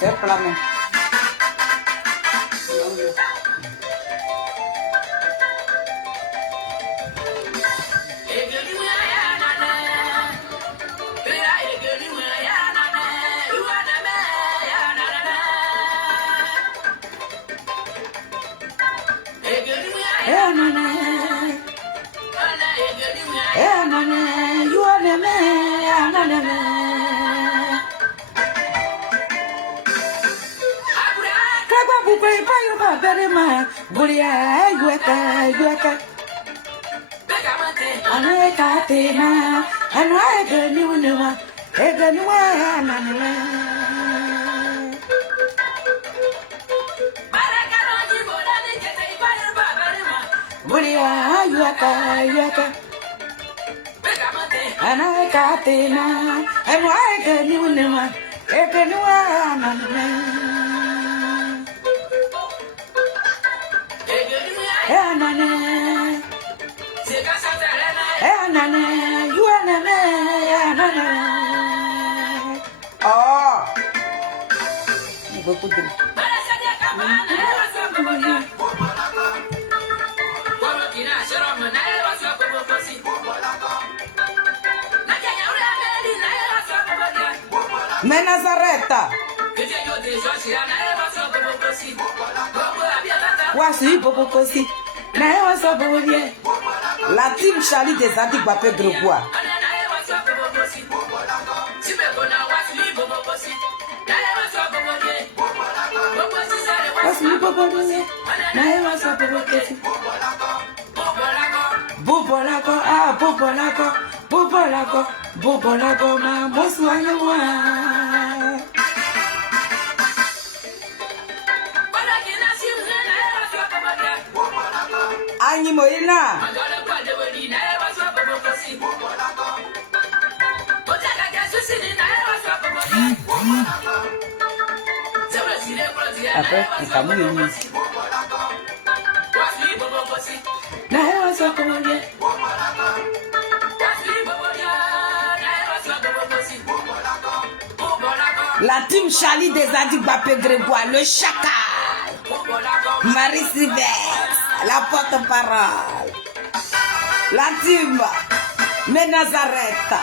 C'est plat, mais. Beaucoup de... Mais Nazareth. Voici Bobokosi. La team Charlie des Adik Bapé Grégoire. Bobolako, ah, Bobolako, Bobolako, Bobolako, ma bonsoir. Animo ina. Après, on va mourir. La team Charlie des Adik Bapé Grégoire, le chacal. Marie Sylvestre, la porte-parole. La team Mais Nazareth.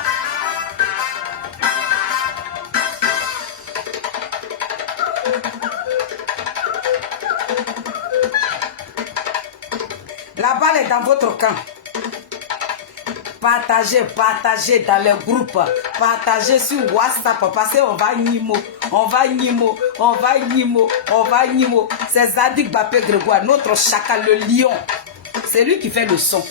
La balle est dans votre camp. Partagez, partagez dans les groupes. Partagez sur WhatsApp parce qu'on va Nimo. On va Nimo. On va Nimo. On va Nimo. C'est Zadik Bapé Grégoire, notre chacal, le lion. C'est lui qui fait le son.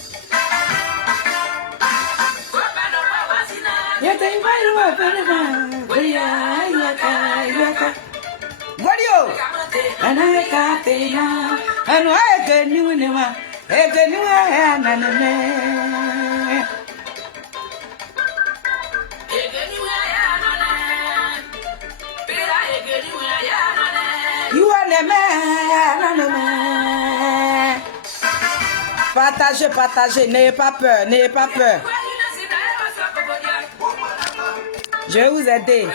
Partagez, partagez, n'ayez pas peur, n'ayez pas peur. Je vais vous aider.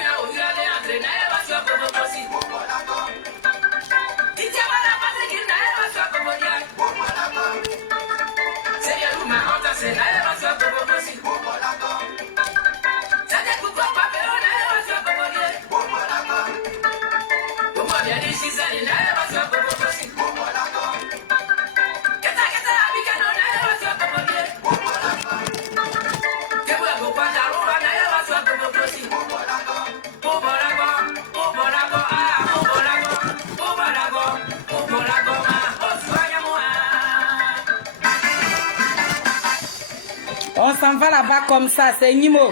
On s'en va là-bas comme ça, c'est Nimo.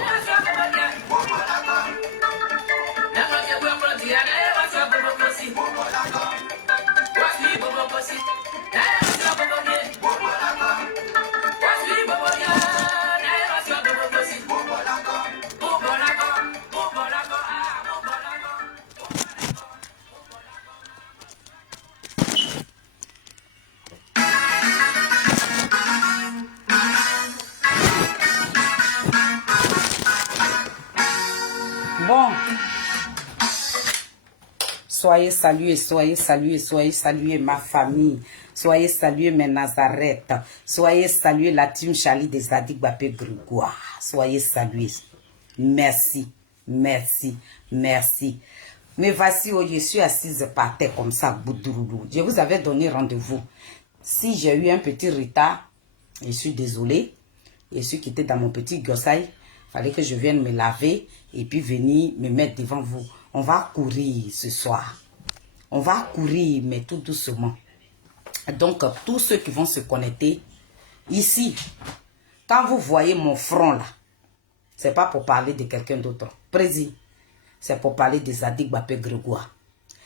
Bon, Soyez salués, soyez salués, soyez salués ma famille. Soyez salués mes Nazareth. Soyez salués la team Charlie des Zadig Bapé Grégoire. Soyez salués. Merci, merci, merci. Mais voici, oh, je suis assise par terre comme ça, boudroulou. Je vous avais donné rendez-vous. Si j'ai eu un petit retard, je suis désolée. Je suis quitté dans mon petit gossaille. Il fallait que je vienne me laver et puis venir me mettre devant vous. On va courir ce soir. On va courir, mais tout doucement. Donc, tous ceux qui vont se connecter, ici, quand vous voyez mon front là, c'est pas pour parler de quelqu'un d'autre. Président, c'est pour parler des Zadig Bapé Grégoire.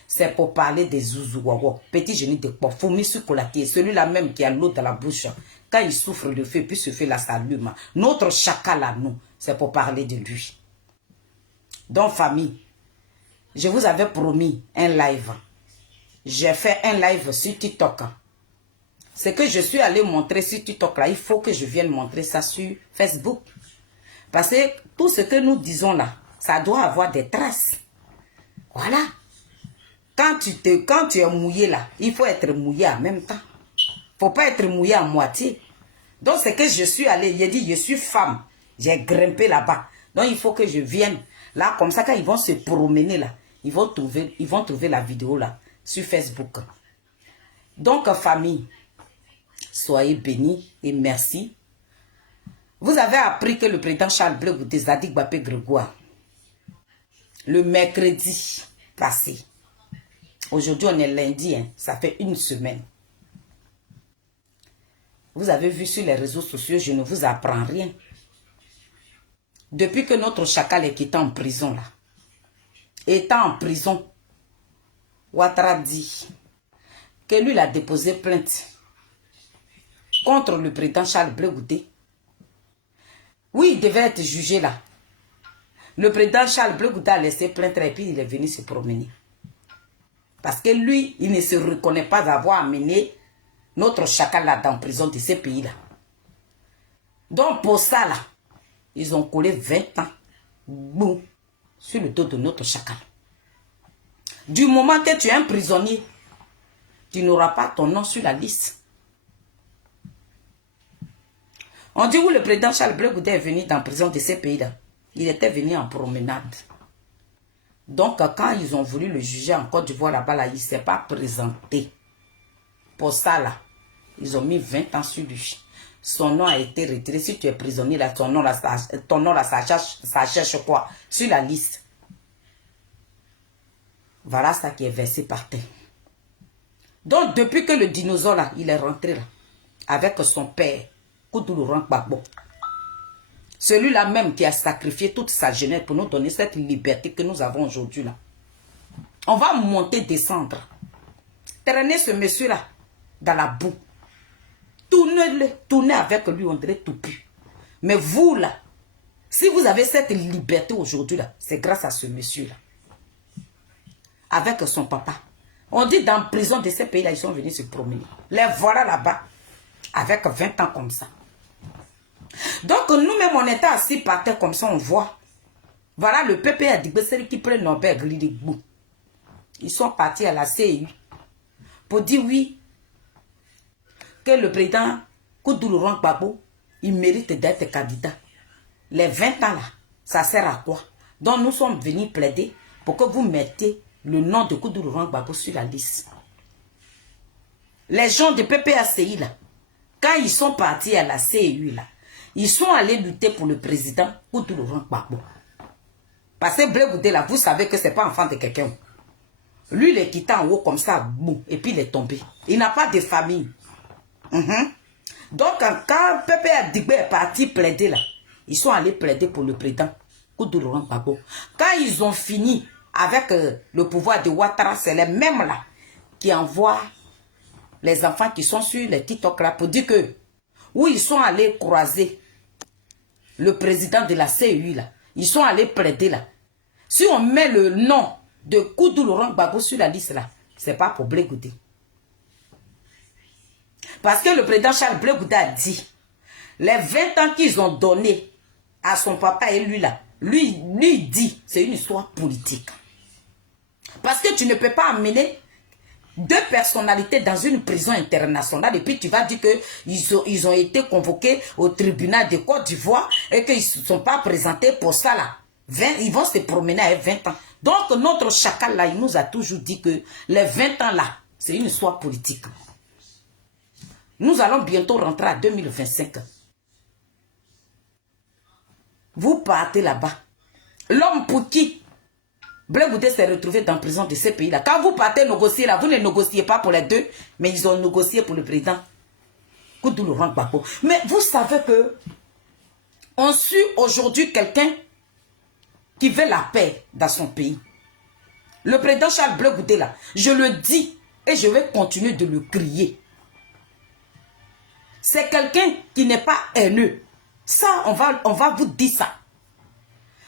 C'est pour parler des Zouzouawa, petit génie de porc, Foumi Sukolaki, celui-là même qui a l'eau dans la bouche. Quand il souffre de feu, puis se fait la salume. Notre chacal à nous, c'est pour parler de lui. Donc, famille, je vous avais promis un live. J'ai fait un live sur TikTok. Ce que je suis allé montrer sur TikTok, là, il faut que je vienne montrer ça sur Facebook. Parce que tout ce que nous disons là, ça doit avoir des traces. Voilà. Quand tu es mouillé là, il faut être mouillé en même temps. Il ne faut pas être mouillé à moitié. Donc, c'est que je suis allé, j'ai dit, je suis femme. J'ai grimpé là-bas. Donc, il faut que je vienne. Là, comme ça, quand ils vont se promener là, ils vont trouver la vidéo là, sur Facebook. Donc, famille, soyez bénis et merci. Vous avez appris que le président Charles Blé Goudé Zadig Bapé Grégoire, le mercredi passé, aujourd'hui on est lundi, hein, ça fait une semaine. Vous avez vu sur les réseaux sociaux, je ne vous apprends rien. Depuis que notre chacal est quitté en prison là, étant en prison, Ouattara dit que lui il a déposé plainte contre le président Charles Blé Goudé. Oui, il devait être jugé là. Le président Charles Blé Goudé a laissé plainte et puis il est venu se promener. Parce que lui, il ne se reconnaît pas d'avoir amené notre chacal là dans la prison de ces pays-là. Donc pour ça là, ils ont collé 20 ans boum, sur le dos de notre chacal. Du moment que tu es un prisonnier, tu n'auras pas ton nom sur la liste. On dit où le président Charles Blé Goudé est venu dans la prison de ces pays-là. Il était venu en promenade. Donc, quand ils ont voulu le juger en Côte d'Ivoire là-bas, là, il ne s'est pas présenté. Pour ça, là, ils ont mis 20 ans sur lui. Son nom a été retiré. Si tu es prisonnier, là, ton nom, là, ça cherche quoi? Sur la liste. Voilà ça qui est versé par terre. Donc, depuis que le dinosaure, là, il est rentré, là, avec son père, Koudoulou Gbagbo, celui-là même qui a sacrifié toute sa jeunesse pour nous donner cette liberté que nous avons aujourd'hui là. On va monter, descendre. Traîner ce monsieur-là dans la boue. Tournez avec lui, on dirait tout pu. Mais vous là, si vous avez cette liberté aujourd'hui là, c'est grâce à ce monsieur-là. Avec son papa. On dit dans la prison de ces pays-là, ils sont venus se promener. Les voilà là-bas, avec 20 ans comme ça. Donc nous-mêmes, on était assis par terre comme ça, on voit. Voilà le PP a dit qui prennent Norbert Gridigbou. Ils sont partis à la CEU pour dire oui, que le président Koudoulou Gbagbo, il mérite d'être candidat. Les 20 ans là, ça sert à quoi? Donc nous sommes venus plaider pour que vous mettiez le nom de Koudoulou Gbagbo sur la liste. Les gens de PPACI là, quand ils sont partis à la CEU là, ils sont allés lutter pour le président Koudoulou Gbagbo. Parce que Blé Goudé là, vous savez que ce n'est pas enfant de quelqu'un. Lui, il est quitté en haut comme ça, boum, et puis il est tombé. Il n'a pas de famille. Donc, quand Pépé Adigbe est parti plaider là, ils sont allés plaider pour le président Koudoulou Gbagbo. Quand ils ont fini avec le pouvoir de Ouattara, c'est les mêmes là qui envoient les enfants qui sont sur les TikTok là pour dire que, où ils sont allés croiser le président de la CEU là, ils sont allés plaider là. Si on met le nom de Koudoulou Gbagbo sur la liste là, c'est pas pour Blé Goudé. Parce que le président Charles Blé Goudé a dit, les 20 ans qu'ils ont donné à son papa et lui là, lui dit, c'est une histoire politique. Parce que tu ne peux pas amener deux personnalités dans une prison internationale et puis tu vas dire qu'ils ont été convoqués au tribunal de Côte d'Ivoire et qu'ils ne sont pas présentés pour ça là. Ils vont se promener à 20 ans. Donc notre chacal là, il nous a toujours dit que les 20 ans là, c'est une histoire politique. Nous allons bientôt rentrer à 2025. Vous partez là-bas. L'homme pour qui Blé Goudé s'est retrouvé dans la prison de ces pays-là. Quand vous partez négocier là, vous ne négociez pas pour les deux, mais ils ont négocié pour le président Koudou Laurent Gbagbo. Mais vous savez que on suit aujourd'hui quelqu'un qui veut la paix dans son pays. Le président Charles Blé Goudé là, je le dis et je vais continuer de le crier. C'est quelqu'un qui n'est pas haineux. Ça, on va vous dire ça.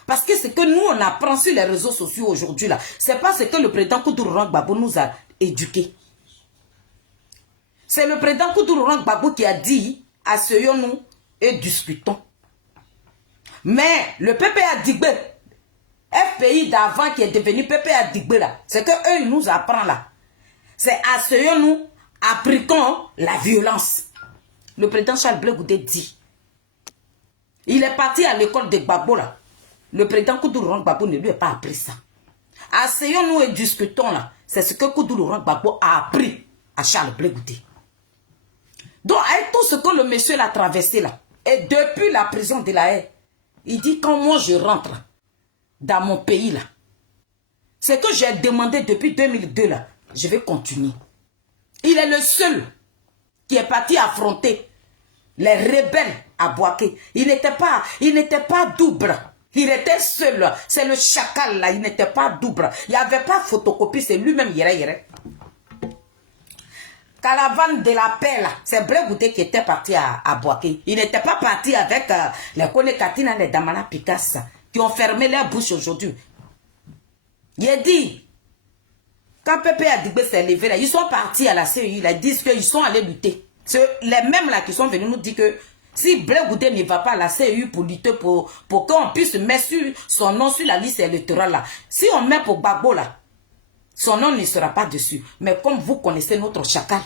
Parce que ce que nous, on apprend sur les réseaux sociaux aujourd'hui, là, c'est pas ce que le président Koudou Laurent Gbagbo nous a éduqués. C'est le président Koudou Laurent Gbagbo qui a dit, asseyons-nous et discutons. Mais le PPA Digbé, FPI d'avant qui est devenu PPA Digbé, là, c'est que eux, ils nous apprennent là. C'est asseyons-nous, appliquons la violence. Le président Charles Blé Goudé dit, il est parti à l'école de Gbagbo là. Le président Koudou Laurent Gbagbo ne lui a pas appris ça. Asseyons-nous et discutons là. C'est ce que Koudou Laurent Gbagbo a appris à Charles Blé Goudé. Donc, avec tout ce que le monsieur l'a traversé là, et depuis la prison de la haie, il dit quand moi je rentre dans mon pays là, c'est que j'ai demandé depuis 2002 là, je vais continuer. Il est le seul qui est parti affronter les rebelles à Boaké. Il n'était pas double. Il était seul. C'est le chacal là. Il n'était pas double. Il n'y avait pas photocopie. C'est lui-même. Caravane de la paix là. C'est Blé Goudé qui était parti à Boaké. Il n'était pas parti avec les Kone Katina, les Damana Picasso qui ont fermé leur bouche aujourd'hui. Il a dit, quand Pépé a dit que c'est levé là, ils sont partis à la CEI. Ils disent qu'ils sont allés lutter. C'est les mêmes là qui sont venus nous dire que si Blé Goudé ne va pas à la CEI pour lutter pour qu'on puisse mettre son nom sur la liste électorale là. Si on met pour Gbagbo là, son nom ne sera pas dessus. Mais comme vous connaissez notre chacal,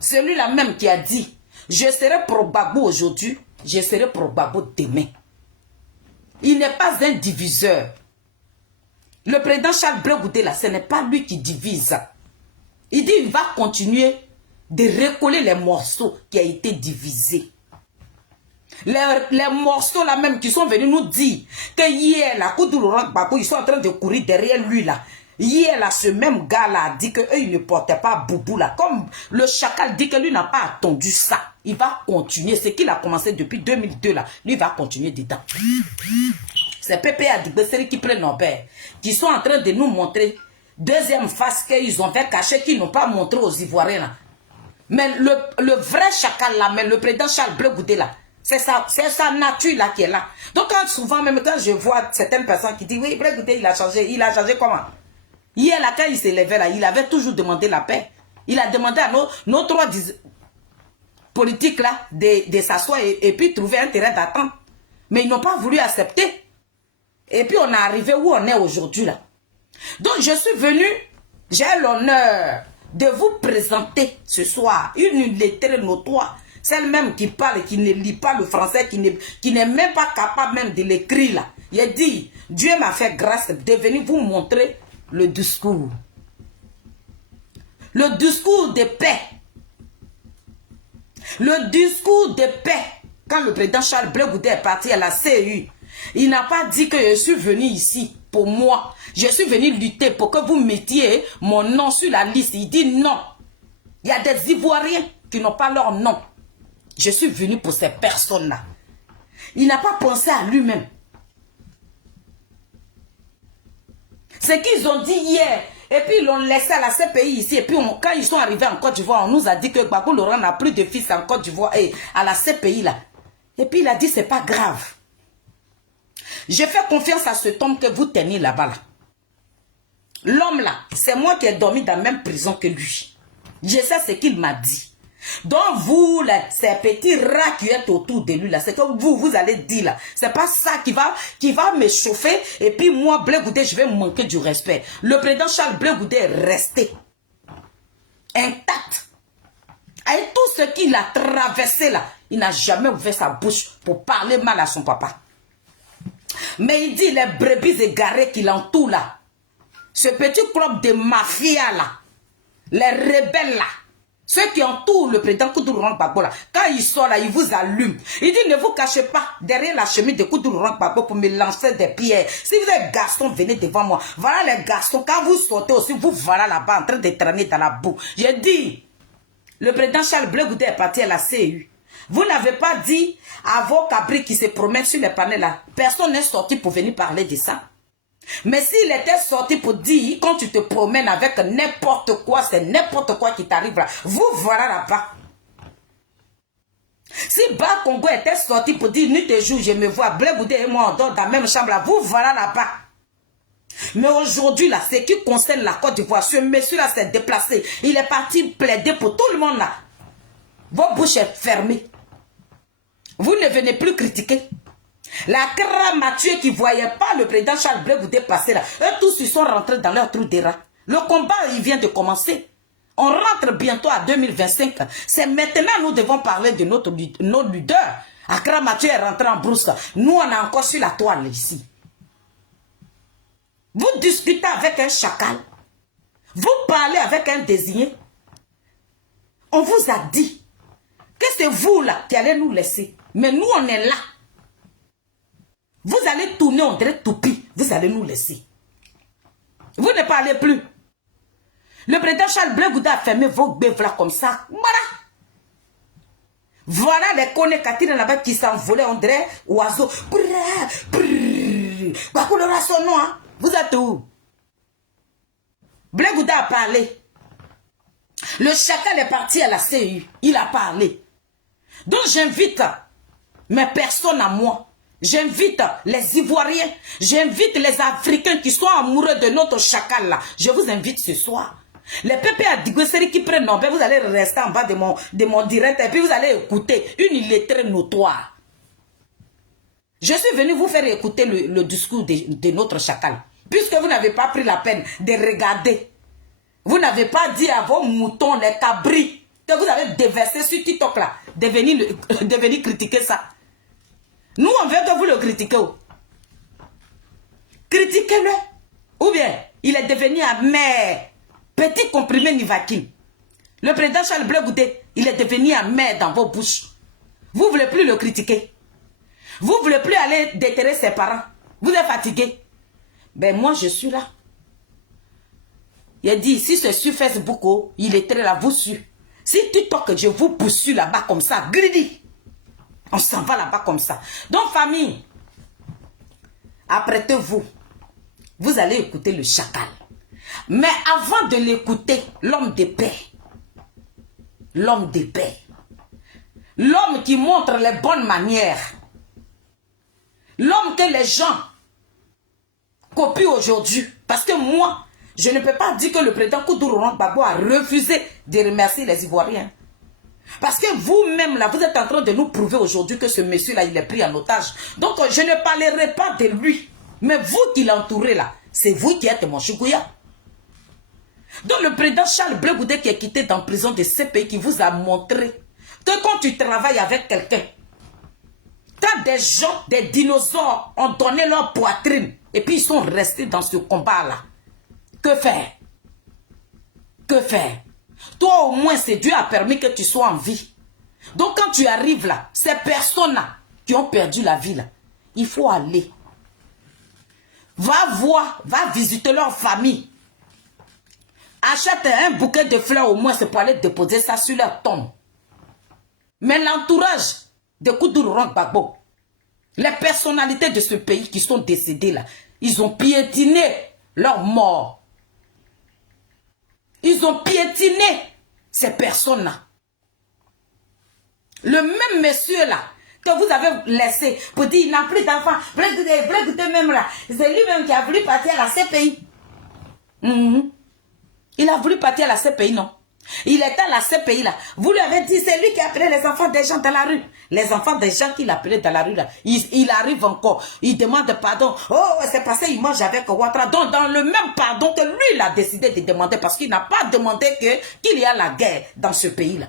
celui-là même qui a dit, je serai pour Gbagbo aujourd'hui, je serai pour Gbagbo demain. Il n'est pas un diviseur. Le président Charles Blé Goudé là, ce n'est pas lui qui divise. Il dit il va continuer de recoller les morceaux qui ont été divisés. Les morceaux là même qui sont venus nous dire que hier là, Koudou Laurent Gbagbo, ils sont en train de courir derrière lui là. Hier là, ce même gars là a dit qu'eux ils ne portaient pas boubou là. Comme le chacal dit que lui n'a pas attendu ça. Il va continuer. Ce qu'il a commencé depuis 2002 là, lui va continuer dedans. C'est Pépé Adigbesseri qui prennent nos pères, qui sont en train de nous montrer deuxième face qu'ils ont fait cacher, qu'ils n'ont pas montré aux Ivoiriens là. Mais le vrai chacal là, mais le président Charles Blé Goudé là, c'est sa nature là qui est là. Donc souvent, même quand je vois certaines personnes qui disent, oui, Blé Goudé il a changé comment? Hier là, quand il s'est levé là, il avait toujours demandé la paix. Il a demandé à nos trois politiques là de s'asseoir et puis trouver un terrain d'attente. Mais ils n'ont pas voulu accepter. Et puis on est arrivé où on est aujourd'hui là. Donc je suis venu, j'ai l'honneur de vous présenter ce soir une lettre notoire. Celle même qui parle, qui ne lit pas le français, qui n'est même pas capable même de l'écrire là. Il a dit, Dieu m'a fait grâce de venir vous montrer le discours. Le discours de paix. Le discours de paix. Quand le président Charles Blé Goudé est parti à la CEI, il n'a pas dit que je suis venu ici pour moi. Je suis venu lutter pour que vous mettiez mon nom sur la liste. Il dit non. Il y a des Ivoiriens qui n'ont pas leur nom. Je suis venu pour ces personnes-là. Il n'a pas pensé à lui-même. Ce qu'ils ont dit hier, et puis ils l'ont laissé à la CPI ici, et puis quand ils sont arrivés en Côte d'Ivoire, on nous a dit que Gbagbo Laurent n'a plus de fils en Côte d'Ivoire et à la CPI là. Et puis il a dit c'est pas grave. Je fais confiance à cet homme que vous tenez là-bas là. L'homme là, c'est moi qui ai dormi dans la même prison que lui. Je sais ce qu'il m'a dit. Donc vous, là, ces petits rats qui êtes autour de lui, là, c'est que vous allez dire, là, c'est pas ça qui va me chauffer, et puis moi, Blé Goudé, je vais manquer du respect. Le président Charles Blé Goudé est resté intact. Avec tout ce qu'il a traversé, là, il n'a jamais ouvert sa bouche pour parler mal à son papa. Mais il dit, les brebis égarées qui l'entourent, là, ce petit club de mafia, là, les rebelles, là, ceux qui entourent le président Koudougou Gbagbo, là, quand il sort là, il vous allume. Il dit, ne vous cachez pas derrière la chemise de Koudougou Gbagbo pour me lancer des pierres. Si vous êtes garçons, venez devant moi. Voilà les garçons, quand vous sortez aussi, vous voilà là-bas en train de traîner dans la boue. J'ai dit, le président Charles Blé Goudé est parti à la CEU. Vous n'avez pas dit à vos cabris qui se promènent sur les panels là, personne n'est sorti pour venir parler de ça. Mais s'il était sorti pour dire, quand tu te promènes avec n'importe quoi, c'est n'importe quoi qui t'arrive là, vous voilà là-bas. Si Bas Congo était sorti pour dire, nuit et jour, je me vois, Blé Goudé et moi, on dort dans la même chambre là, vous voilà là-bas. Mais aujourd'hui là, ce qui concerne la Côte d'Ivoire, ce monsieur là s'est déplacé, il est parti plaider pour tout le monde là. Vos bouches est fermée. Vous ne venez plus critiquer. La Kramathieu qui ne voyait pas le président Charles Blé Goudé passer là, eux tous ils sont rentrés dans leur trou d'airain. Le combat il vient de commencer. On rentre bientôt à 2025. C'est maintenant nous devons parler de nos leaders. Accra Mathieu est rentré en brousse. Nous on est encore sur la toile ici. Vous discutez avec un chacal. Vous parlez avec un désigné. On vous a dit que c'est vous là qui allez nous laisser. Mais nous on est là. Vous allez tourner, on dirait toupie. Vous allez nous laisser. Vous ne parlez plus. Le président Charles Blé Goudé a fermé vos bœufs là comme ça. Voilà. Voilà les connais Catherine là-bas qui s'envolaient, on dirait oiseaux. Son nom, hein? Vous êtes où? Blé Goudé a parlé. Le chacal est parti à la CU. Il a parlé. Donc j'invite mes personnes à moi. J'invite les Ivoiriens, j'invite les Africains qui sont amoureux de notre chacal là. Je vous invite ce soir. Les pépés à Digoseri qui prennent non, vous allez rester en bas de mon direct et puis vous allez écouter une illettrée notoire. Je suis venu vous faire écouter le discours de notre chacal. Puisque vous n'avez pas pris la peine de regarder. Vous n'avez pas dit à vos moutons, les cabris, que vous avez déversé sur TikTok là, de venir critiquer ça. Nous, on veut que vous le critiquez. Critiquez-le. Ou bien, il est devenu amer. Petit comprimé Nivakin. Le président Charles Blé Goudé, il est devenu amer dans vos bouches. Vous ne voulez plus le critiquer. Vous ne voulez plus aller déterrer ses parents. Vous êtes fatigué. Ben moi, je suis là. Il a dit, si c'est sur Facebook, oh, il est très là, vous suit. Si TikTok, je vous poursuis là-bas comme ça, greedy. On s'en va là-bas comme ça. Donc, famille, apprêtez-vous. Vous allez écouter le chacal. Mais avant de l'écouter, l'homme de paix. L'homme de paix. L'homme qui montre les bonnes manières. L'homme que les gens copient aujourd'hui. Parce que moi, je ne peux pas dire que le président Koudougou Gbagbo a refusé de remercier les Ivoiriens. Parce que vous-même, là, vous êtes en train de nous prouver aujourd'hui que ce monsieur-là, il est pris en otage. Donc, je ne parlerai pas de lui. Mais vous qui l'entourez, là, c'est vous qui êtes mon choukouya. Donc, le président Charles Blé Goudé qui est quitté dans la prison de ce pays, qui vous a montré que quand tu travailles avec quelqu'un, quand des gens, des dinosaures ont donné leur poitrine, et puis ils sont restés dans ce combat-là, que faire? Que faire? Toi, au moins, c'est Dieu a permis que tu sois en vie. Donc, quand tu arrives là, ces personnes-là qui ont perdu la vie, là, il faut aller. Va voir, va visiter leur famille. Achète un bouquet de fleurs au moins, c'est pour aller déposer ça sur leur tombe. Mais l'entourage de Koudougou Gbagbo, les personnalités de ce pays qui sont décédées là, ils ont piétiné leur mort. Ils ont piétiné ces personnes-là. Le même monsieur là, que vous avez laissé pour dire il n'a plus d'enfants, Blé Goudé même là, c'est lui-même qui a voulu partir à la CPI. Il a voulu partir à la CPI, non? Il était à ce pays-là. Vous lui avez dit, c'est lui qui appelait les enfants des gens dans la rue. Les enfants des gens qu'il appelait dans la rue, là, il arrive encore. Il demande pardon. Oh, c'est passé, il mange avec Ouattara. Donc, dans le même pardon que lui, il a décidé de demander, parce qu'il n'a pas demandé qu'il y a la guerre dans ce pays-là.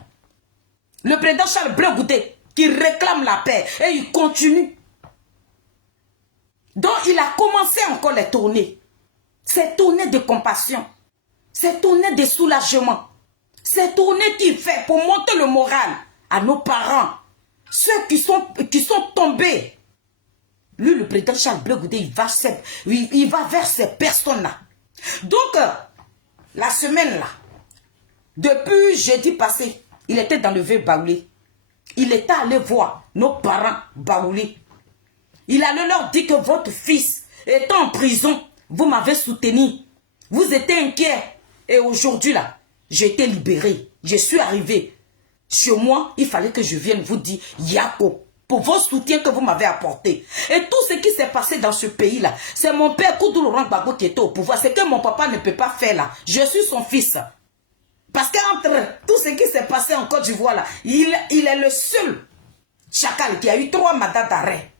Le président Charles Blé Goudé, qui réclame la paix, et il continue. Donc, il a commencé encore les tournées. Ces tournées de compassion. Ces tournées de soulagement. Ces tournées qu'il fait pour monter le moral à nos parents. Ceux qui sont tombés. Lui, le président Charles Blé Goudé, il va vers ces personnes-là. Donc, la semaine-là, depuis jeudi passé, il était dans le vieux Baoulé. Il était allé voir nos parents Baoulé. Il allait leur dire que votre fils étant en prison, vous m'avez soutenu. Vous étiez inquiet. Et aujourd'hui, là, j'ai été libéré. Je suis arrivé. Chez moi, il fallait que je vienne vous dire Yako, pour vos soutiens que vous m'avez apporté. Et tout ce qui s'est passé dans ce pays-là, c'est mon père Koudou Laurent Gbagbo qui était au pouvoir. C'est que mon papa ne peut pas faire là. Je suis son fils. Parce qu'entre tout ce qui s'est passé en Côte d'Ivoire, là, il est le seul chacal qui a eu 3 mandats d'arrêt.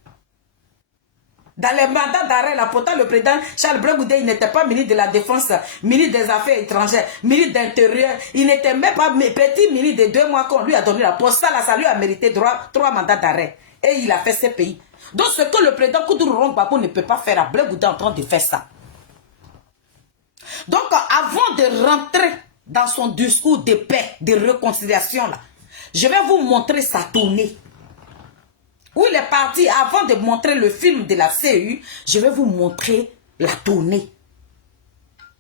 Dans les mandats d'arrêt, là, pourtant, le président Charles Blé Goudé, il n'était pas ministre de la Défense, ministre des Affaires étrangères, ministre d'Intérieur. Il n'était même pas petit ministre de 2 mois qu'on lui a donné la poste. Ça lui a mérité 3 mandats d'arrêt. Et il a fait ce pays. Donc, ce que le président Koudou Laurent Gbagbo ne peut pas faire, à Blé Goudé en train de faire ça. Donc, avant de rentrer dans son discours de paix, de réconciliation, là, je vais vous montrer sa tournée. Où il est parti, avant de montrer le film de la CEU, je vais vous montrer la tournée.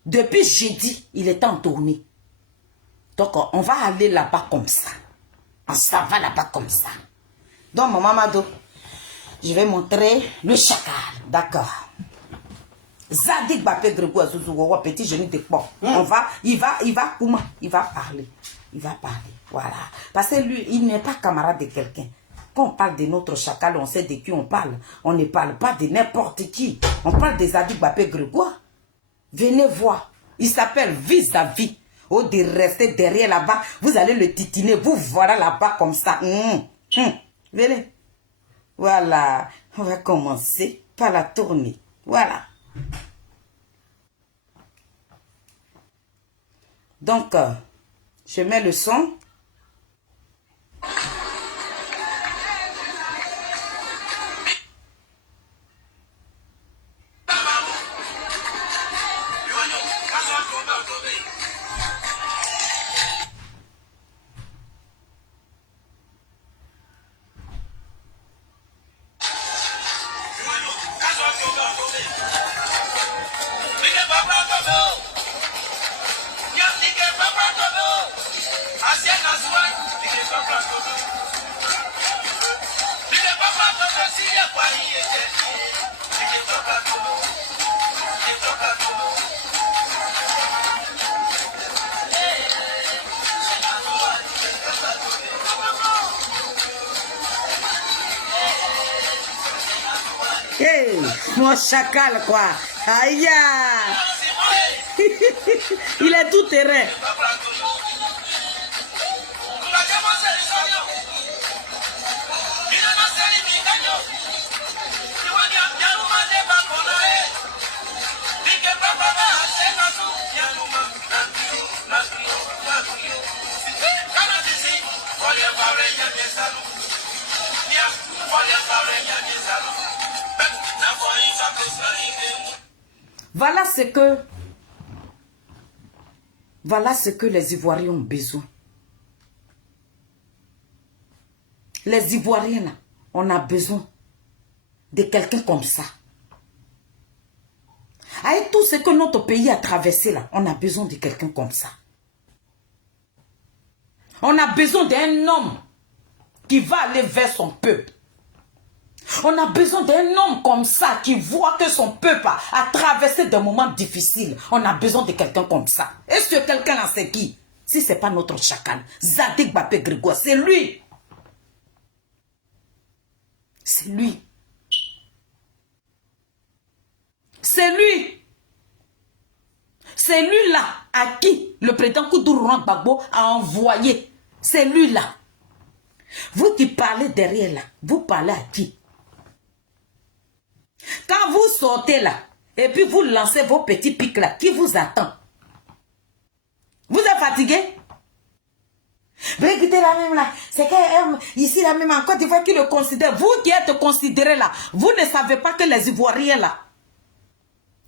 Depuis jeudi, il est en tournée. Donc, on va aller là-bas comme ça. On s'en va là-bas comme ça. Donc, mon mamadou, je vais montrer le chacal. D'accord. Zadig Bapé Grégoire Zouzougoua, petit genou de pont. Il va parler. Il va parler. Voilà. Parce que lui, il n'est pas camarade de quelqu'un. Quand on parle de notre chacal, on sait de qui on parle. On ne parle pas de n'importe qui. On parle des Zadig Bapé Grégoire. Venez voir. Il s'appelle vis-à-vis. Au de rester derrière là-bas, vous allez le titiner. Vous voilà là-bas comme ça. Venez. Voilà. On va commencer par la tournée. Voilà. Donc, je mets le son. Hey, mon chacal quoi. Aïe. Il est tout terrain. Voilà ce que les Ivoiriens ont besoin. Les Ivoiriens, là, on a besoin de quelqu'un comme ça. Avec tout ce que notre pays a traversé, là, on a besoin de quelqu'un comme ça. On a besoin d'un homme qui va aller vers son peuple. On a besoin d'un homme comme ça qui voit que son peuple a traversé des moments difficiles. On a besoin de quelqu'un comme ça. Et ce quelqu'un-là, c'est qui? Si ce n'est pas notre chacal, Zadig Bapé Grégoire, c'est lui. C'est lui. C'est lui. C'est lui-là à qui le président Koudougou Gbagbo a envoyé. C'est lui-là. Vous qui parlez derrière là, vous parlez à qui? Quand vous sortez là, et puis vous lancez vos petits pics là, qui vous attend? Vous êtes fatigué? Mais écoutez la même là, c'est que ici la même en Côte d'Ivoire qui le considère. Vous qui êtes considérés là, vous ne savez pas que les Ivoiriens là,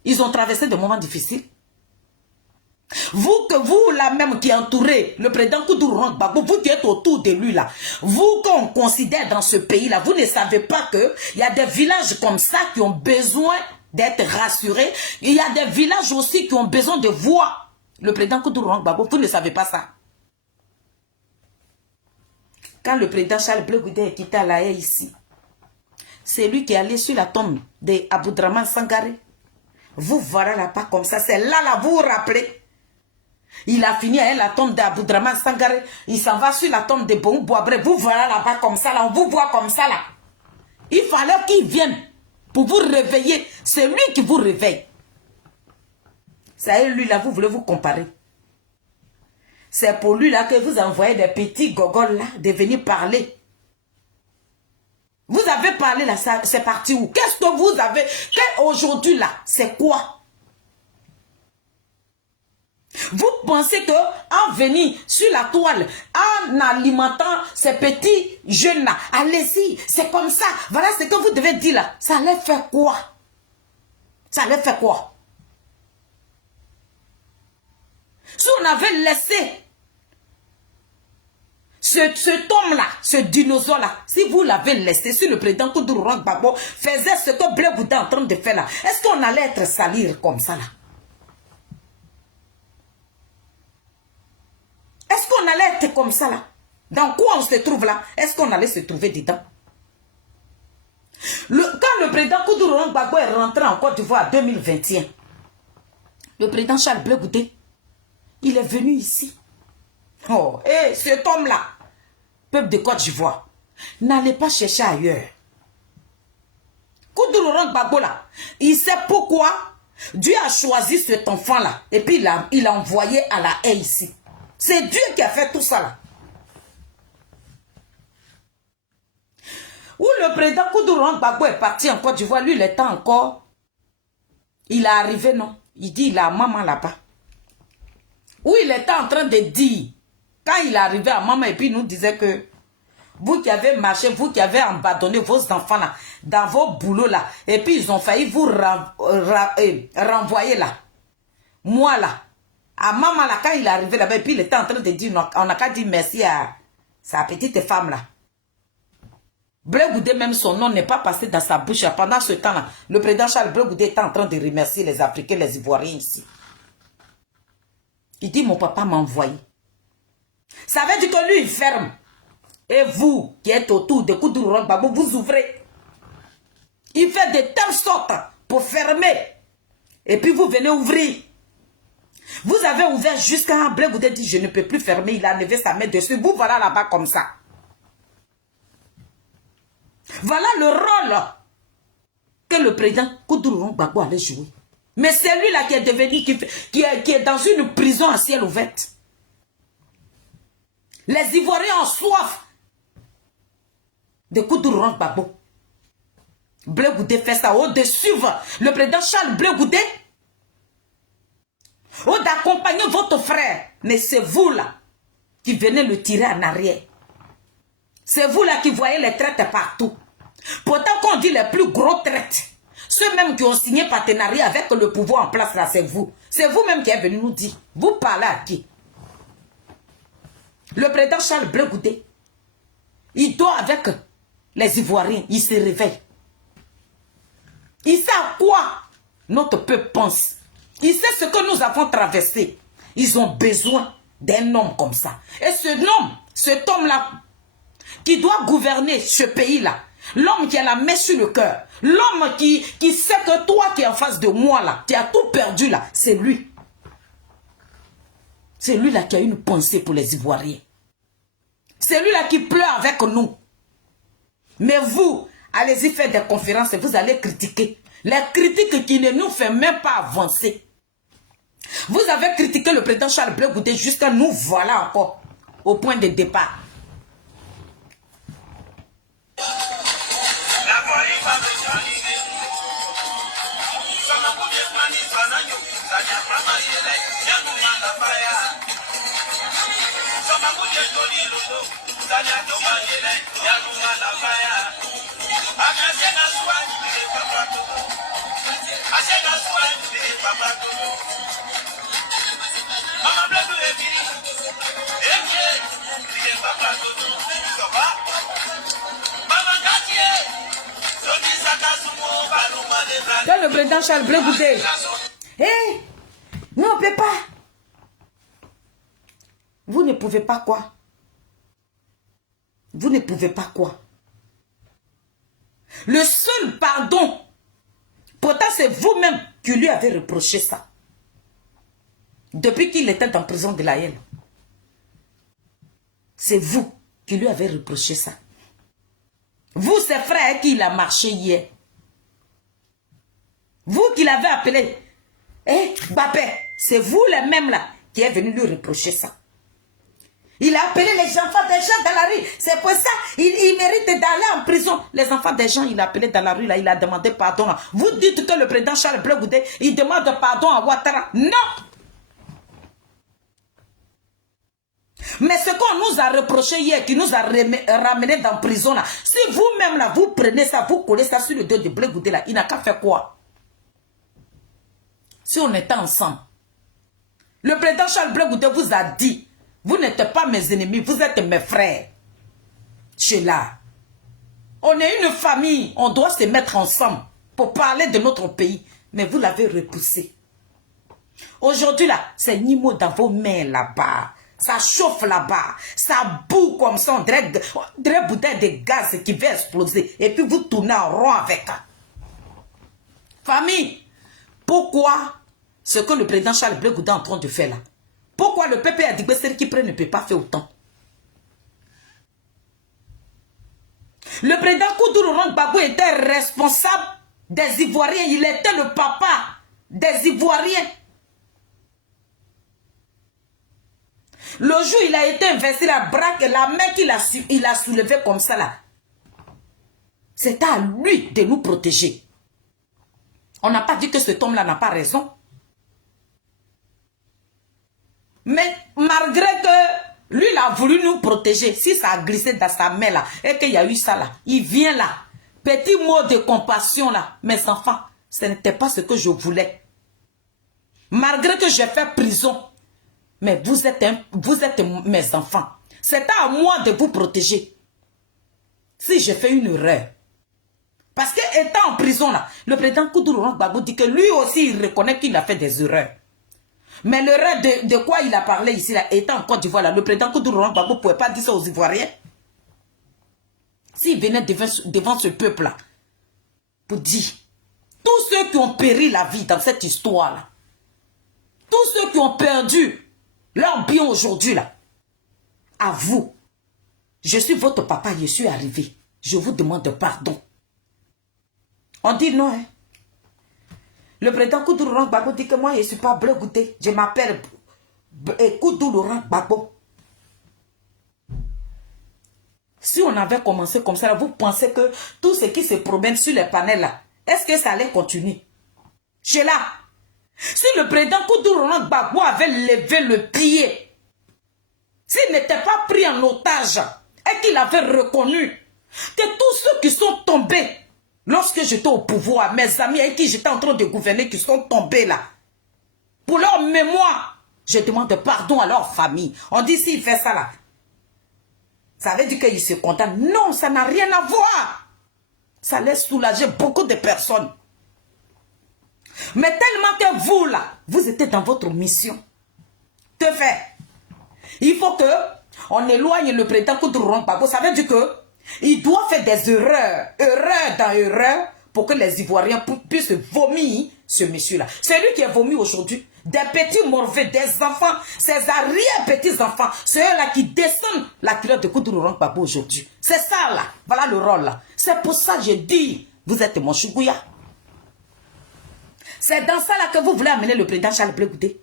ils ont traversé des moments difficiles. Vous là même qui entourez le président Koudougou Gbagbo, vous qui êtes autour de lui là, vous qu'on considère dans ce pays là, vous ne savez pas que il y a des villages comme ça qui ont besoin d'être rassurés. Il y a des villages aussi qui ont besoin de voir le président Koudougou Gbagbo. Vous ne savez pas ça. Quand le président Charles Blé Goudé est quitté à La Haye ici, c'est lui qui est allé sur la tombe d'Aboudraman Sangaré. Vous voilà là-bas comme ça, c'est là, vous vous rappelez. Il a fini à la tombe d'Aboudraman Sangaré. Il s'en va sur la tombe de Boum Boabré. Vous voilà là-bas comme ça, là. On vous voit comme ça, là. Il fallait qu'il vienne pour vous réveiller. C'est lui qui vous réveille. C'est lui, là, vous voulez vous comparer. C'est pour lui, là, que vous envoyez des petits gogoles, là, de venir parler. Vous avez parlé, là, c'est parti où? Qu'est-ce que vous avez? Aujourd'hui, là, c'est quoi? Vous pensez que en venir sur la toile, en alimentant ces petits jeunes-là, allez-y, c'est comme ça, voilà ce que vous devez dire là. Ça allait faire quoi? Ça allait faire quoi? Si on avait laissé cet homme-là, ce dinosaure-là, si vous l'avez laissé, si le président Koudougou Gbagbo faisait ce que Blé Goudé est en train de faire là, est-ce qu'on allait être salir comme ça là? Est-ce qu'on allait être comme ça là? Dans quoi on se trouve là? Est-ce qu'on allait se trouver dedans? Quand le président Koudougou Gbagbo est rentré en Côte d'Ivoire en 2021, le président Charles Blé Goudé, il est venu ici. Oh, et cet homme-là, peuple de Côte d'Ivoire, n'allez pas chercher ailleurs. Koudougou Gbagbo là, il sait pourquoi Dieu a choisi cet enfant-là. Et puis il l'a envoyé à La Haye ici. C'est Dieu qui a fait tout ça là. Où le président Koudougou Gbagbo est parti en Côte d'Ivoire, lui il était encore. Il est arrivé, non? Il dit il a maman là-bas. Où il était en train de dire, quand il est arrivé à maman et puis il nous disait que vous qui avez marché, vous qui avez abandonné vos enfants là, dans vos boulots là, et puis ils ont failli vous renvoyer là. Moi là, à maman là, quand il est arrivé là-bas, et puis il était en train de dire, on n'a qu'à dire merci à sa petite femme là. Blé Goudé, même son nom n'est pas passé dans sa bouche. Pendant ce temps-là, le président Charles Blé Goudé était en train de remercier les Africains, les Ivoiriens ici. Il dit, mon papa m'a envoyé. Ça veut dire que lui, il ferme. Et vous, qui êtes autour de Koudougou Gbagbo, vous ouvrez. Il fait de telle sorte pour fermer. Et puis vous venez ouvrir. Vous avez ouvert jusqu'à Blé Goudé dit, je ne peux plus fermer. Il a levé sa main dessus. Vous voilà là-bas comme ça. Voilà le rôle que le président Koudougou Gbagbo allait jouer. Mais c'est lui là qui est devenu, qui est dans une prison à ciel ouvert. Les Ivoiriens ont soif de Koudougou Gbagbo. Blé Goudé fait ça au-dessus. Le président Charles Blé Goudé, au d'accompagner votre frère. Mais c'est vous là qui venez le tirer en arrière. C'est vous là qui voyez les traites partout. Pourtant qu'on dit les plus gros traites, ceux même qui ont signé partenariat avec le pouvoir en place là, c'est vous. C'est vous-même qui êtes venu nous dire. Vous parlez à qui? Le président Charles Blé Goudé, il dort avec les Ivoiriens, il se réveille. Il sait à quoi notre peuple pense. Il sait ce que nous avons traversé. Ils ont besoin d'un homme comme ça. Et cet homme-là, qui doit gouverner ce pays-là, l'homme qui a la main sur le cœur, l'homme qui sait que toi qui es en face de moi là, tu as tout perdu là, c'est lui. C'est lui là qui a une pensée pour les Ivoiriens. C'est lui là qui pleure avec nous. Mais vous, allez-y faire des conférences et vous allez critiquer. Les critiques qui ne nous font même pas avancer. Vous avez critiqué le président Charles Blé Goudé jusqu'à nous voilà encore au point de départ. Quand le président Charles Blé Goudé, non, on ne peut pas. Vous ne pouvez pas quoi? Vous ne pouvez pas quoi? Le seul pardon, pourtant c'est vous-même qui lui avez reproché ça. Depuis qu'il était en prison de la haine. C'est vous qui lui avez reproché ça. Vous, ses frères, qui il a marché hier. Vous qui l'avez appelé. Bapé, c'est vous les mêmes là qui est venu lui reprocher ça. Il a appelé les enfants des gens dans la rue. C'est pour ça il mérite d'aller en prison. Les enfants des gens, il a appelé dans la rue, là, il a demandé pardon. Là. Vous dites que le président Charles Blé Goudé, il demande pardon à Ouattara. Non. Mais ce qu'on nous a reproché hier, qui nous a ramené dans la prison, là, si vous-même, là, vous prenez ça, vous collez ça sur le dos de Blé Goudé, là, il n'a qu'à faire quoi? Si on était ensemble. Le président Charles Blé Goudé vous a dit, vous n'êtes pas mes ennemis, vous êtes mes frères. Je là. On est une famille, on doit se mettre ensemble pour parler de notre pays. Mais vous l'avez repoussé. Aujourd'hui, là, c'est Nimo dans vos mains là-bas. Ça chauffe là-bas. Ça boue comme ça. On dirait bouteille de gaz qui va exploser. Et puis vous tournez en rond avec. Famille, pourquoi ce que le président Charles Blé Goudé est en train de faire là? Pourquoi le peuple a dit que celle qui prend ne peut pas faire autant? Le président Koudou Laurent Gbagbo était responsable des Ivoiriens. Il était le papa des Ivoiriens. Le jour où il a été investi, la braque, la main qu'il a soulevée comme ça là, c'est à lui de nous protéger. On n'a pas dit que cet homme-là n'a pas raison. Mais malgré que lui, il a voulu nous protéger, si ça a glissé dans sa main là, et qu'il y a eu ça là, il vient là. Petit mot de compassion là, mes enfants, ce n'était pas ce que je voulais. Malgré que j'ai fait prison, mais vous êtes mes enfants. C'est à moi de vous protéger. Si j'ai fait une erreur. Parce qu'étant en prison là, le président Koudou Laurent Gbagbo dit que lui aussi, il reconnaît qu'il a fait des erreurs. Mais l'erreur de quoi il a parlé ici, là, étant en Côte d'Ivoire, le président Koudou Laurent Gbagbo ne pouvait pas dire ça aux Ivoiriens. S'il venait devant ce peuple-là, pour dire, tous ceux qui ont péri la vie dans cette histoire-là, tous ceux qui ont perdu leur bien aujourd'hui, là, à vous, je suis votre papa, je suis arrivé, je vous demande pardon. On dit non, hein. Le président Koudou Laurent Gbagbo dit que moi, je ne suis pas Blé Goudé. Je m'appelle Koudou Laurent Gbagbo. Si on avait commencé comme ça, vous pensez que tout ce qui se promène sur les panels là, est-ce que ça allait continuer? Je là. Si le président Koudou Laurent Gbagbo avait levé le pied, s'il n'était pas pris en otage et qu'il avait reconnu que tous ceux qui sont tombés lorsque j'étais au pouvoir, mes amis avec qui j'étais en train de gouverner, qui sont tombés là, pour leur mémoire, je demande pardon à leur famille. On dit s'il fait ça là, ça veut dire qu'il se condamne. Non, ça n'a rien à voir. Ça laisse soulager beaucoup de personnes. Mais tellement que vous là, vous étiez dans votre mission. De fait, il faut que on éloigne le président Koudou Laurent Gbagbo. Ça veut dire que il doit faire des erreurs, erreur dans erreur, pour que les Ivoiriens puissent vomir ce monsieur-là. C'est lui qui est vomi aujourd'hui. Des petits morveux, des enfants, ces arrière-petits-enfants, ceux-là qui descendent la culotte de Koudou Laurent Gbagbo aujourd'hui. C'est ça là, voilà le rôle là. C'est pour ça que je dis, vous êtes mon chougouya. C'est dans ça là que vous voulez amener le président Charles Blé Goudé.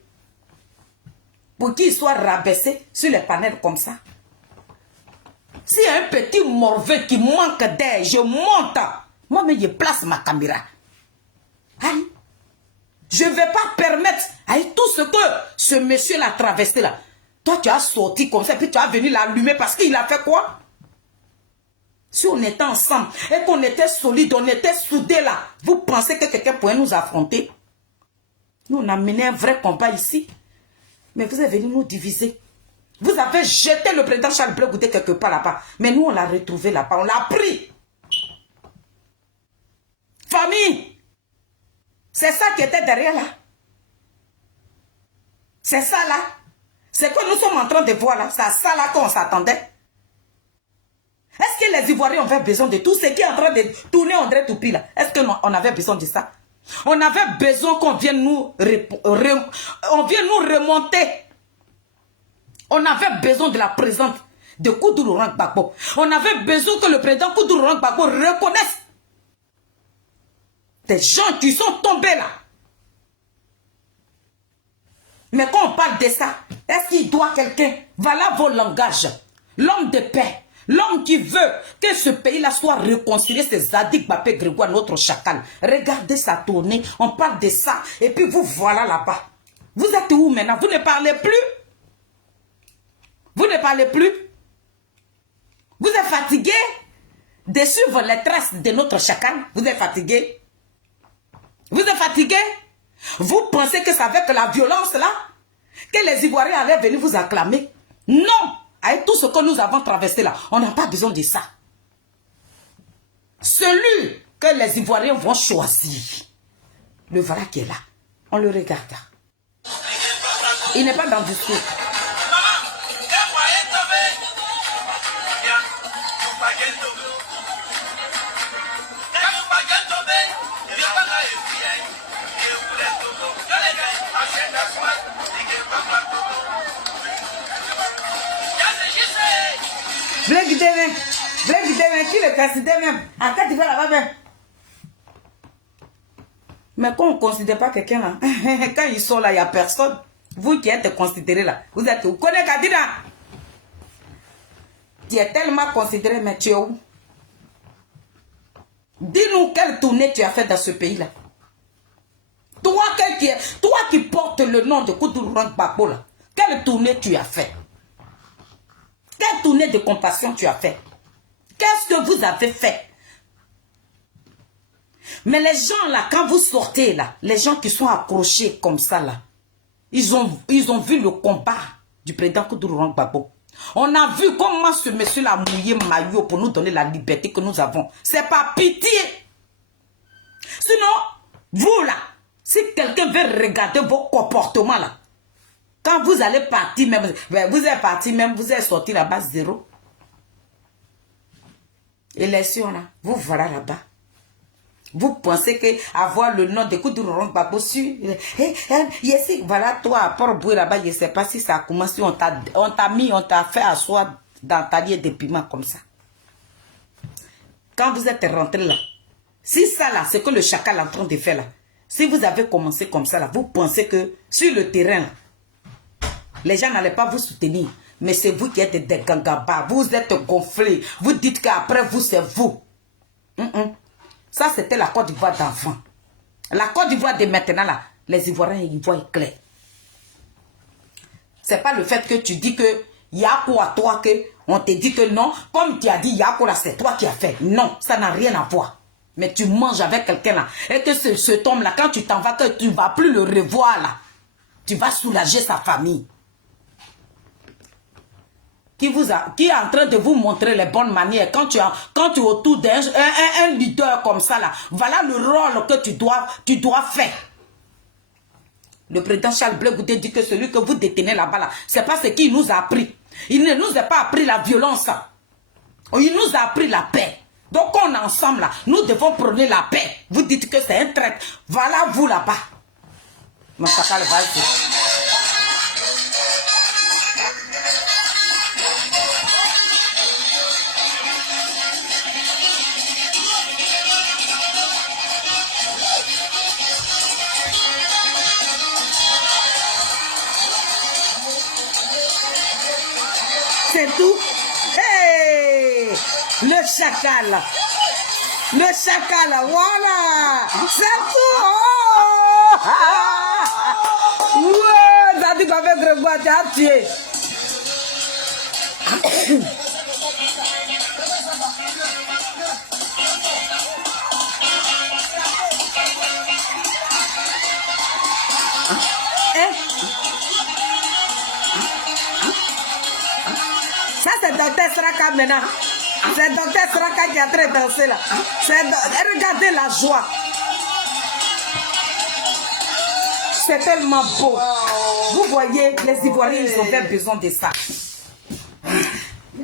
pour qu'il soit rabaissé sur les panels comme ça. S'il y a un petit morveux qui manque d'air, je monte. Moi-même, je place ma caméra. Aïe. Je ne vais pas permettre tout ce que ce monsieur l'a traversé là. Toi, tu as sorti comme ça, puis tu as venu l'allumer parce qu'il a fait quoi? Si on était ensemble et qu'on était solide, on était soudés là, vous pensez que quelqu'un pourrait nous affronter? Nous, on a mené un vrai combat ici. Mais vous êtes venu nous diviser. Vous avez jeté le président Charles Blé Goudé quelque part là-bas. Mais nous, on l'a retrouvé là-bas. On l'a pris. Famille. C'est ça qui était derrière là. C'est ça là. C'est que nous sommes en train de voir là. C'est à ça là qu'on s'attendait. Est-ce que les Ivoiriens avaient besoin de tout ce qui est en train de tourner André Toupi là? Est-ce qu'on avait besoin de ça? On avait besoin qu'on vienne nous remonter. On avait besoin de la présence de Koudoulou Gbagbo. On avait besoin que le président Koudoulou Gbagbo reconnaisse des gens qui sont tombés là. Mais quand on parle de ça, est-ce qu'il doit quelqu'un? Voilà vos langages. L'homme de paix. L'homme qui veut que ce pays-là soit réconcilié, c'est Zadig Bapé Grégoire, notre chacal. Regardez sa tournée, on parle de ça, et puis vous voilà là-bas. Vous êtes où maintenant? Vous ne parlez plus? Vous ne parlez plus? Vous êtes fatigué de suivre les traces de notre chacal? Vous êtes fatigué? Vous êtes fatigué? Vous pensez que c'est avec la violence là que les Ivoiriens allaient venir vous acclamer? Non! Avec tout ce que nous avons traversé là, on n'a pas besoin de ça. Celui que les Ivoiriens vont choisir, le voilà qui est là. On le regarde. Il n'est pas dans le discours. Qui le considère même. En fait, il va là-bas même. Mais quand on ne considère pas quelqu'un là, quand ils sont là, il n'y a personne. Vous qui êtes considérés là, vous êtes où? Vous connaissez Kadina? Tu es tellement considéré, mais tu es où? Dis-nous quelle tournée tu as fait dans ce pays-là. Toi qui portes le nom de Koudoulou Gbagbo là, quelle tournée tu as fait? Quelle tournée de compassion tu as fait? Qu'est-ce que vous avez fait? Mais les gens là, quand vous sortez là, les gens qui sont accrochés comme ça là, ils ont vu le combat du président Koudoulou Gbagbo. On a vu comment ce monsieur l'a mouillé maillot pour nous donner la liberté que nous avons. C'est pas pitié. Sinon, vous là, si quelqu'un veut regarder vos comportements là, quand vous allez partir même, vous êtes parti même, vous êtes sorti là-bas zéro. Élection là, vous voilà là-bas. Vous pensez que avoir le nom de Koudoulou Gbagbo sur... Voilà toi, à Port-Boué là-bas, je ne sais pas si ça a commencé, on t'a fait asseoir dans ta liée de piment comme ça. Quand vous êtes rentré là, si ça là, c'est que le chacal est en train de faire là, si vous avez commencé comme ça là, vous pensez que sur le terrain là, les gens n'allaient pas vous soutenir. Mais c'est vous qui êtes des gangabas. Vous êtes gonflés. Vous dites qu'après vous, c'est vous. Ça, c'était la Côte d'Ivoire d'enfant. La Côte d'Ivoire de maintenant, là, les Ivoiriens, ils voient clair. C'est pas le fait que tu dis que Yako à toi, que on te dit que non. Comme tu as dit Yako là, c'est toi qui as fait. Non, ça n'a rien à voir. Mais tu manges avec quelqu'un là. Et que cet homme là, quand tu t'en vas, que tu ne vas plus le revoir là, tu vas soulager sa famille. Qui est en train de vous montrer les bonnes manières. Quand tu es autour d'un leader comme ça, là, voilà le rôle que tu dois faire. Le président Charles Blé Goudé dit que celui que vous détenez là-bas, là, c'est pas ce qu'il nous a appris. Il ne nous a pas appris la violence. Il nous a appris la paix. Donc on est ensemble là, nous devons prôner la paix. Vous dites que c'est un traître. Voilà vous là-bas. Mon chacal va ici. C'est tout. Hey, le chacal. Le chacal, voilà. C'est tout. Oh. Ouais, ça dit qu'avec Grégoire, tu as tué. Ça, c'est Docteur Sraka maintenant. C'est Docteur Sraka qui est en train de danser là. Regardez la joie. C'est tellement beau. Vous voyez, les Ivoiriens, ils ont bien besoin de ça.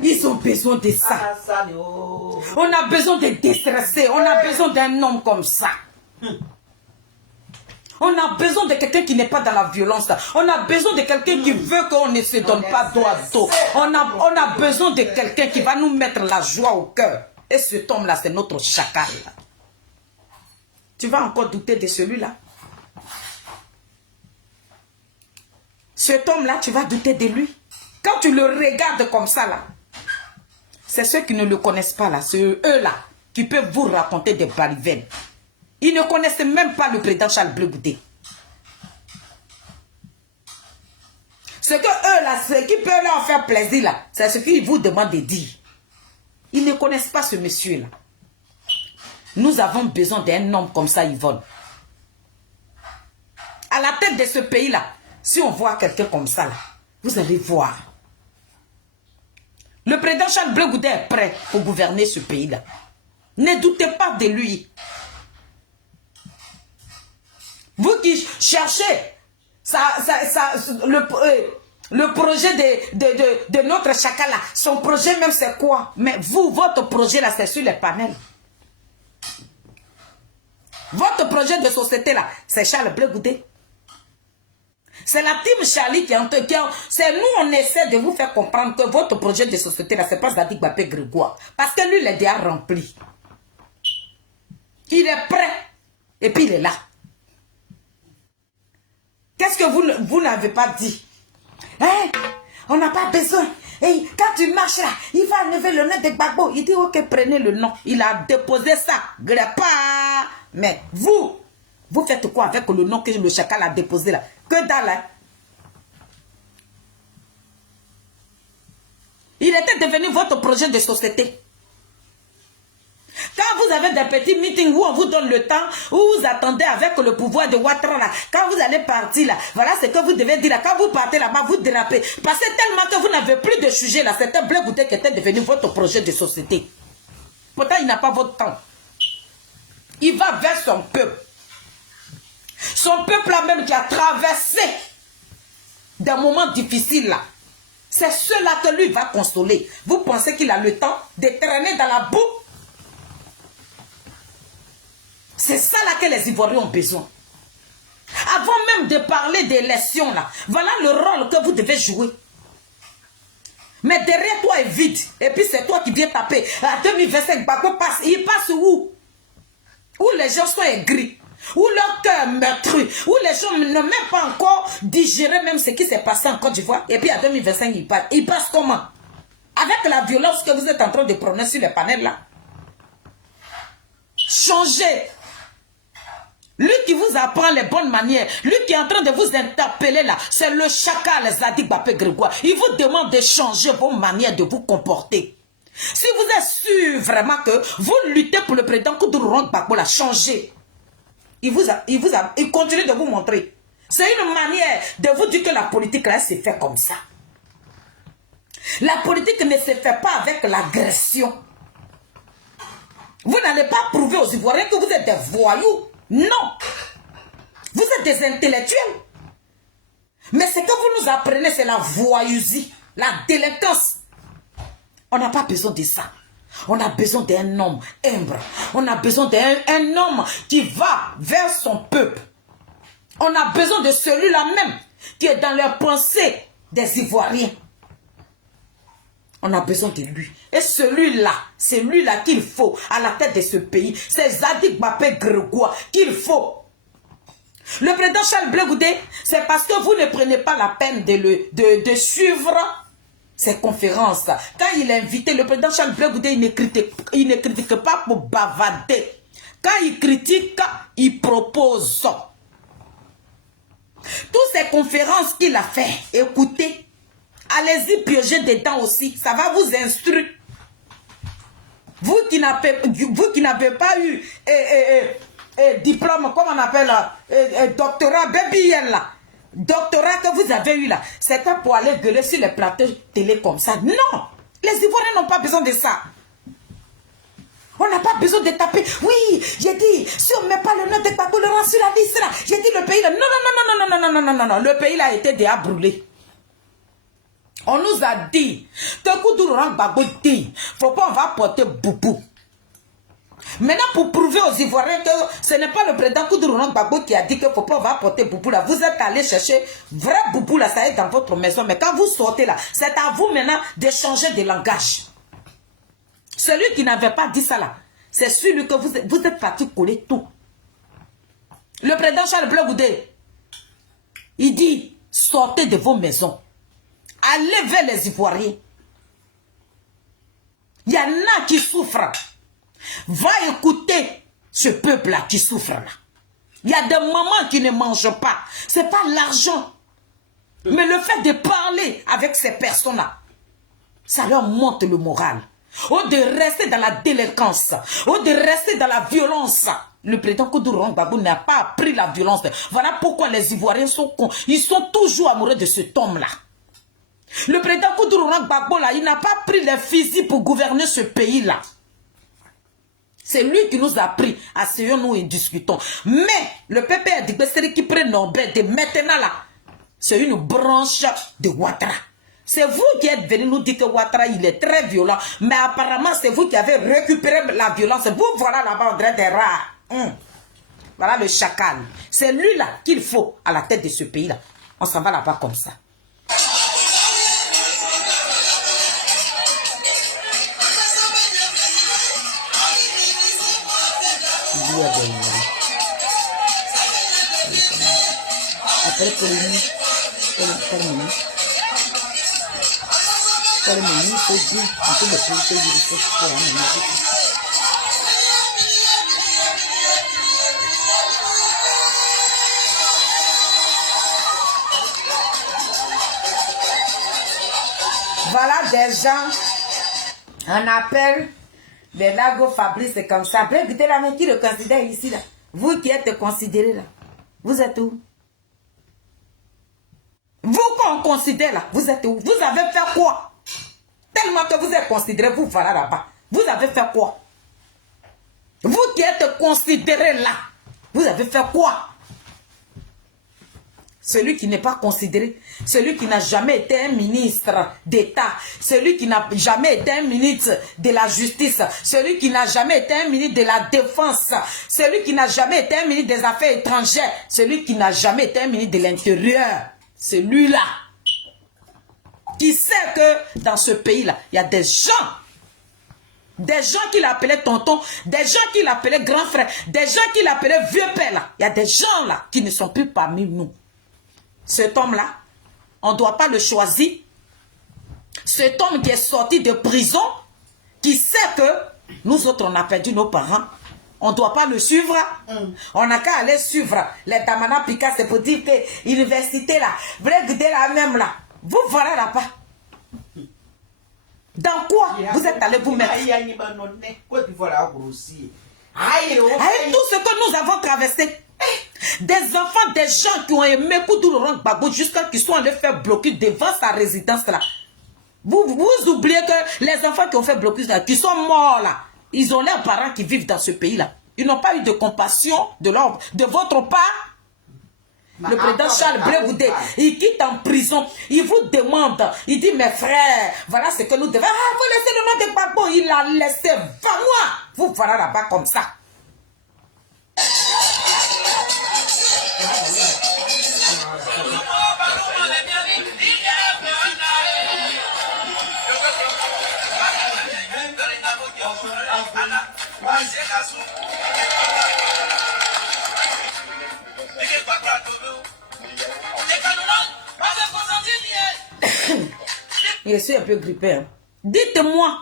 Ils ont besoin de ça. On a besoin de déstresser. On a besoin d'un homme comme ça. On a besoin de quelqu'un qui n'est pas dans la violence. On a besoin de quelqu'un qui veut qu'on ne se donne pas dos à dos. On a besoin de quelqu'un qui va nous mettre la joie au cœur. Et cet homme-là, c'est notre chacal. Tu vas encore douter de celui-là? Cet homme-là, tu vas douter de lui? Quand tu le regardes comme ça, là, c'est ceux qui ne le connaissent pas, là. C'est eux-là qui peuvent vous raconter des balivernes. Ils ne connaissaient même pas le président Charles Blé Goudé. Ce que eux là, ce qui peut leur faire plaisir là, c'est ce qu'ils vous demandent de dire. Ils ne connaissent pas ce monsieur là. Nous avons besoin d'un homme comme ça, Yvonne. À la tête de ce pays là, si on voit quelqu'un comme ça là, vous allez voir. Le président Charles Blé Goudé est prêt pour gouverner ce pays là. Ne doutez pas de lui. Vous qui cherchez le projet de notre chacal là, son projet même c'est quoi? Mais vous, votre projet là, c'est sur les panels. Votre projet de société là, c'est Charles Blé Goudé. C'est la team Charlie qui est en train de... C'est nous, on essaie de vous faire comprendre que votre projet de société là, c'est pas Zadig Bapé Grégoire. Parce que lui, il est déjà rempli. Il est prêt. Et puis il est là. Qu'est-ce que vous n'avez pas dit? Hein? On n'a pas besoin. Et quand tu marches là, il va enlever le nom de Gbagbo. Il dit, ok, prenez le nom. Il a déposé ça. Grépa. Mais vous faites quoi avec le nom que le chacal a déposé là? Que dalle, hein? Il était devenu votre projet de société. Quand vous avez des petits meetings où on vous donne le temps, où vous attendez avec le pouvoir de Ouattara là, quand vous allez partir là, voilà ce que vous devez dire là. Quand vous partez là-bas, vous dérapez. Parce que tellement que vous n'avez plus de sujet là, c'était Blé Goudé qui était devenu votre projet de société. Pourtant, il n'a pas votre temps. Il va vers son peuple. Son peuple là même qui a traversé des moments difficiles là. C'est ceux-là que lui va consoler. Vous pensez qu'il a le temps de traîner dans la boue? C'est ça là que les Ivoiriens ont besoin. Avant même de parler d'élection là, voilà le rôle que vous devez jouer. Mais derrière toi est vide. Et puis c'est toi qui viens taper. À 2025, Gbagbo passe. Il passe où? Où les gens sont aigris. Où leur cœur meurtri. Où les gens n'ont même pas encore digéré même ce qui s'est passé en Côte d'Ivoire. Et puis à 2025, il passe. Il passe comment? Avec la violence que vous êtes en train de prôner sur les panels là. Changez. Lui qui vous apprend les bonnes manières, lui qui est en train de vous interpeller là, c'est le chacal Zadig Bapé Grégoire. Il vous demande de changer vos manières de vous comporter. Si vous êtes sûr vraiment que vous luttez pour le président Koudourou Gbagbo là, changez. Il continue de vous montrer. C'est une manière de vous dire que la politique là, se fait comme ça. La politique ne se fait pas avec l'agression. Vous n'allez pas prouver aux Ivoiriens que vous êtes des voyous. Non. Vous êtes des intellectuels. Mais ce que vous nous apprenez, c'est la voyousie, la délinquance. On n'a pas besoin de ça. On a besoin d'un homme humble. On a besoin d'un homme qui va vers son peuple. On a besoin de celui-là même qui est dans leurs pensées des Ivoiriens. On a besoin de lui. Et celui-là, c'est lui-là qu'il faut à la tête de ce pays. C'est Zadig Bapé Grégoire qu'il faut. Le président Charles Blé Goudé, c'est parce que vous ne prenez pas la peine de suivre ces conférences. Quand il est invité, le président Charles Blé Goudé, il ne critique pas pour bavader. Quand il critique, il propose. Toutes ces conférences qu'il a fait, écoutez, allez-y piocher dedans aussi, ça va vous instruire. Vous qui n'avez pas eu diplôme, comment on appelle, doctorat, là, doctorat que vous avez eu là, c'était pour aller gueuler sur les plateaux télé comme ça. Non, les Ivoiriens n'ont pas besoin de ça. On n'a pas besoin de taper. Oui, j'ai dit, si on ne met pas le nom de Gbagbo le rang sur la liste là, j'ai dit le pays là. Non, le pays là a été déjà brûlé. On nous a dit que Koudou Laurent Gbagbo dit, faut pas on va porter boubou. Maintenant, pour prouver aux Ivoiriens que ce n'est pas le président Koudou Laurent Gbagbo qui a dit qu'il faut pas on va porter boubou là, vous êtes allé chercher vrai boubou là, ça est dans votre maison. Mais quand vous sortez là, c'est à vous maintenant de changer de langage. Celui qui n'avait pas dit ça là, c'est celui que vous êtes parti coller tout. Le président Charles Blé Goudé, il dit, sortez de vos maisons. Allez vers les Ivoiriens. Il y en a qui souffrent. Va écouter ce peuple-là qui souffre là. Il y a des mamans qui ne mangent pas. Ce n'est pas l'argent. Mais le fait de parler avec ces personnes-là, ça leur monte le moral. Au de rester dans la délinquance, au de rester dans la violence. Le président Koudou Laurent Gbagbo n'a pas appris la violence. Voilà pourquoi les Ivoiriens sont cons. Ils sont toujours amoureux de cet homme-là. Le président Koudou Laurent Gbagbo, là, il n'a pas pris les fusils pour gouverner ce pays-là. C'est lui qui nous a pris. Asseyons-nous et discutons. Mais le PPR de Besseri qui prend Norbert de maintenant là, c'est une branche de Ouattara. C'est vous qui êtes venu nous dire que Ouattara, il est très violent. Mais apparemment, c'est vous qui avez récupéré la violence. Vous, voilà là-bas, on dirait des rats. Voilà le chacal. C'est lui-là qu'il faut à la tête de ce pays-là. On s'en va là-bas comme ça. Après, voilà des gens, on appelle les Lago Fabrice, c'est comme ça. Après, écoutez la main qui le considère ici là. Vous qui êtes considérés là, vous êtes où? Vous qu'on considère là, vous êtes où? Vous avez fait quoi? Tellement que vous êtes considérés, vous voilà là-bas. Vous avez fait quoi? Vous qui êtes considérés là, vous avez fait quoi? Celui qui n'est pas considéré, celui qui n'a jamais été un ministre d'État, celui qui n'a jamais été un ministre de la Justice, celui qui n'a jamais été un ministre de la Défense, celui qui n'a jamais été un ministre des Affaires étrangères, celui qui n'a jamais été un ministre de l'Intérieur, celui-là qui sait que dans ce pays-là, il y a des gens qui l'appelaient tonton, des gens qui l'appelaient grand frère, des gens qui l'appelaient vieux père là. Il y a des gens là qui ne sont plus parmi nous. Cet homme-là, on ne doit pas le choisir. Cet homme qui est sorti de prison, qui sait que nous autres, on a perdu nos parents, on ne doit pas le suivre. On n'a qu'à aller suivre les Damana Pika, c'est pour dire que l'université là, vous regardez la même là, vous voilà là-bas. Dans quoi vous êtes allé vous mettre? Avec tout ce que nous avons traversé. Des enfants, des gens qui ont aimé Koudou Laurent Gbagbo jusqu'à qu'ils sont allés faire blocus devant sa résidence là. Vous oubliez que les enfants qui ont fait blocus là, qui sont morts là, ils ont leurs parents qui vivent dans ce pays là. Ils n'ont pas eu de compassion de votre part. Le président Charles Blé Goudé, il quitte en prison, il vous demande, il dit mes frères, voilà ce que nous devons. Ah, vous laissez le nom de Gbagbo, il a laissé 20 mois. Vous voilà là-bas comme ça. Je suis un peu grippé. Hein. Dites-moi,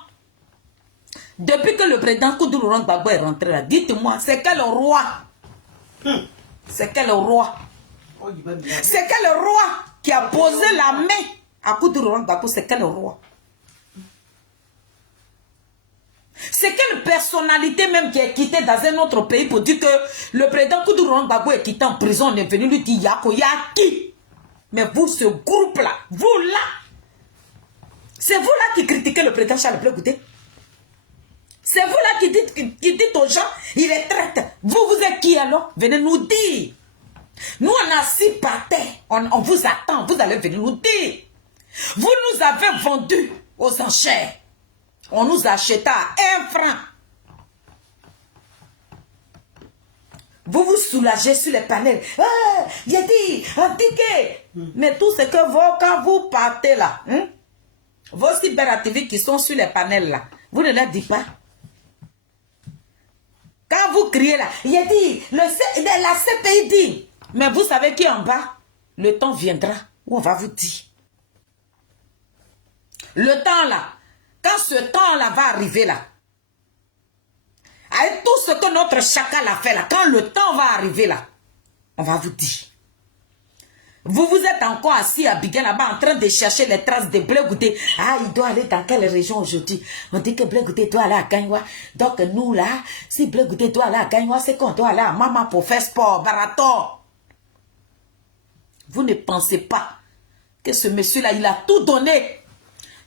depuis que le président Koudou Laurent Gbagbo est rentré là, dites-moi, c'est quel roi? C'est quel roi? C'est quel roi qui a posé la main à Koudou Laurent Gbagbo? C'est quel roi? C'est quelle personnalité même qui est quittée dans un autre pays pour dire que le président Koudou Laurent Gbagbo est quitté en prison, on est venu lui dire Yako Yaki. Mais vous, ce groupe-là, vous là, c'est vous là qui critiquez le président Charles Blé Goudé. C'est vous là qui dites aux gens, il est traître. Vous êtes qui alors? Venez nous dire. Nous, on a 6 parterres. On vous attend. Vous allez venir nous dire. Vous nous avez vendus aux enchères. On nous acheta à 1 franc. Vous vous soulagez sur les panels. Ah, j'ai dit, un ticket. Mais tout ce que vous, quand vous partez là, vos cyberactivistes qui sont sur les panels là, vous ne leur dites pas. Quand vous criez là, j'ai dit, la CPI dit. Mais vous savez qui est en bas? Le temps viendra où on va vous dire. Le temps là, quand ce temps là va arriver là, avec tout ce que notre chacal a fait là, quand le temps va arriver là, on va vous dire. Vous êtes encore assis à Biguin là-bas en train de chercher les traces de Blé Goudé. Ah, il doit aller dans quelle région aujourd'hui? On dit que Blé Goudé doit aller à Gagnoua. Donc nous là, si Blé Goudé doit aller à Gagnoua, c'est qu'on doit aller à Maman pour faire sport, marathon. Vous ne pensez pas que ce monsieur-là, il a tout donné.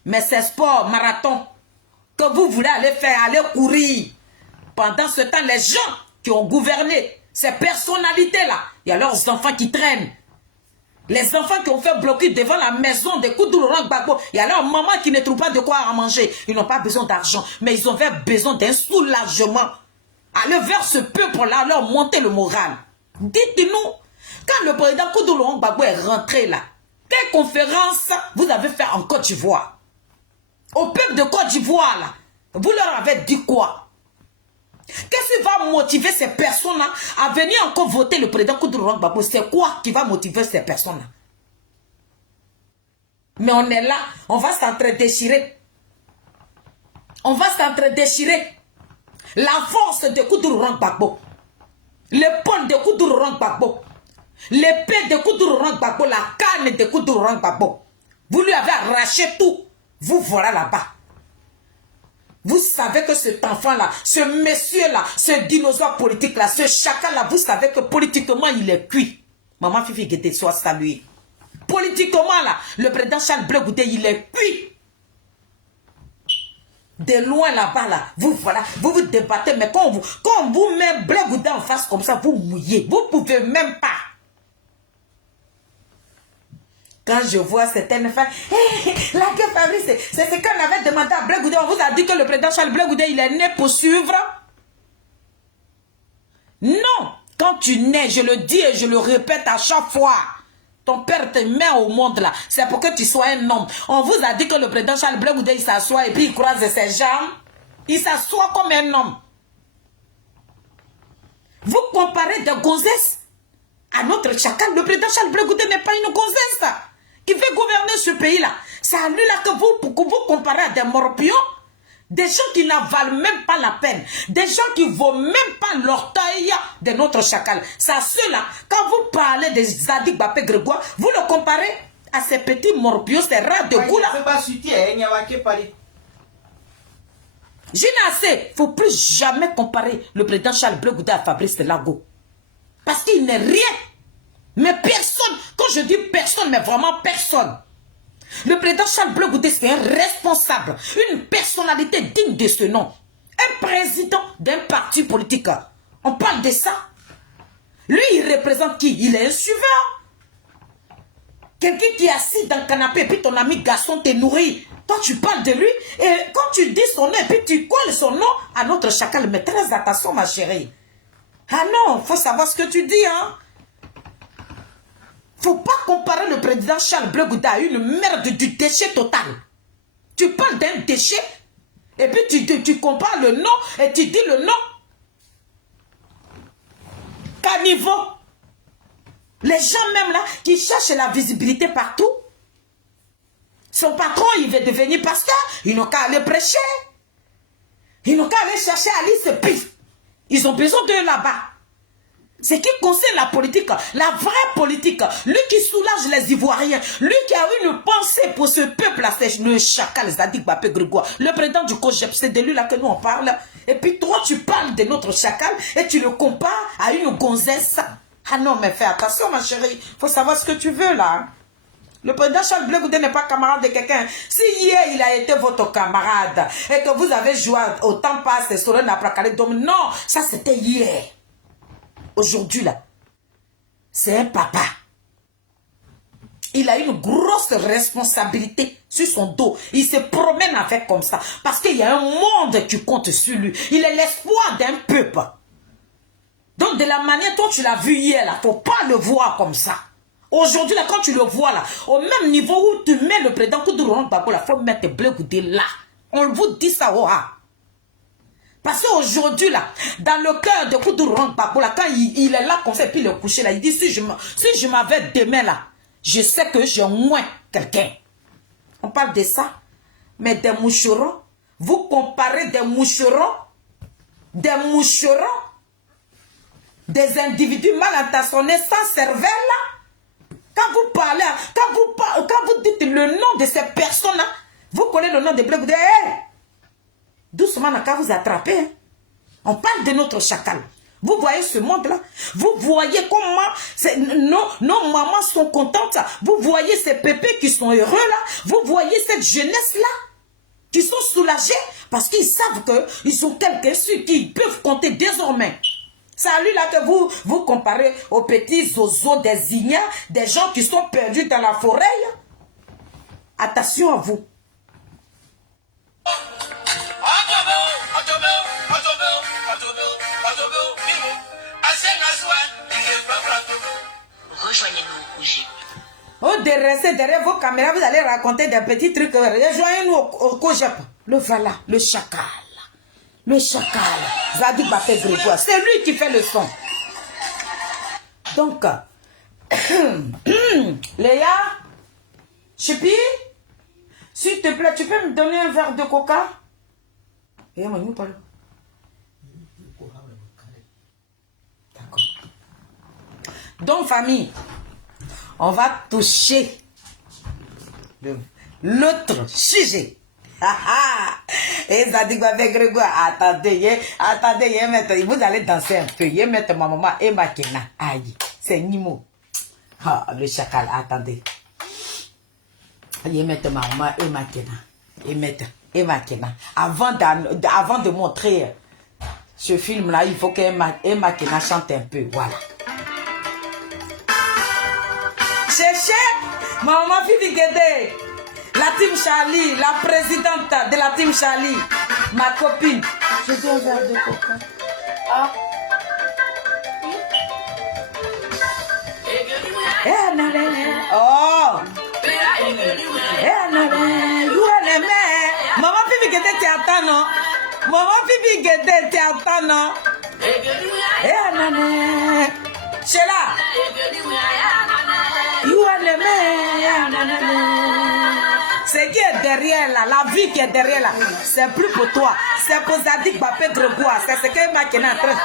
Mais c'est sport, marathon, que vous voulez aller faire, aller courir. Pendant ce temps, les gens qui ont gouverné, ces personnalités-là, il y a leurs enfants qui traînent. Les enfants qui ont fait bloquer devant la maison de Koudou Laurent Gbagbo, il y a leurs mamans qui ne trouvent pas de quoi à manger. Ils n'ont pas besoin d'argent, mais ils ont besoin d'un soulagement. Aller vers ce peuple-là, leur monter le moral. Dites-nous, quand le président Koudou Laurent Gbagbo est rentré là, quelle conférence vous avez fait en Côte d'Ivoire? Au peuple de Côte d'Ivoire là, vous leur avez dit quoi? Qu'est-ce qui va motiver ces personnes-là à venir encore voter le président Koudou Laurent Gbagbo? C'est quoi qui va motiver ces personnes-là? Mais on est là, on va s'entre-déchirer. On va s'entre-déchirer. La force de Koudou Laurent Gbagbo, l'épaule de Koudou Laurent Gbagbo, l'épée de Koudou Laurent Gbagbo, la canne de Koudou Laurent Gbagbo. Vous lui avez arraché tout. Vous voilà là-bas. Vous savez que cet enfant-là, ce monsieur-là, ce dinosaure politique-là, ce chacal-là, vous savez que politiquement, il est cuit. Maman Fifi Guété soit saluée. Politiquement, là, le président Charles Blé Goudé, il est cuit. De loin là-bas, là, vous voilà, vous vous débattez, mais quand on vous met Blé Goudé en face comme ça, vous mouillez. Vous ne pouvez même pas. Quand je vois certaines femmes, la que Fabrice, c'est ce qu'on avait demandé à Blé Goudé. On vous a dit que le président Charles Blé Goudé, il est né pour suivre. Non, quand tu nais, je le dis et je le répète à chaque fois, ton père te met au monde là, c'est pour que tu sois un homme. On vous a dit que le président Charles Blé Goudé, il s'assoit et puis il croise ses jambes. Il s'assoit comme un homme. Vous comparez de gonzesse à notre chacal. Le président Charles Blé Goudé n'est pas une gonzesse. Il veut gouverner ce pays-là. C'est à lui là que vous comparez à des morpions, des gens qui n'avalent même pas la peine, des gens qui ne vaut même pas l'orteil de notre chacal. C'est à ceux-là, quand vous parlez des Zadig Bapé Grégoire, vous le comparez à ces petits morpions, ces rats de goût là. Je n'ai assez. Il ne faut plus jamais comparer le président Charles Blé Goudé à Fabrice Lago. Parce qu'il n'est rien. Mais personne, quand je dis personne, mais vraiment personne. Le président Charles Blé Goudé, c'est un responsable, une personnalité digne de ce nom. Un président d'un parti politique. On parle de ça. Lui, il représente qui? Il est un suiveur. Quelqu'un qui est assis dans le canapé et puis ton ami garçon te nourrit. Toi, tu parles de lui et quand tu dis son nom et puis tu colles son nom à notre chacal, mais très attention, ma chérie. Ah non, il faut savoir ce que tu dis, hein. Faut pas comparer le président Charles Blé Goudé à une merde du déchet total. Tu parles d'un déchet et puis tu compares le nom et tu dis le nom. Caniveau. Les gens même là qui cherchent la visibilité partout. Son patron, il veut devenir pasteur. Ils n'ont qu'à aller prêcher. Ils n'ont qu'à aller chercher Alice Pif. Ils ont besoin d'eux là-bas. Ce qui concerne la politique, la vraie politique, lui qui soulage les Ivoiriens, lui qui a une pensée pour ce peuple-là, c'est le chacal Zadig Bapé Grégoire, le président du COGEP, c'est de lui là que nous on parle. Et puis toi, tu parles de notre chacal et tu le compares à une gonzesse. Ah non, mais fais attention, ma chérie, il faut savoir ce que tu veux là. Le président Charles Blé Goudé n'est pas camarade de quelqu'un. Si hier il a été votre camarade et que vous avez joué au temps passe sur un après non, ça c'était hier. Aujourd'hui, là, c'est un papa. Il a une grosse responsabilité sur son dos. Il se promène avec comme ça. Parce qu'il y a un monde qui compte sur lui. Il est l'espoir d'un peuple. Donc, de la manière dont tu l'as vu hier, là, il ne faut pas le voir comme ça. Aujourd'hui, là, quand tu le vois, là, au même niveau où tu mets le président Koudourou Gbagbo, il faut mettre Blé Goudé là. On vous dit ça, oh, ah. Parce qu'aujourd'hui, là, dans le cœur de Koudourou Gbagbo, là, quand il est là, comme ça, et puis il est couché, là, il dit, si je m'avais demain, là, je sais que j'ai moins quelqu'un. On parle de ça. Mais des moucherons, vous comparez des moucherons, des individus mal intentionnés, sans cervelle, là. Quand vous parlez, quand vous dites le nom de ces personnes-là, vous connaissez le nom de Blé Goudé, doucement, on n'a qu'à vous attraper. Hein. On parle de notre chacal. Vous voyez ce monde-là? Vous voyez comment nos mamans sont contentes. Vous voyez ces pépés qui sont heureux là. Vous voyez cette jeunesse-là qui sont soulagés parce qu'ils savent qu'ils ont quelqu'un sur qui ils peuvent compter désormais. C'est à lui là que vous comparez aux petits zozos des ignares, des gens qui sont perdus dans la forêt. Attention à vous. Rejoignez-nous au G. Oh, derrière vos caméras, vous allez raconter des petits trucs. Rejoignez-nous au COGEP. Le voilà, le chacal. Le chacal. Zadig Bapé Grégoire. C'est lui qui fait le son. Donc, Léa, Chipi, s'il te plaît, tu peux me donner un verre de coca? Et moi, nous parlons. D'accord. Donc, famille, on va toucher l'autre sujet. Et Zadig Bapé Grégoire, attendez, vous allez danser un peu. Mettre ma maman et ma kena. Aïe, c'est Nimo. Ah, le chacal, attendez. Mettre ma maman et ma kena. Et ma kena. Avant de montrer ce film-là, il faut qu'Emma Kena chante un peu. Voilà. Chéché, maman Fifi Guédé, la team Charlie, la présidente de la team Charlie, ma copine. Je dis un verre de coca. Ah. Oh. Maman Fifi Guédé, tu attends, non? Maman Fifi Guédé, tu attends, non? Sheila. Ce qui est derrière là, la vie qui est derrière là, c'est plus pour toi, c'est pour Zadig Bapé Grégoire, c'est ce que ma kena train.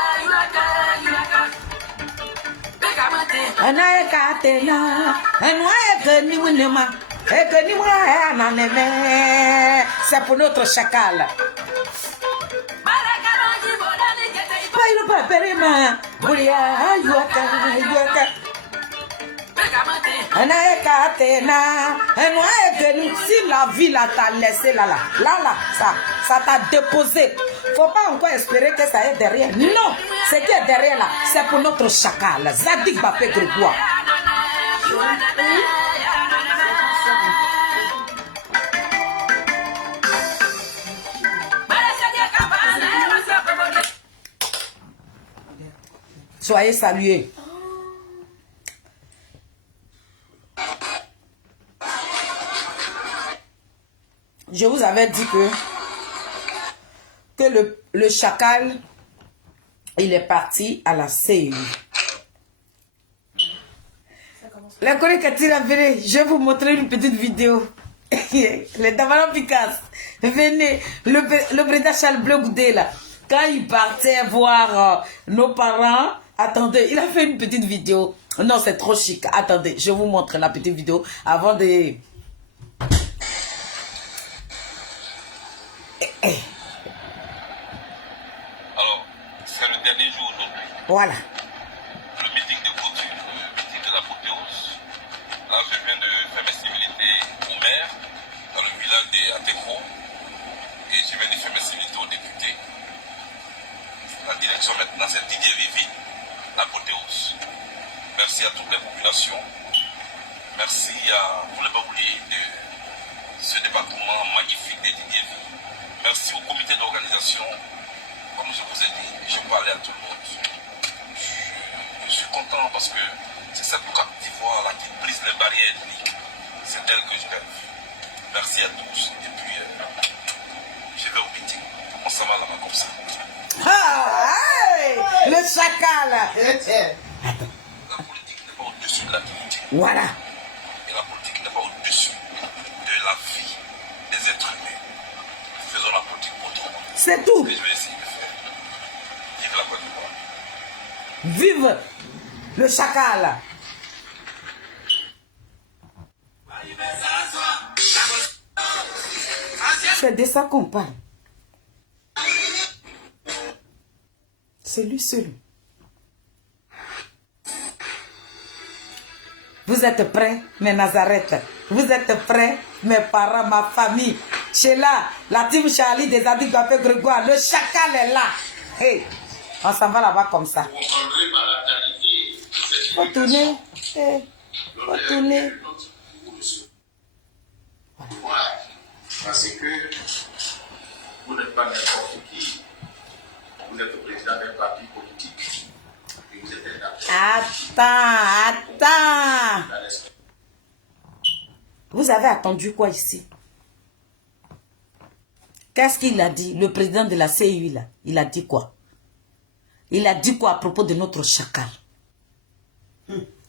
C'est pour notre chacal. Si la vie là t'a laissé là, ça t'a déposé. Faut pas encore espérer que ça est derrière. Non, ce qui est derrière là, c'est pour notre chacal, Zadig Bapé Grégoire. Soyez salués. Je vous avais dit que le chacal, il est parti à la CEU. La chronique est-il avérée? Je vais vous montrer une petite vidéo. Les Damara Picasso. Venez, le président Charles Bleu Goudé là, quand il partait voir nos parents, attendez, il a fait une petite vidéo. Non, c'est trop chic. Attendez, je vous montre la petite vidéo avant de... Alors, c'est le dernier jour aujourd'hui. Voilà. Le meeting de clôture, le meeting de l'apothéose. Là, je viens de faire mes civilités au maire, dans le village d'Atéco. Et je viens de faire mes civilités aux députés. La direction maintenant, c'est Didier Vivi, l'apothéose. Merci à toutes les populations. Merci à, vous ne pas oublier, de ce département magnifique de Didier Vivi. Merci au comité d'organisation. Comme je vous ai dit, je parlais à tout le monde. Je suis content parce que c'est cette Côte d'Ivoire là qui brise les barrières ethniques. C'est d'elle que je rêve. Merci à tous. Et puis, je vais au meeting. On s'en va là-bas comme ça. Ah, hey, le chacal. Attends. La politique n'est pas au-dessus de l'activité. Voilà. Et la politique n'est pas au-dessus de la vie des êtres humains. Faisons la politique autrement. C'est tout. Et je vais essayer de faire. Vive la Côte d'Ivoire. Vive le chacal. C'est de ça qu'on parle. C'est lui seul. Vous êtes prêts, mes Nazareth? Vous êtes prêts, mes parents, ma famille? Sheila, la team Charlie des Adik Bapé Grégoire, le chacal est là. Hey, on s'en va là-bas comme ça. Faut tourner. Hey, faut tourner. Voilà. Parce que vous n'êtes pas n'importe qui. Vous êtes le président d'un parti politique. Et vous êtes un Attends. Vous avez attendu quoi ici? Qu'est-ce qu'il a dit? Le président de la CEU là, il a dit quoi? Il a dit quoi à propos de notre chacal?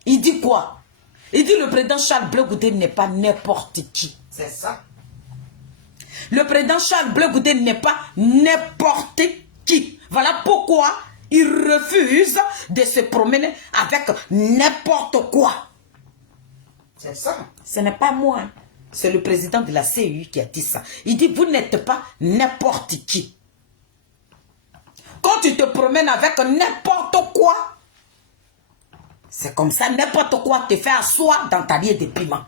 Il dit quoi? Il dit le président Charles Bleu Goudé n'est pas n'importe qui. C'est ça. Le président Charles Bleu Goudé n'est pas n'importe qui. Voilà pourquoi il refuse de se promener avec n'importe quoi. C'est ça. Ce n'est pas moi. Hein. C'est le président de la CEU qui a dit ça. Il dit, vous n'êtes pas n'importe qui. Quand tu te promènes avec n'importe quoi, c'est comme ça, n'importe quoi te fait asseoir dans ta liée de piment.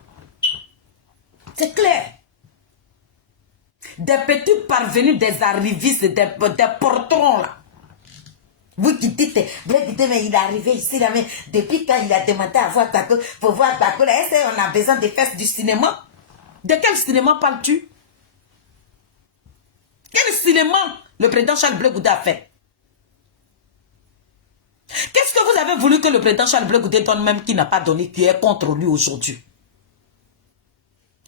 C'est clair. Des petits parvenus, des arrivistes, des portons là. Vous qui dites, mais il est arrivé ici, là, mais depuis quand il a demandé à voir Bako, pour voir Bako, est-ce qu'on a besoin de faire du cinéma? De quel cinéma parles-tu? Quel cinéma le président Charles Bleu Goudé a fait? Qu'est-ce que vous avez voulu que le président Charles Bleu Goudé donne même qui n'a pas donné, qui est contre lui aujourd'hui?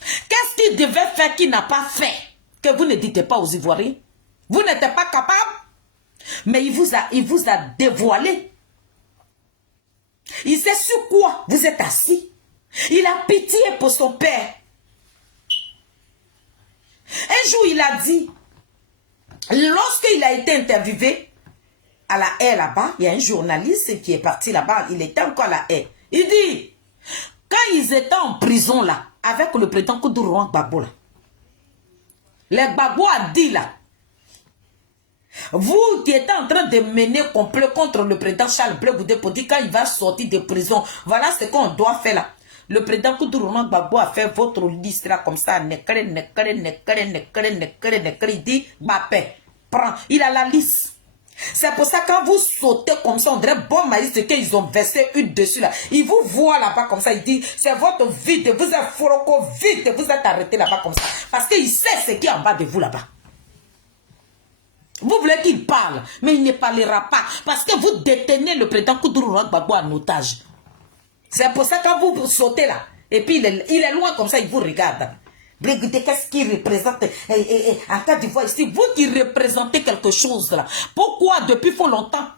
Qu'est-ce qu'il devait faire qu'il n'a pas fait? Que vous ne dites pas aux Ivoiriens? Vous n'étiez pas capable? Mais il vous a dévoilé. Il sait sur quoi vous êtes assis. Il a pitié pour son père. Un jour, il a dit, lorsqu'il a été interviewé à la haie là-bas, il y a un journaliste qui est parti là-bas, il était encore à la haie. Il dit, quand ils étaient en prison là, avec le président Koudourouan Gbagbo là, les Gbagbo a dit là, vous qui êtes en train de mener complot contre le président Charles Bleu Goudé pour dire quand il va sortir de prison, voilà ce qu'on doit faire là. Le président Koudourouan Gbagbo a fait votre liste là comme ça, il dit, Mbappé, prends, il a la liste. C'est pour ça que quand vous sautez comme ça, on dirait bon maïs qu'ils ont versé une dessus là. Ils vous voient là-bas comme ça, il dit, c'est votre vie, vous êtes foroco, vite, vous êtes arrêté là-bas comme ça. Parce qu'il sait ce qui est en bas de vous là-bas. Vous voulez qu'il parle, mais il ne parlera pas. Parce que vous détenez le président Koudourouan Gbagbo en otage. C'est pour ça que quand vous sautez là, et puis il est loin comme ça, il vous regarde. Qu'est-ce qu'il représente en Côte d'Ivoire ici? Vous qui représentez quelque chose là. Pourquoi depuis fort longtemps?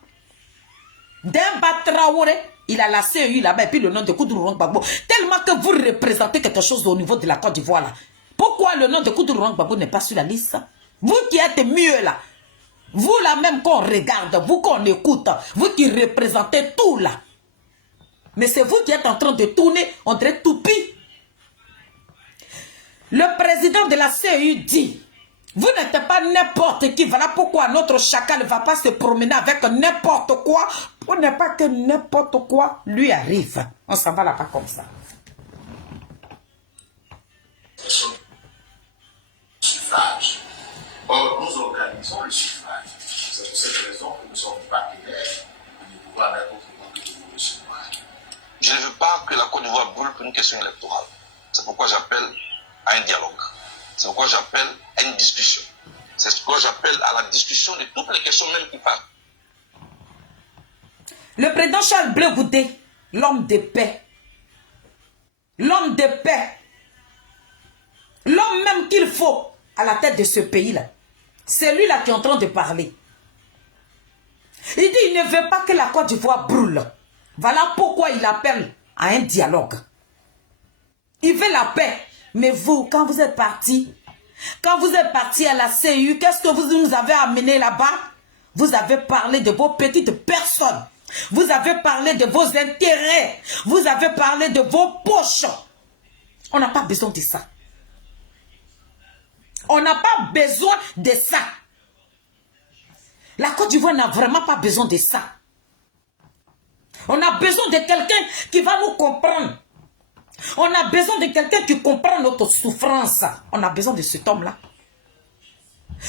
Demba Traoré, il a la CEU là-bas et puis le nom de Koudourouan Gbagbo. Tellement que vous représentez quelque chose au niveau de la Côte d'Ivoire là. pourquoi le nom de Koudourou Gbagbo n'est pas sur la liste? Vous qui êtes mieux là, vous là même qu'on regarde, vous qu'on écoute, vous qui représentez tout là. Mais c'est vous qui êtes en train de tourner, on dirait toupie. Le président de la CEU dit, vous n'êtes pas n'importe qui, voilà pourquoi notre chacal ne va pas se promener avec n'importe quoi, pour ne pas que n'importe quoi lui arrive. On s'en va là-bas comme ça. Suffrage. Or, nous organisons le suffrage. C'est pour cette raison que nous sommes partenaires du pouvoir mettre autrement que le suffrage. Je ne veux pas que la Côte d'Ivoire brûle pour une question électorale. C'est pourquoi j'appelle à un dialogue. C'est pourquoi j'appelle à une discussion. C'est pourquoi j'appelle à la discussion de toutes les questions même qui parlent. Le président Charles Blé Goudé, l'homme de paix. L'homme de paix. L'homme même qu'il faut à la tête de ce pays-là. C'est lui là qui est en train de parler. Il dit il ne veut pas que la Côte d'Ivoire brûle. Voilà pourquoi il appelle à un dialogue. Il veut la paix. Mais vous, quand vous êtes parti à la CEU, qu'est-ce que vous nous avez amené là-bas? Vous avez parlé de vos petites personnes. Vous avez parlé de vos intérêts. Vous avez parlé de vos poches. On n'a pas besoin de ça. On n'a pas besoin de ça. La Côte d'Ivoire n'a vraiment pas besoin de ça. On a besoin de quelqu'un qui va nous comprendre. On a besoin de quelqu'un qui comprend notre souffrance. On a besoin de cet homme-là.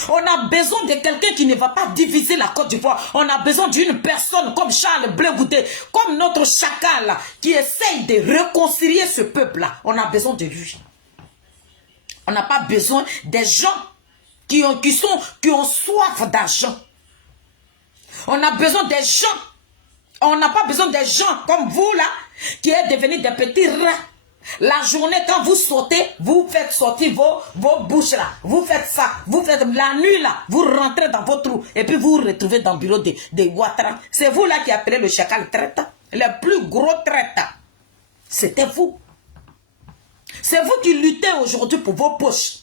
On a besoin de quelqu'un qui ne va pas diviser la Côte d'Ivoire. On a besoin d'une personne comme Charles Blé Goudé, comme notre chacal, qui essaye de réconcilier ce peuple-là. On a besoin de lui. On n'a pas besoin des gens qui ont soif d'argent. On a besoin des gens. On n'a pas besoin des gens comme vous là, qui êtes devenus des petits rats. La journée, quand vous sautez, vous faites sortir vos bouches là. Vous faites ça. Vous faites la nuit là. Vous rentrez dans votre trou. Et puis vous vous retrouvez dans le bureau de Ouattara. C'est vous là qui appelez le chacal traite. Le plus gros traite. C'était vous. C'est vous qui luttez aujourd'hui pour vos poches.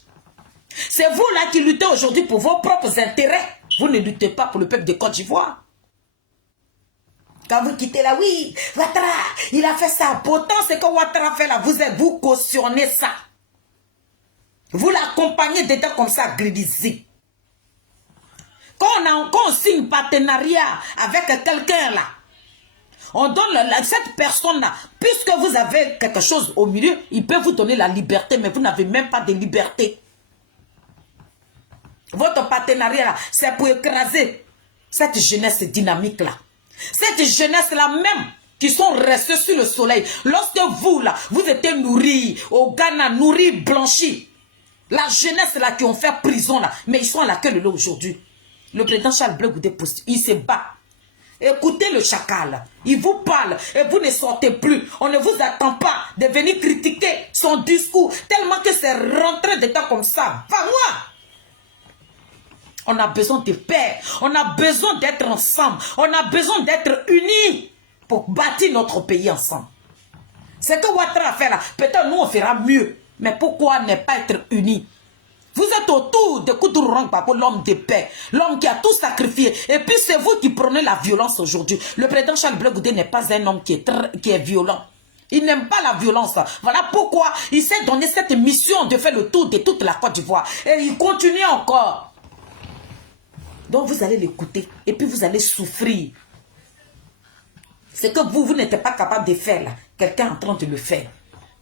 C'est vous là qui luttez aujourd'hui pour vos propres intérêts. Vous ne luttez pas pour le peuple de Côte d'Ivoire. Quand vous quittez là, oui, Ouattara, il a fait ça. Pourtant, ce que Ouattara fait là, vous cautionnez ça. Vous l'accompagnez dedans comme ça, grisé. Quand on signe partenariat avec quelqu'un là, on donne cette personne-là, puisque vous avez quelque chose au milieu, il peut vous donner la liberté, mais vous n'avez même pas de liberté. Votre partenariat là, c'est pour écraser cette jeunesse dynamique-là. Cette jeunesse-là même, qui sont restés sur le soleil. Lorsque vous là, vous étiez nourris au Ghana, nourris, blanchis. La jeunesse là qui ont fait prison là, mais ils sont à la queue de l'eau aujourd'hui. Le président Charles Blé Goudé, il se bat. Écoutez le chacal, il vous parle et vous ne sortez plus. On ne vous attend pas de venir critiquer son discours tellement que c'est rentré dedans comme ça. Va-moi! On a besoin de paix, on a besoin d'être ensemble, on a besoin d'être unis pour bâtir notre pays ensemble. C'est que Ouattara a fait là, peut-être nous on fera mieux, mais pourquoi ne pas être unis? Vous êtes autour de Koudourou Gbagbo, l'homme de paix, l'homme qui a tout sacrifié. Et puis c'est vous qui prenez la violence aujourd'hui. Le président Charles Blé Goudé n'est pas un homme qui est violent. Il n'aime pas la violence. Voilà pourquoi il s'est donné cette mission de faire le tour de toute la Côte d'Ivoire. Et il continue encore. Donc vous allez l'écouter et puis vous allez souffrir. C'est que vous n'êtes pas capable de faire là. Quelqu'un est en train de le faire.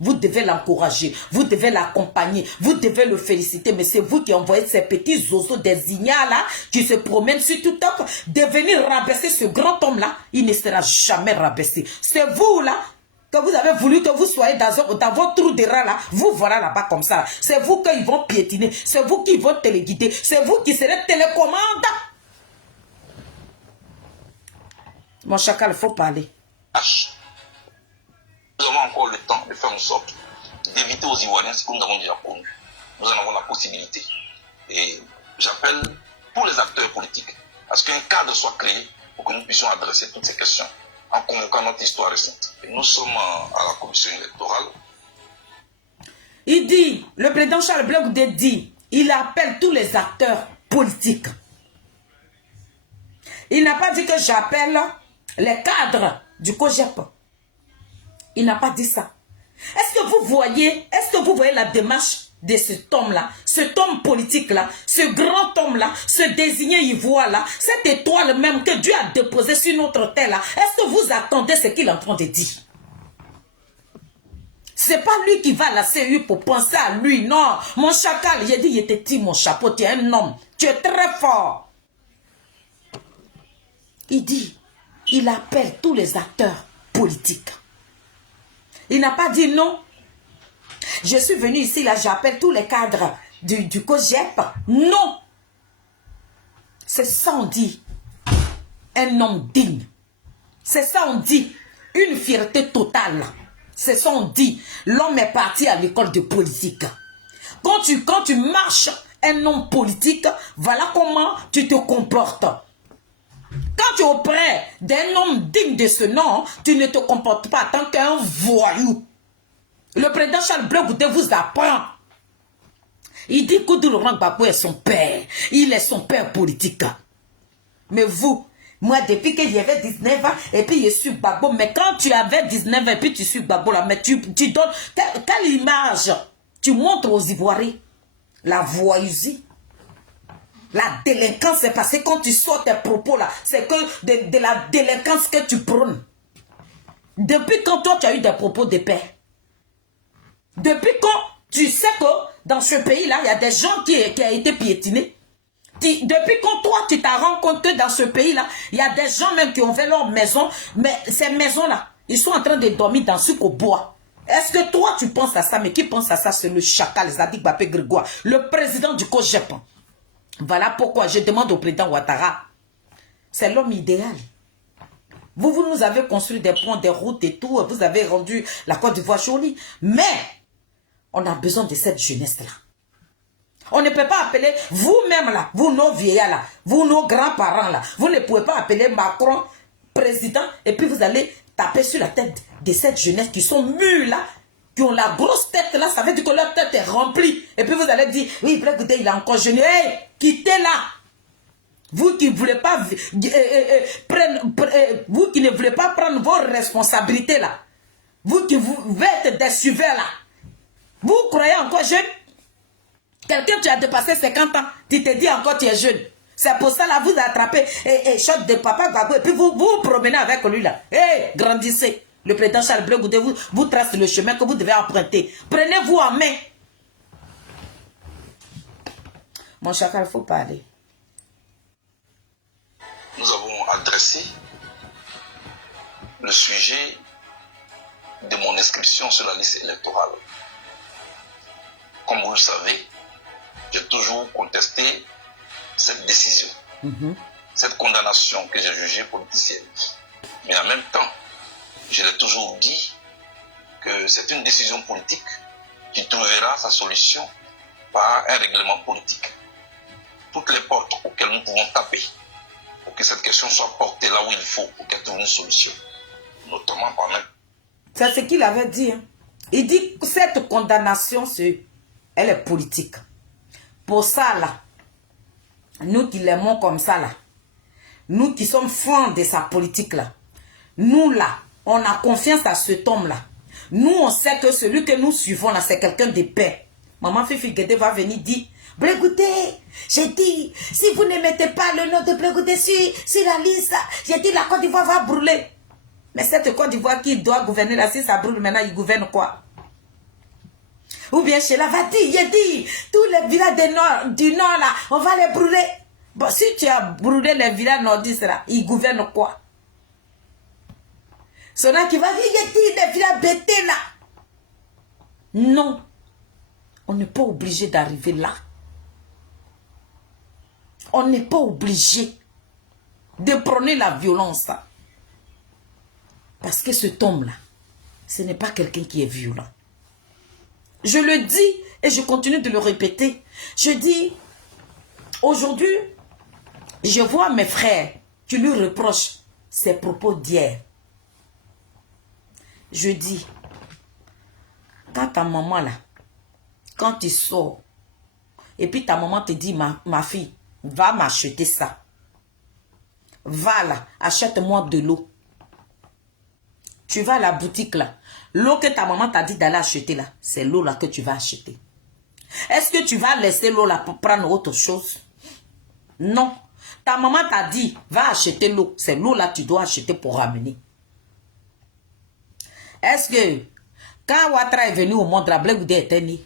Vous devez l'encourager, vous devez l'accompagner, vous devez le féliciter. Mais c'est vous qui envoyez ces petits oiseaux des ignas là, qui se promènent sur tout top, de venir rabaisser ce grand homme là. Il ne sera jamais rabaissé. C'est vous là, que vous avez voulu que vous soyez dans votre trou de rats là. Vous voilà là-bas comme ça. C'est vous qu'ils vont piétiner. C'est vous qui vont téléguider. C'est vous qui serez télécommande. Mon chacal, il faut parler. Nous avons encore le temps de faire en sorte d'éviter aux Ivoiriens ce que nous avons déjà connu. Nous en avons la possibilité. Et j'appelle tous les acteurs politiques à ce qu'un cadre soit créé pour que nous puissions adresser toutes ces questions en convoquant notre histoire récente. Et nous sommes à la commission électorale. Il dit, le président Charles Blé Goudé dit, il appelle tous les acteurs politiques. Il n'a pas dit que j'appelle les cadres du COJEP. Il n'a pas dit ça. Est-ce que vous voyez la démarche de cet homme-là, cet homme politique-là, ce grand homme-là, ce désigné ivoire-là, cette étoile même que Dieu a déposée sur notre terre-là? Est-ce que vous attendez ce qu'il est en train de dire? C'est pas lui qui va à la CU pour penser à lui, non. Mon chacal, j'ai dit, il était petit, mon chapeau, tu es un homme, tu es très fort. Il dit, il appelle tous les acteurs politiques. Il n'a pas dit non. Je suis venu ici, là, j'appelle tous les cadres du COJEP. Non. C'est ça on dit. Un homme digne. C'est ça on dit. Une fierté totale. C'est ça on dit. L'homme est parti à l'école de politique. Quand tu marches un homme politique, voilà comment tu te comportes. Quand tu es auprès d'un homme digne de ce nom, tu ne te comportes pas en tant qu'un voyou. Le président Charles Blé Goudé vous apprend. Il dit que Laurent Gbagbo est son père. Il est son père politique. Mais vous, moi, depuis que j'avais 19 ans, et puis je suis Gbagbo, mais quand tu avais 19 ans, et puis tu suis Gbagbo, là, mais tu donnes quelle image tu montres aux Ivoiriens? La voyousie. La délinquance, c'est parce que quand tu sors tes propos là, c'est que de la délinquance que tu prônes. Depuis quand toi tu as eu des propos de paix? Depuis quand tu sais que dans ce pays là, il y a des gens qui ont été piétinés? Depuis quand toi tu t'as rendu compte que dans ce pays là, il y a des gens même qui ont fait leur maison, mais ces maisons là, ils sont en train de dormir dans ce qu'au bois. Est-ce que toi tu penses à ça? Mais qui pense à ça? C'est le chacal Zadig Bapé Grégoire, le président du COJEP. Voilà pourquoi je demande au président Ouattara. C'est l'homme idéal. Vous nous avez construit des ponts, des routes et tout. Vous avez rendu la Côte d'Ivoire jolie. Mais, on a besoin de cette jeunesse-là. On ne peut pas appeler vous-même là, vous nos vieillards là, vous nos grands-parents là. Vous ne pouvez pas appeler Macron président et puis vous allez taper sur la tête de cette jeunesse qui sont mûrs là, qui ont la grosse tête là, ça veut dire que leur tête est remplie. Et puis vous allez dire, oui, Blé Goudé, il a encore jeûné. Hey, quittez-la. Vous qui ne voulez pas vous qui ne voulez pas prendre vos responsabilités là. Vous qui vous êtes des suiveurs là. Vous croyez encore jeune? Quelqu'un, tu as dépassé 50 ans, tu te dis encore tu es jeune. C'est pour ça là, vous attrapez et shot de papa Gbagbo et puis vous promenez avec lui là. Hey, grandissez. Le président Charles Blé Goudé vous trace le chemin que vous devez emprunter. Prenez-vous en main. Mon chacal, il faut parler. Nous avons adressé le sujet de mon inscription sur la liste électorale. Comme vous le savez, j'ai toujours contesté cette décision, cette condamnation que j'ai jugée politicienne. Mais en même temps, je l'ai toujours dit que c'est une décision politique qui trouvera sa solution par un règlement politique. Toutes les portes auxquelles nous pouvons taper pour que cette question soit portée là où il faut, pour qu'elle trouve une solution, notamment par même. C'est ce qu'il avait dit. Hein. Il dit que cette condamnation, elle est politique. Pour ça, là, nous qui l'aimons comme ça, là, nous qui sommes fans de sa politique, là, nous, là, on a confiance à cet homme-là. Nous, on sait que celui que nous suivons, là, c'est quelqu'un de paix. Maman Fifi Guédé va venir dire, Blé Goudé, j'ai dit, si vous ne mettez pas le nom de Blé Goudé sur la liste, j'ai dit, la Côte d'Ivoire va brûler. Mais cette Côte d'Ivoire qui doit gouverner là, si ça brûle maintenant, il gouverne quoi? Ou bien chez la Vati, il dit, tous les villages du nord là, on va les brûler. Bon, si tu as brûlé les villages nordistes là, ils gouvernent quoi? Cela qui va dire, il dit, les villages bêtés là. Non. On n'est pas obligé d'arriver là. On n'est pas obligé de prôner la violence. Parce que cet homme-là, ce n'est pas quelqu'un qui est violent. Je le dis et je continue de le répéter. Je dis, aujourd'hui, je vois mes frères qui lui reprochent ses propos d'hier. Je dis, quand ta maman là, quand tu sors, et puis ta maman te dit, ma fille, va m'acheter ça. Va là, achète-moi de l'eau. Tu vas à la boutique là. L'eau que ta maman t'a dit d'aller acheter là, c'est l'eau là que tu vas acheter. Est-ce que tu vas laisser l'eau là pour prendre autre chose? Non. Ta maman t'a dit, va acheter l'eau. C'est l'eau là que tu dois acheter pour ramener. Est-ce que, quand Ouattara est venu au monde, la Blé Goudé était né?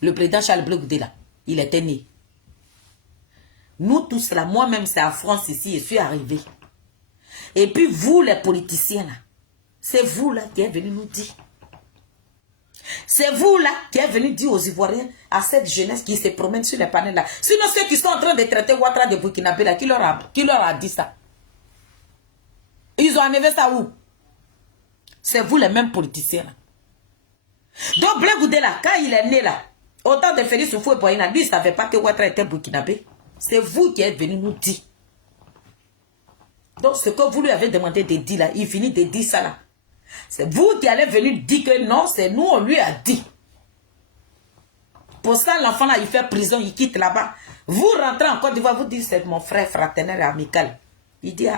Le président Charles Blé Goudé là, il était né. Nous tous là, moi-même c'est en France ici, je suis arrivé. Et puis vous les politiciens là, c'est vous là qui êtes venus nous dire. C'est vous là qui êtes venus dire aux Ivoiriens, à cette jeunesse qui se promène sur les panels là. Sinon ceux qui sont en train de traiter Ouattara de Burkinabé là, qui leur a dit ça? Ils ont enlevé ça où? C'est vous les mêmes politiciens là. Donc Blé Goudé là, quand il est né là, autant de Félix Houphouët-Boigny, lui il ne savait pas que Ouattara était Burkinabé. C'est vous qui êtes venus nous dire. Donc ce que vous lui avez demandé de dire là, il finit de dire ça là. C'est vous qui allez venir dire que non, c'est nous, on lui a dit. Pour ça, l'enfant là, il fait prison, il quitte là-bas. Vous rentrez en Côte d'Ivoire, vous dites c'est mon frère fraternel et amical. Il dit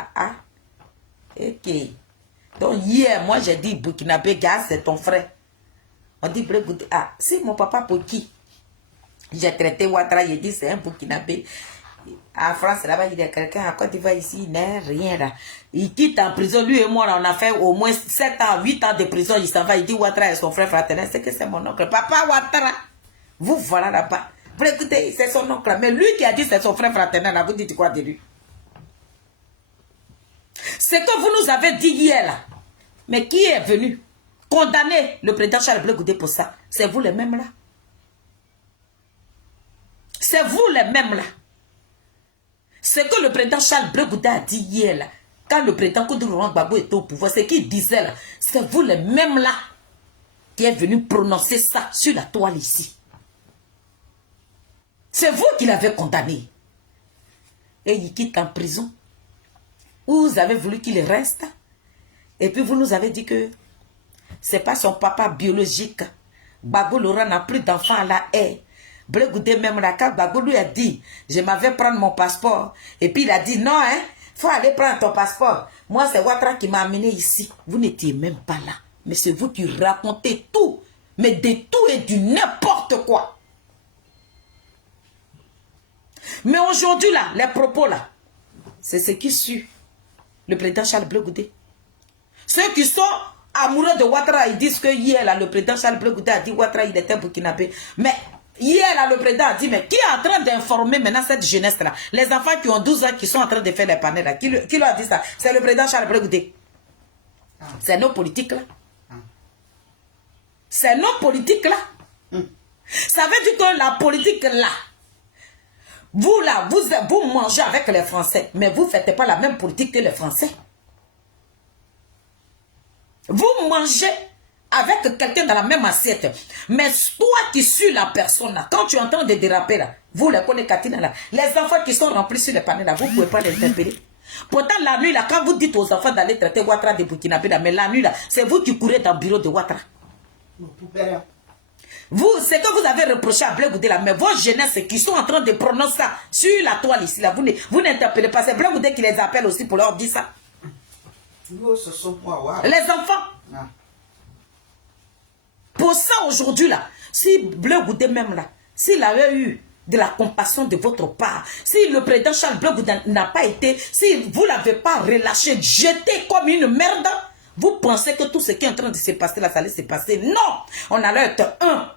ok. Donc hier, moi j'ai dit Burkinabé, gars, c'est ton frère. On dit c'est mon papa pour qui? J'ai traité Ouattara, il dit c'est un Burkinabé. En France, là-bas, il y a quelqu'un à Côte d'Ivoire ici, il n'est rien là. Il quitte en prison, lui et moi, là, on a fait au moins 7 ans, 8 ans de prison, il s'en va, il dit Ouattara est son frère fraternel, c'est que c'est mon oncle. Papa Ouattara, vous voilà là-bas. Vous écoutez, c'est son oncle, mais lui qui a dit c'est son frère fraternel, là, vous dites quoi de lui? C'est que vous nous avez dit hier là, mais qui est venu condamner le président Charles Blé Goudé pour ça? C'est vous les mêmes là. C'est vous les mêmes là. Ce que le président Charles Blé Goudé a dit hier là, quand le président Koudou Laurent Gbagbo était au pouvoir, ce qu'il disait là, c'est vous les mêmes là qui est venu prononcer ça sur la toile ici. C'est vous qui l'avez condamné. Et il quitte en prison. Vous avez voulu qu'il reste. Et puis vous nous avez dit que c'est pas son papa biologique. Gbagbo Laurent n'a plus d'enfant à la haie. Blé Goudé même là, quand Gbagbo lui a dit, je m'avais prendre mon passeport. Et puis il a dit, non, hein, faut aller prendre ton passeport. Moi, c'est Ouattara qui m'a amené ici. Vous n'étiez même pas là. Mais c'est vous qui racontez tout. Mais de tout et du n'importe quoi. Mais aujourd'hui là, les propos là, c'est ce qui suit le président Charles Blé Goudé. Ceux qui sont amoureux de Ouattara, ils disent que hier là, le président Charles Blé Goudé a dit Ouattara, il était burkinabé. Mais hier, là, le président a dit, mais qui est en train d'informer maintenant cette jeunesse-là? Les enfants qui ont 12 ans, qui sont en train de faire les panels, là. Qui leur a dit ça? C'est le président Charles Blé Goudé. C'est nos politiques, là. C'est nos politiques, là. Ça veut dire que la politique, là, vous, là, vous mangez avec les Français, mais vous ne faites pas la même politique que les Français. Vous mangez avec quelqu'un dans la même assiette. Mais toi qui suis la personne là, quand tu es en train de déraper là, vous les connaissez Katina là, les enfants qui sont remplis sur les panneaux là, vous ne pouvez pas les interpeller. Pourtant la nuit là, quand vous dites aux enfants d'aller traiter Ouattara de Burkinabé là, mais la nuit là, c'est vous qui courez dans le bureau de Ouattara. Vous, c'est que vous avez reproché à Blé Goudé là, mais vos jeunesses qui sont en train de prononcer ça sur la toile ici là, vous n'interpellez pas. C'est Blé Goudé qui les appelle aussi pour leur dire ça. Les enfants. Pour ça, aujourd'hui, là, si Blé Goudé même là, s'il avait eu de la compassion de votre part, si le président Charles Blé Goudé n'a pas été, si vous ne l'avez pas relâché, jeté comme une merde, vous pensez que tout ce qui est en train de se passer là, ça allait se passer? Non! On allait être un.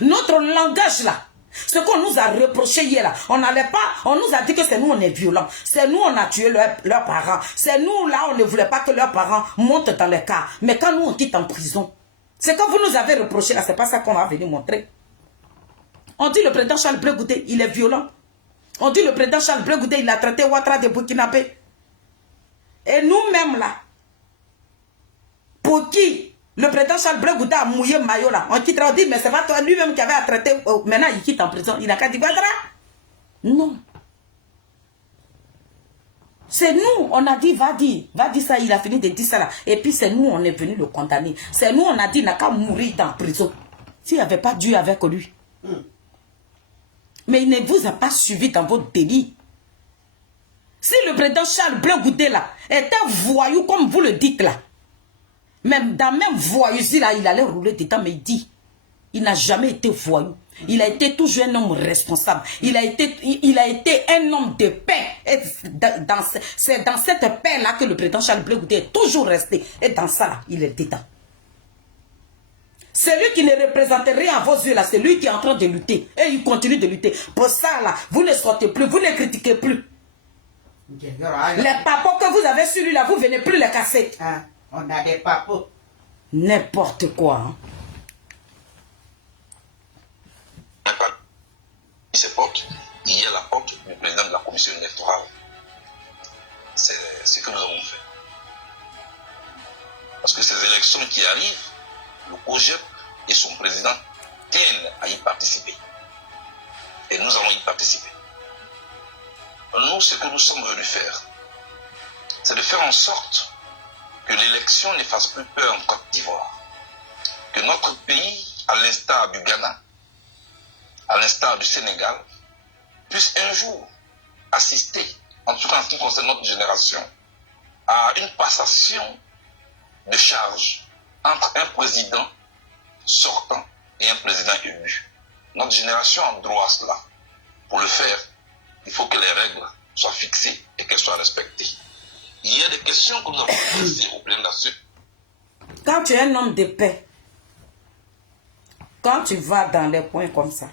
Notre langage là, ce qu'on nous a reproché hier là, on n'allait pas, on nous a dit que c'est nous on est violents, c'est nous on a tué leurs parents, c'est nous là on ne voulait pas que leurs parents montent dans les cas, mais quand nous on quitte en prison, ce que vous nous avez reproché là, c'est pas ça qu'on va venir montrer. On dit le président Charles Blé Goudé, il est violent. On dit le président Charles Blé Goudé, il a traité Ouattara de Burkinabé. Et nous-mêmes là, pour qui le président Charles Blé Goudé a mouillé maillot là, on quittera, on dit mais c'est pas toi lui-même qui avait à traiter, maintenant il quitte en prison, il n'a qu'à dire Ouattara. Non. C'est nous, on a dit, va dire ça, il a fini de dire ça là. Et puis c'est nous, on est venu le condamner. C'est nous, on a dit, il n'a qu'à mourir dans la prison. s'il n'y avait pas Dieu avec lui. Mais il ne vous a pas suivi dans votre délit. Si le président Charles Blé Goudé là était voyou comme vous le dites là, même dans même voyousie là, il allait rouler dedans, mais il dit, il n'a jamais été voyou. Il a été toujours un homme responsable. Il a été un homme de paix. C'est dans cette paix-là que le président Charles Blé Goudé est toujours resté. Et dans ça, là, il est dedans. Celui qui ne représente rien à vos yeux, là, c'est lui qui est en train de lutter. Et il continue de lutter. Pour ça, là, vous ne sortez plus, vous ne critiquez plus. Les papos que vous avez sur lui, là, vous ne venez plus les casser. Ah, on a des papos. N'importe quoi. Hein. Ces portes, il y a la porte du président de la commission électorale. C'est ce que nous avons fait. Parce que ces élections qui arrivent, le COJEP et son président tiennent à y participer. Et nous allons y participer. Nous, ce que nous sommes venus faire, c'est de faire en sorte que l'élection ne fasse plus peur en Côte d'Ivoire. Que notre pays, à l'instar du Ghana, à l'instar du Sénégal, puisse un jour assister, en tout cas en ce qui concerne notre génération, à une passation de charge entre un président sortant et un président élu. Notre génération a droit à cela. Pour le faire, il faut que les règles soient fixées et qu'elles soient respectées. Il y a des questions que nous avons posées au président là-dessus. Quand tu es un homme de paix, quand tu vas dans les points comme ça,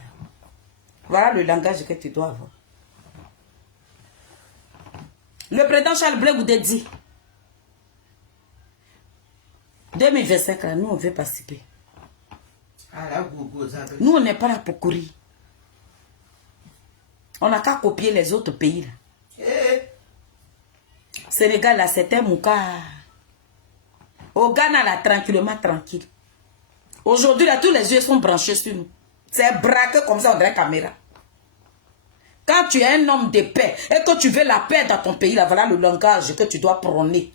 voilà le langage que tu dois avoir. Le président Charles Blé Goudé dit 2025, là, nous on veut participer. Nous on n'est pas là pour courir. On n'a qu'à copier les autres pays là. Sénégal là, c'était Mouka. Au Ghana là, tranquille. Aujourd'hui là, tous les yeux sont branchés sur nous. C'est braqué comme ça, on dirait caméra. Quand tu es un homme de paix et que tu veux la paix dans ton pays, là, voilà le langage que tu dois prôner.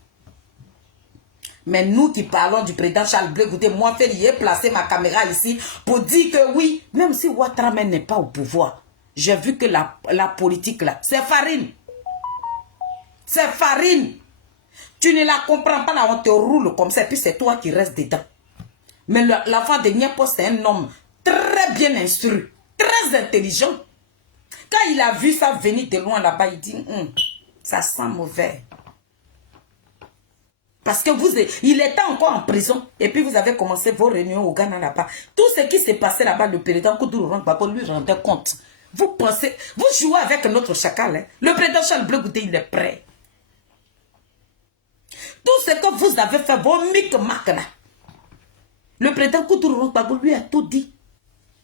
Mais nous qui parlons du président Charles Blé Goudé, moi, j'ai placé ma caméra ici pour dire que oui, même si Ouattara n'est pas au pouvoir, j'ai vu que la politique là, c'est farine. C'est farine. Tu ne la comprends pas là, on te roule comme ça et puis c'est toi qui restes dedans. Mais l'enfant de Niapo, c'est un homme très bien instruit, très intelligent. Quand il a vu ça venir de loin là-bas, il dit, ça sent mauvais. Parce que il était encore en prison. Et puis vous avez commencé vos réunions au Ghana là-bas. Tout ce qui s'est passé là-bas, le président Koudourou Rwanda lui rendait compte. Vous pensez, vous jouez avec notre chacal. Hein? Le président Charles Blé Goudé, il est prêt. Tout ce que vous avez fait, vos micmacs là. Le président Koudourou Rwanda lui a tout dit.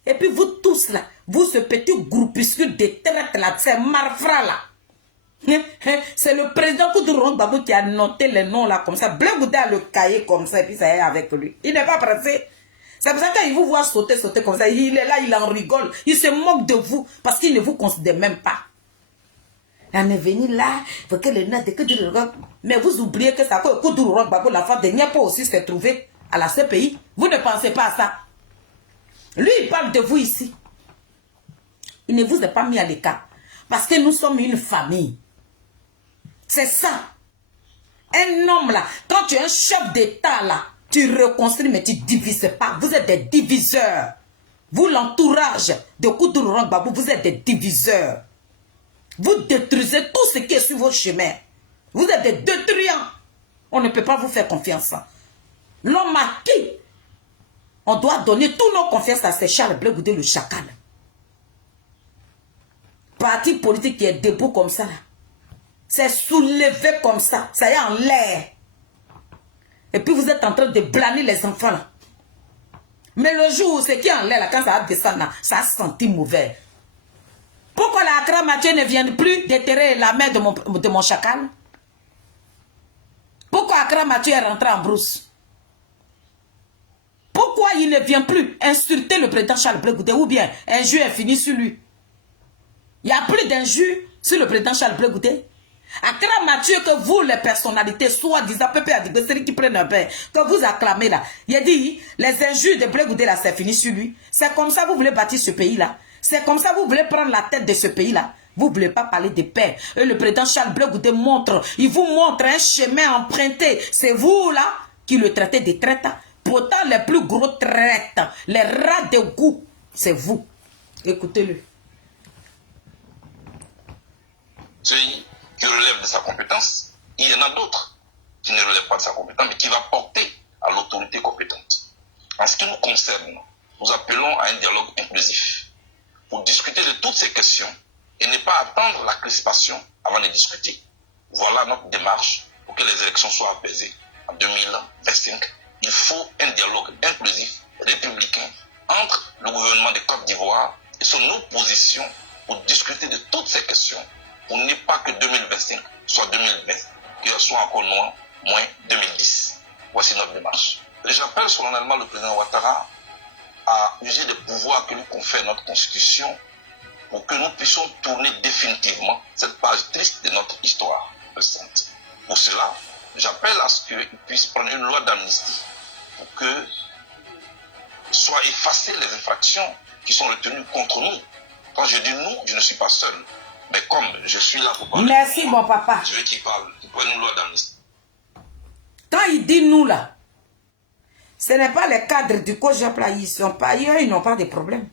Et puis vous tous là, vous ce petit groupuscule de traite là, c'est Marfra là. C'est le président Koudourou Babou qui a noté les noms là comme ça. Blé Goudé a le cahier comme ça et puis ça est avec lui. Il n'est pas pressé. C'est pour ça qu'il vous voit sauter comme ça. Il est là, il en rigole. Il se moque de vous parce qu'il ne vous considère même pas. On est venu là, pour que le nom de Koudourou Babou. Mais vous oubliez que ça que Koudourou Babou, la femme de Niapo aussi s'est trouvée à la CPI. Vous ne pensez pas à ça. Lui, il parle de vous ici. Il ne vous a pas mis à l'écart. Parce que nous sommes une famille. C'est ça. Un homme là, quand tu es un chef d'État là, tu reconstruis mais tu ne divises pas. Vous êtes des diviseurs. Vous, l'entourage de Koudourou Babou, vous êtes des diviseurs. Vous détruisez tout ce qui est sur vos chemins. Vous êtes des détruisants. On ne peut pas vous faire confiance. L'homme à qui on doit donner toutes nos confiances à ces Charles Blé Goudé, le chacal. Parti politique qui est debout comme ça, c'est soulevé comme ça y est en l'air. Et puis vous êtes en train de blâmer les enfants là. Mais le jour où c'est qui est en l'air là, quand ça va descendre là, ça a senti mauvais. Pourquoi la Accra Mathieu ne vient plus déterrer la mère de mon chacal? Pourquoi Accra Mathieu est rentré en brousse? Pourquoi il ne vient plus insulter le président Charles Blé Goudé ou bien injure est fini sur lui? Il n'y a plus d'injure sur le président Charles Blé Goudé. Accra Mathieu, que vous, les personnalités, soi-disant, Pépé Adibeseri qui prennent un pain, que vous acclamez là. Il a dit, les injures de Blé Goudé là, c'est fini sur lui. C'est comme ça que vous voulez bâtir ce pays-là. C'est comme ça que vous voulez prendre la tête de ce pays-là. Vous ne voulez pas parler de paix. Et le président Charles Blé Goudé montre, il vous montre un chemin emprunté. C'est vous là qui le traitez de traître. Pourtant, les plus gros traites, les rats de goût, c'est vous. Écoutez-le. Celui qui relève de sa compétence, il y en a d'autres qui ne relèvent pas de sa compétence, mais qui va porter à l'autorité compétente. En ce qui nous concerne, nous appelons à un dialogue inclusif pour discuter de toutes ces questions et ne pas attendre la crispation avant de discuter. Voilà notre démarche pour que les élections soient apaisées en 2025. Il faut un dialogue inclusif, républicain, entre le gouvernement de Côte d'Ivoire et son opposition pour discuter de toutes ces questions, pour ne pas que 2025 soit 2020, qu'il soit encore moins 2010. Voici notre démarche. Et j'appelle solennellement le président Ouattara à user des pouvoirs que nous confère notre constitution pour que nous puissions tourner définitivement cette page triste de notre histoire récente. Pour cela, j'appelle à ce qu'il puisse prendre une loi d'amnistie pour que soient effacées les infractions qui sont retenues contre nous. Quand je dis nous, je ne suis pas seul. Mais comme je suis là pour parler... Merci, mon papa. Je veux qu'il parle, qu'il prenne une loi d'amnistie. Quand il dit nous là, ce n'est pas les cadres du COJEP là, ils n'ont pas de problème.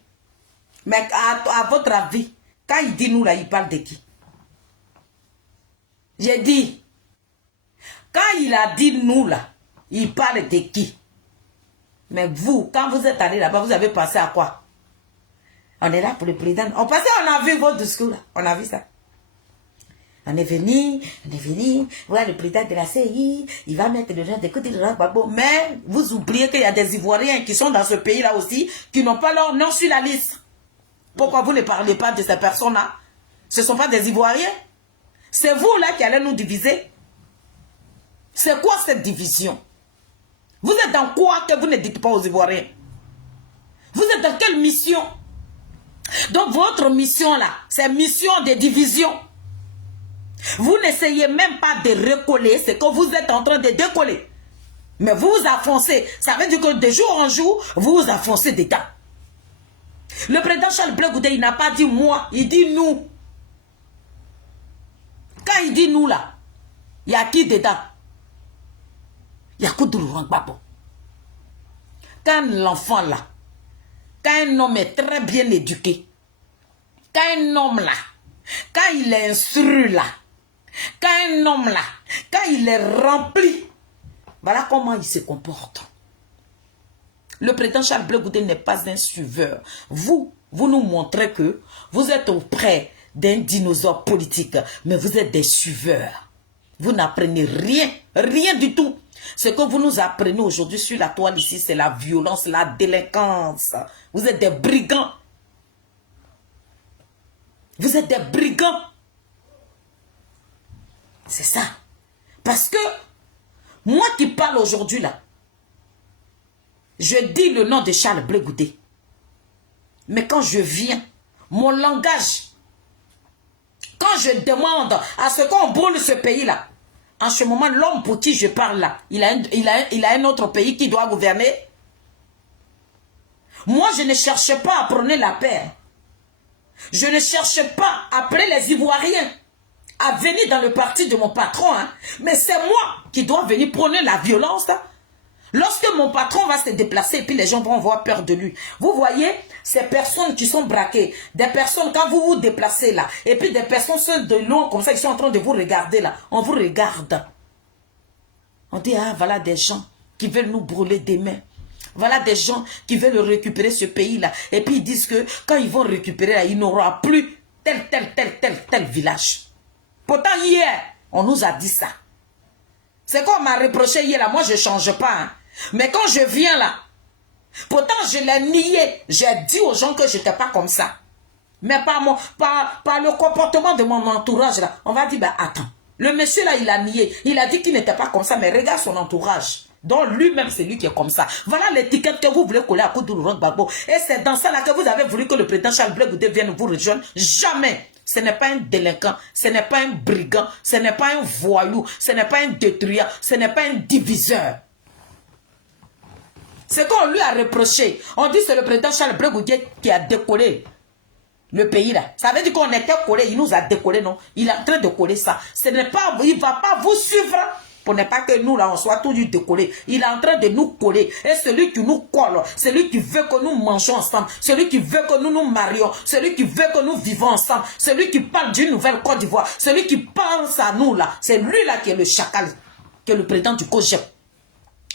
Mais à votre avis, quand il dit nous là, il parle de qui? J'ai dit, quand il a dit nous là, il parle de qui? Mais vous, quand vous êtes allé là-bas, vous avez pensé à quoi? On est là pour le président. On a vu votre discours là. On a vu ça. On est venu voir le président de la CI, il va mettre le genre de côté de la Gbagbo. Mais vous oubliez qu'il y a des Ivoiriens qui sont dans ce pays-là aussi, qui n'ont pas leur nom sur la liste. Pourquoi vous ne parlez pas de ces personnes-là? Ce ne sont pas des Ivoiriens. C'est vous là qui allez nous diviser. C'est quoi cette division? Vous êtes dans quoi que vous ne dites pas aux Ivoiriens? Vous êtes dans quelle mission? Donc votre mission là, c'est mission de division. Vous n'essayez même pas de recoller ce que vous êtes en train de décoller. Mais vous vous enfoncez. Ça veut dire que de jour en jour, vous vous enfoncez dedans. Le président Charles Blé Goudé, il n'a pas dit moi, il dit nous. Quand il dit nous là, il y a qui dedans? Il y a Koudou Gbagbo. Quand l'enfant là, quand un homme est très bien éduqué, quand un homme là, quand il est instruit là, quand un homme là, quand il est rempli, voilà comment il se comporte. Le président Charles Blé Goudé n'est pas un suiveur. Vous nous montrez que vous êtes auprès d'un dinosaure politique, mais vous êtes des suiveurs. Vous n'apprenez rien, rien du tout. Ce que vous nous apprenez aujourd'hui sur la toile ici, c'est la violence, la délinquance. Vous êtes des brigands. Vous êtes des brigands. C'est ça. Parce que moi qui parle aujourd'hui là, je dis le nom de Charles Blé Goudé. Mais quand je viens, mon langage, quand je demande à ce qu'on brûle ce pays là, en ce moment, l'homme pour qui je parle là, il a un autre pays qui doit gouverner. Moi, je ne cherche pas à prôner la paix. Je ne cherche pas après les Ivoiriens à venir dans le parti de mon patron. Hein. Mais c'est moi qui dois venir prôner la violence. Hein. Lorsque mon patron va se déplacer et puis les gens vont avoir peur de lui. Vous voyez, ces personnes qui sont braquées, des personnes quand vous vous déplacez là, et puis des personnes seules de loin comme ça, qui sont en train de vous regarder là, on vous regarde. On dit, ah voilà des gens qui veulent nous brûler des mains. Voilà des gens qui veulent récupérer ce pays là. Et puis ils disent que quand ils vont récupérer là, il n'aura plus tel village. Pourtant hier, on nous a dit ça. C'est qu'on m'a reproché hier là, moi je ne change pas. Hein. Mais quand je viens là, pourtant je l'ai nié. J'ai dit aux gens que je n'étais pas comme ça. Mais par le comportement de mon entourage là, on va dire, bah attends. Le monsieur là, il a nié. Il a dit qu'il n'était pas comme ça, mais regarde son entourage. Donc lui-même, c'est lui qui est comme ça. Voilà l'étiquette que vous voulez coller à Koudou Gbagbo. Et c'est dans ça là que vous avez voulu que le président Charles Blé Goudé vienne vous rejoindre. Jamais. Ce n'est pas un délinquant, ce n'est pas un brigand, ce n'est pas un voyou, ce n'est pas un détruisant, ce n'est pas un diviseur. Ce qu'on lui a reproché, on dit que c'est le président Charles Blé Goudié qui a décollé le pays là. Ça veut dire qu'on était collé, il nous a décollé, non? Il est en train de coller ça. Ce n'est pas, il ne va pas vous suivre pour ne pas que nous là, on soit toujours décollés. Il est en train de nous coller. Et celui qui nous colle, celui qui veut que nous mangeons ensemble, celui qui veut que nous nous marions, celui qui veut que nous vivons ensemble, celui qui parle d'une nouvelle Côte d'Ivoire, celui qui pense à nous là, c'est lui là qui est le chacal, qui est le président du COJEP.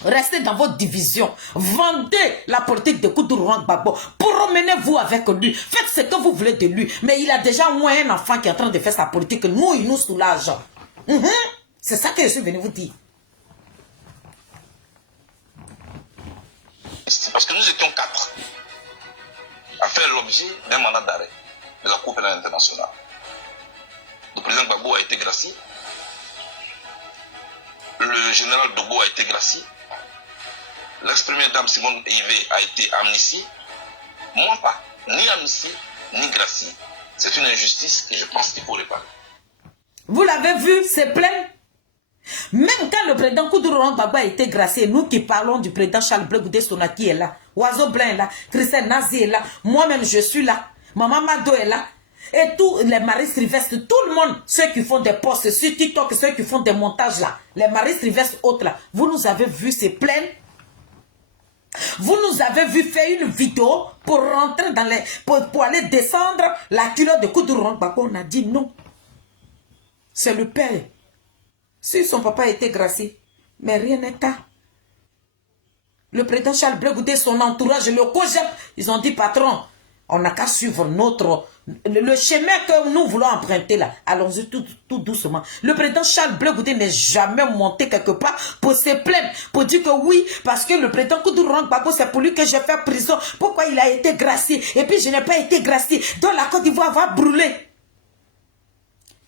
Restez dans votre division. Vendez la politique de Koudourou Gbagbo. Promenez-vous avec lui. Faites ce que vous voulez de lui. Mais il a déjà au moins un enfant qui est en train de faire sa politique. Nous, il nous soulage. C'est ça que je suis venu vous dire. Parce que nous étions 4 à faire l'objet d'un mandat d'arrêt de la Cour pénale internationale. Le président Gbagbo a été gracié. Le général Dobo a été gracié. L'ex-première dame Simone Ivé a été amnistiée. Moi pas. Ni amnistiée, ni graciée. C'est une injustice et je pense qu'il faut réparer. Vous l'avez vu, c'est plein. Même quand le président Koudourou Gbagbo a été gracié, nous qui parlons du président Charles Blé Goudié Sonaki est là. Oiseau Blanc est là. Christelle Nazi est là. Moi-même, je suis là. Maman Mado est là. Et tous les Maris Rivestre, tout le monde, ceux qui font des posts sur TikTok, ceux qui font des montages là, les Maris Rivestre autres là, vous nous avez vu, c'est plein. Vous nous avez vu faire une vidéo pour rentrer dans les... Pour aller descendre la culotte de Koudourou Gbagbo. On a dit non. C'est le père. Si son papa était gracié, mais rien n'est cas. Le président Charles Blé Goudié, son entourage, le COJEP, ils ont dit patron, on n'a qu'à suivre le chemin que nous voulons emprunter là. Allons-y tout doucement. Le président Charles Blé Goudié n'est jamais monté quelque part pour se plaindre, pour dire que oui, parce que le président Koudourou Gbagbo, c'est pour lui que j'ai fait prison. Pourquoi il a été gracié? Et puis je n'ai pas été gracié. Donc la Côte d'Ivoire va brûler.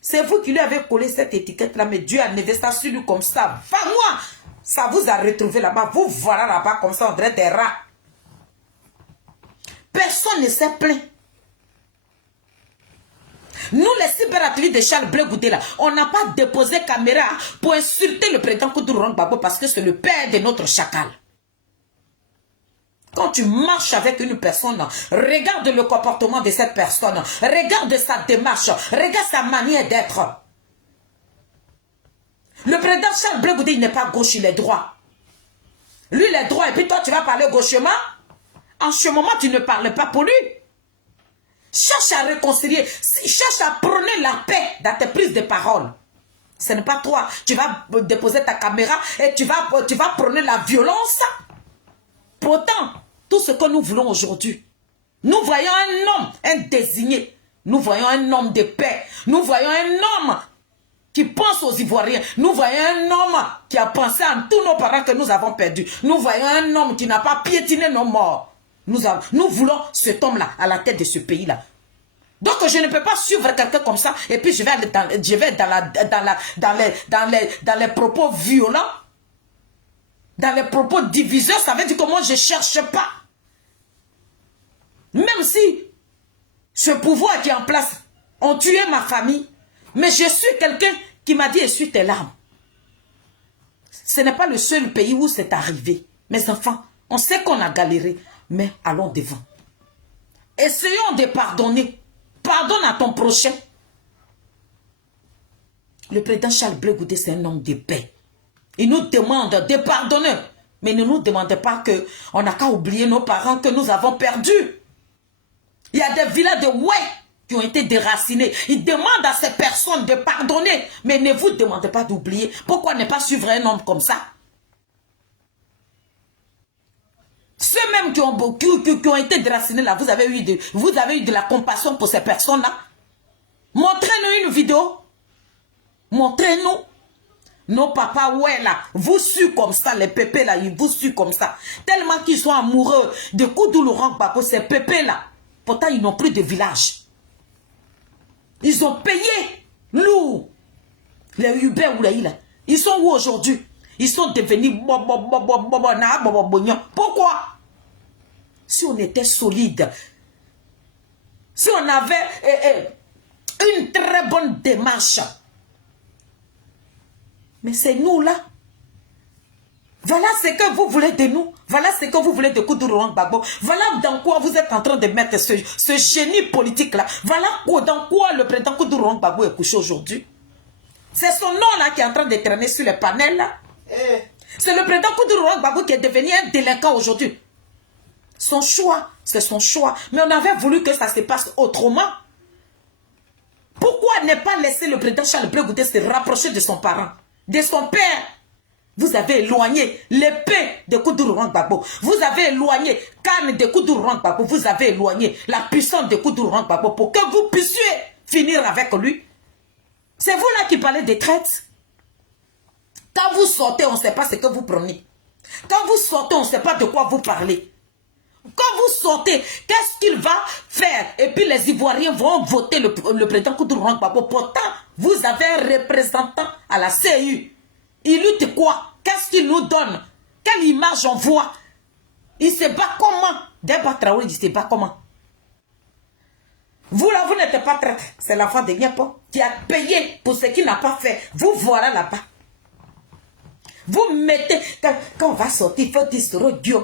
C'est vous qui lui avez collé cette étiquette là, mais Dieu a nevé ça sur lui comme ça. Va moi, ça vous a retrouvé là-bas. Vous voilà là-bas comme ça, on dirait des rats. Personne ne s'est plaint. Nous, les cyberactivistes de Charles Blé Goudié, là, on n'a pas déposé caméra pour insulter le président Koudourou Gbagbo parce que c'est le père de notre chacal. Quand tu marches avec une personne, regarde le comportement de cette personne, regarde sa démarche, regarde sa manière d'être. Le président Charles Blé Goudié, il n'est pas gauche, il est droit. Lui, il est droit, et puis toi, tu vas parler gauchement. En ce moment, tu ne parles pas pour lui. Cherche à réconcilier. Cherche à prôner la paix dans tes prises de parole. Ce n'est pas toi. Tu vas déposer ta caméra et tu vas prôner la violence. Pourtant, tout ce que nous voulons aujourd'hui, nous voyons un homme, un désigné. Nous voyons un homme de paix. Nous voyons un homme qui pense aux Ivoiriens. Nous voyons un homme qui a pensé à tous nos parents que nous avons perdus. Nous voyons un homme qui n'a pas piétiné nos morts. Nous voulons cet homme-là à la tête de ce pays-là. Donc je ne peux pas suivre quelqu'un comme ça et puis je vais dans les propos violents, dans les propos diviseurs. Ça veut dire que moi je ne cherche pas. Même si ce pouvoir qui est en place ont tué ma famille, mais je suis quelqu'un qui m'a dit essuie tes larmes. Ce n'est pas le seul pays où c'est arrivé. Mes enfants, on sait qu'on a galéré. Mais allons devant. Essayons de pardonner. Pardonne à ton prochain. Le président Charles Blé Goudié, c'est un homme de paix. Il nous demande de pardonner. Mais il ne nous demande pas qu'on n'a qu'à oublier nos parents que nous avons perdus. Il y a des villages de ouais qui ont été déracinés. Il demande à ces personnes de pardonner. Mais ne vous demandez pas d'oublier. Pourquoi ne pas suivre un homme comme ça? Ceux même qui ont été déracinés là, vous avez eu de la compassion pour ces personnes-là. Montrez-nous une vidéo. Montrez-nous. Nos papas, ouais là, vous suivent comme ça, les pépés là, ils vous suivent comme ça. Tellement qu'ils sont amoureux de Koudourou Gbagbo, ces pépés là. Pourtant, ils n'ont plus de village. Ils ont payé lourd. Les Uber ou les là. Ils sont où aujourd'hui? Ils sont devenus pourquoi? Si on était solide, si on avait Une très bonne démarche. Mais c'est nous là. Voilà ce que vous voulez de nous. Voilà ce que vous voulez de Koudou Laurent Gbagbo. Voilà dans quoi vous êtes en train de mettre ce génie politique-là. Voilà dans quoi le président Koudou Laurent Gbagbo est couché aujourd'hui. C'est son nom là qui est en train de traîner sur les panels là. C'est le président Koudou Laurent Gbagbo qui est devenu un délinquant aujourd'hui. Son choix, c'est son choix. Mais on avait voulu que ça se passe autrement. Pourquoi ne pas laisser le président Charles Blé Goudé se rapprocher de son parent, de son père? Vous avez éloigné l'épée de Koudou Laurent Gbagbo. Vous avez éloigné Kane de Koudou Laurent Gbagbo. Vous avez éloigné la puissance de Koudou Laurent Gbagbo pour que vous puissiez finir avec lui. C'est vous là qui parlez de traite. Quand vous sortez, on ne sait pas ce que vous prenez. Quand vous sortez, on ne sait pas de quoi vous parlez. Quand vous sortez, qu'est-ce qu'il va faire? Et puis les Ivoiriens vont voter le président Koudou Laurent Gbagbo. Pourtant, vous avez un représentant à la CU. Il lutte quoi? Qu'est-ce qu'il nous donne? Quelle image on voit? Il se bat comment? Demba Traoré, il se bat comment? Vous là, vous n'êtes pas traître. C'est l'enfant de Niapo qui a payé pour ce qu'il n'a pas fait. Vous voilà là-bas. Vous mettez... Quand on va sortir, il faut dire sur Dieu.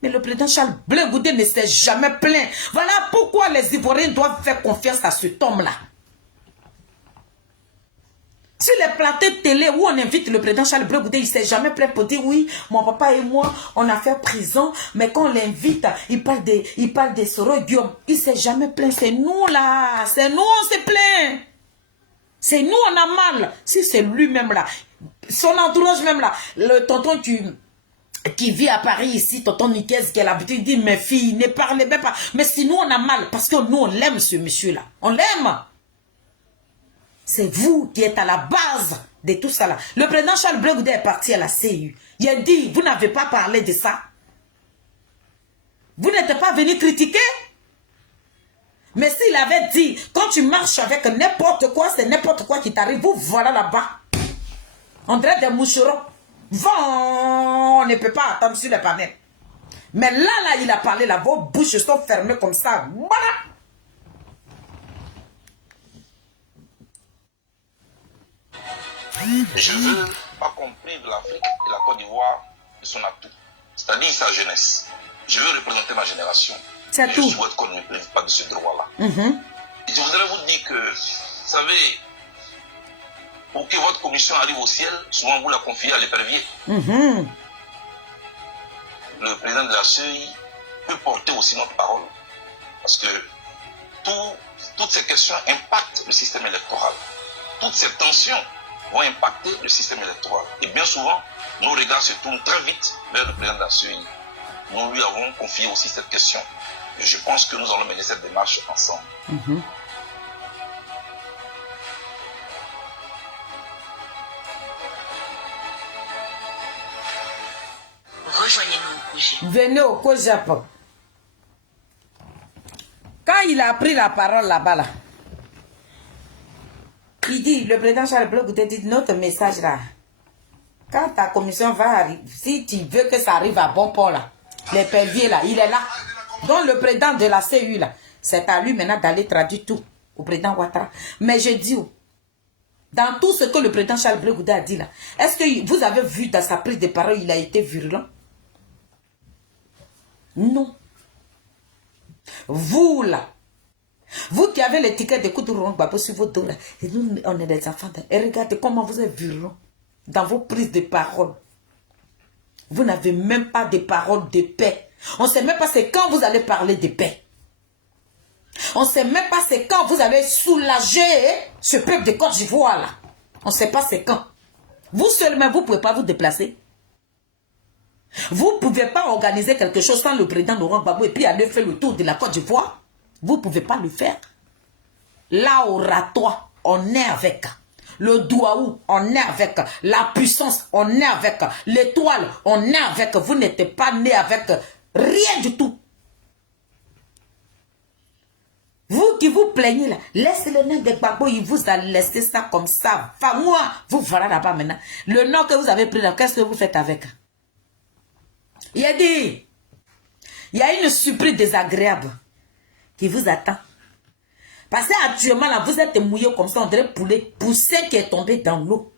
Mais le président Charles Blé Goudé ne s'est jamais plaint. Voilà pourquoi les Ivoiriens doivent faire confiance à cet homme-là. Sur les plateaux de télé où on invite le président Charles Blé Goudé, il ne s'est jamais plaint pour dire oui, mon papa et moi, on a fait prison, mais quand on l'invite, il parle de Soro Guillaume. Il ne s'est jamais plaint. C'est nous là, c'est nous, on se plaint. C'est nous, on a mal. Si c'est lui-même là, son entourage même là, le tonton qui vit à Paris ici, tonton Nicaise qui a l'habitude, dit mes filles, ne parlez même pas. Mais si nous on a mal, parce que nous on l'aime ce monsieur-là. On l'aime. C'est vous qui êtes à la base de tout ça là. Le président Charles Blé Goudé est parti à la CU. Il a dit, vous n'avez pas parlé de ça. Vous n'êtes pas venu critiquer. Mais s'il avait dit, quand tu marches avec n'importe quoi, c'est n'importe quoi qui t'arrive, vous voilà là-bas. On dirait des moucherons. On ne peut pas attendre sur les panels. Mais là, il a parlé, là, vos bouches sont fermées comme ça. Voilà. Je veux accomplir l'Afrique et la Côte d'Ivoire de son atout, c'est-à-dire sa jeunesse. Je veux représenter ma génération. C'est tout. Je souhaite qu'on ne me prive pas de ce droit-là. Et je voudrais vous dire que, vous savez, pour que votre commission arrive au ciel, souvent vous la confiez à l'épervier. Le président de la CEI peut porter aussi notre parole. Parce que toutes ces questions impactent le système électoral. Toutes ces tensions vont impacter le système électoral. Et bien souvent, nos regards se tournent très vite vers le président de la CEI. Nous lui avons confié aussi cette question. Et je pense que nous allons mener cette démarche ensemble. Rejoignez-nous au COJEP. Venez au COJEP. Quand il a pris la parole là-bas, là, il dit, le président Charles Blé Goudé dit, notre message là, quand ta commission va arriver, si tu veux que ça arrive à bon port là, les perviers là, il est là. Donc le président de la CU là, c'est à lui maintenant d'aller traduire tout au président Ouattara. Mais je dis, dans tout ce que le président Charles Blé Goudé a dit là, est-ce que vous avez vu dans sa prise de parole, il a été virulent? Non. Vous là, vous qui avez l'étiquette de Koudou Laurent Gbagbo sur vos dos là, et nous on est des enfants. Et regardez comment vous êtes virulent dans vos prises de parole. Vous n'avez même pas de paroles de paix. On ne sait même pas c'est quand vous allez parler de paix. On ne sait même pas c'est quand vous allez soulager ce peuple de Côte d'Ivoire là. On ne sait pas c'est quand. Vous seulement, vous ne pouvez pas vous déplacer. Vous ne pouvez pas organiser quelque chose sans le président Laurent Gbagbo et puis aller faire le tour de la Côte d'Ivoire. Vous ne pouvez pas le faire. Là, au ratoire, on est avec. Le Douaou, on est avec. La puissance, on est avec. L'étoile, on est avec. Vous n'êtes pas né avec rien du tout. Vous qui vous plaignez là, laissez le nom de Gbagbo, il vous a laissé ça comme ça. Enfin, moi, vous voilà là-bas maintenant. Le nom que vous avez pris là, qu'est-ce que vous faites avec? Il a dit, il y a une surprise désagréable qui vous attend. Parce qu'actuellement, là, vous êtes mouillé comme ça, on dirait poulet poussé qui est tombé dans l'eau.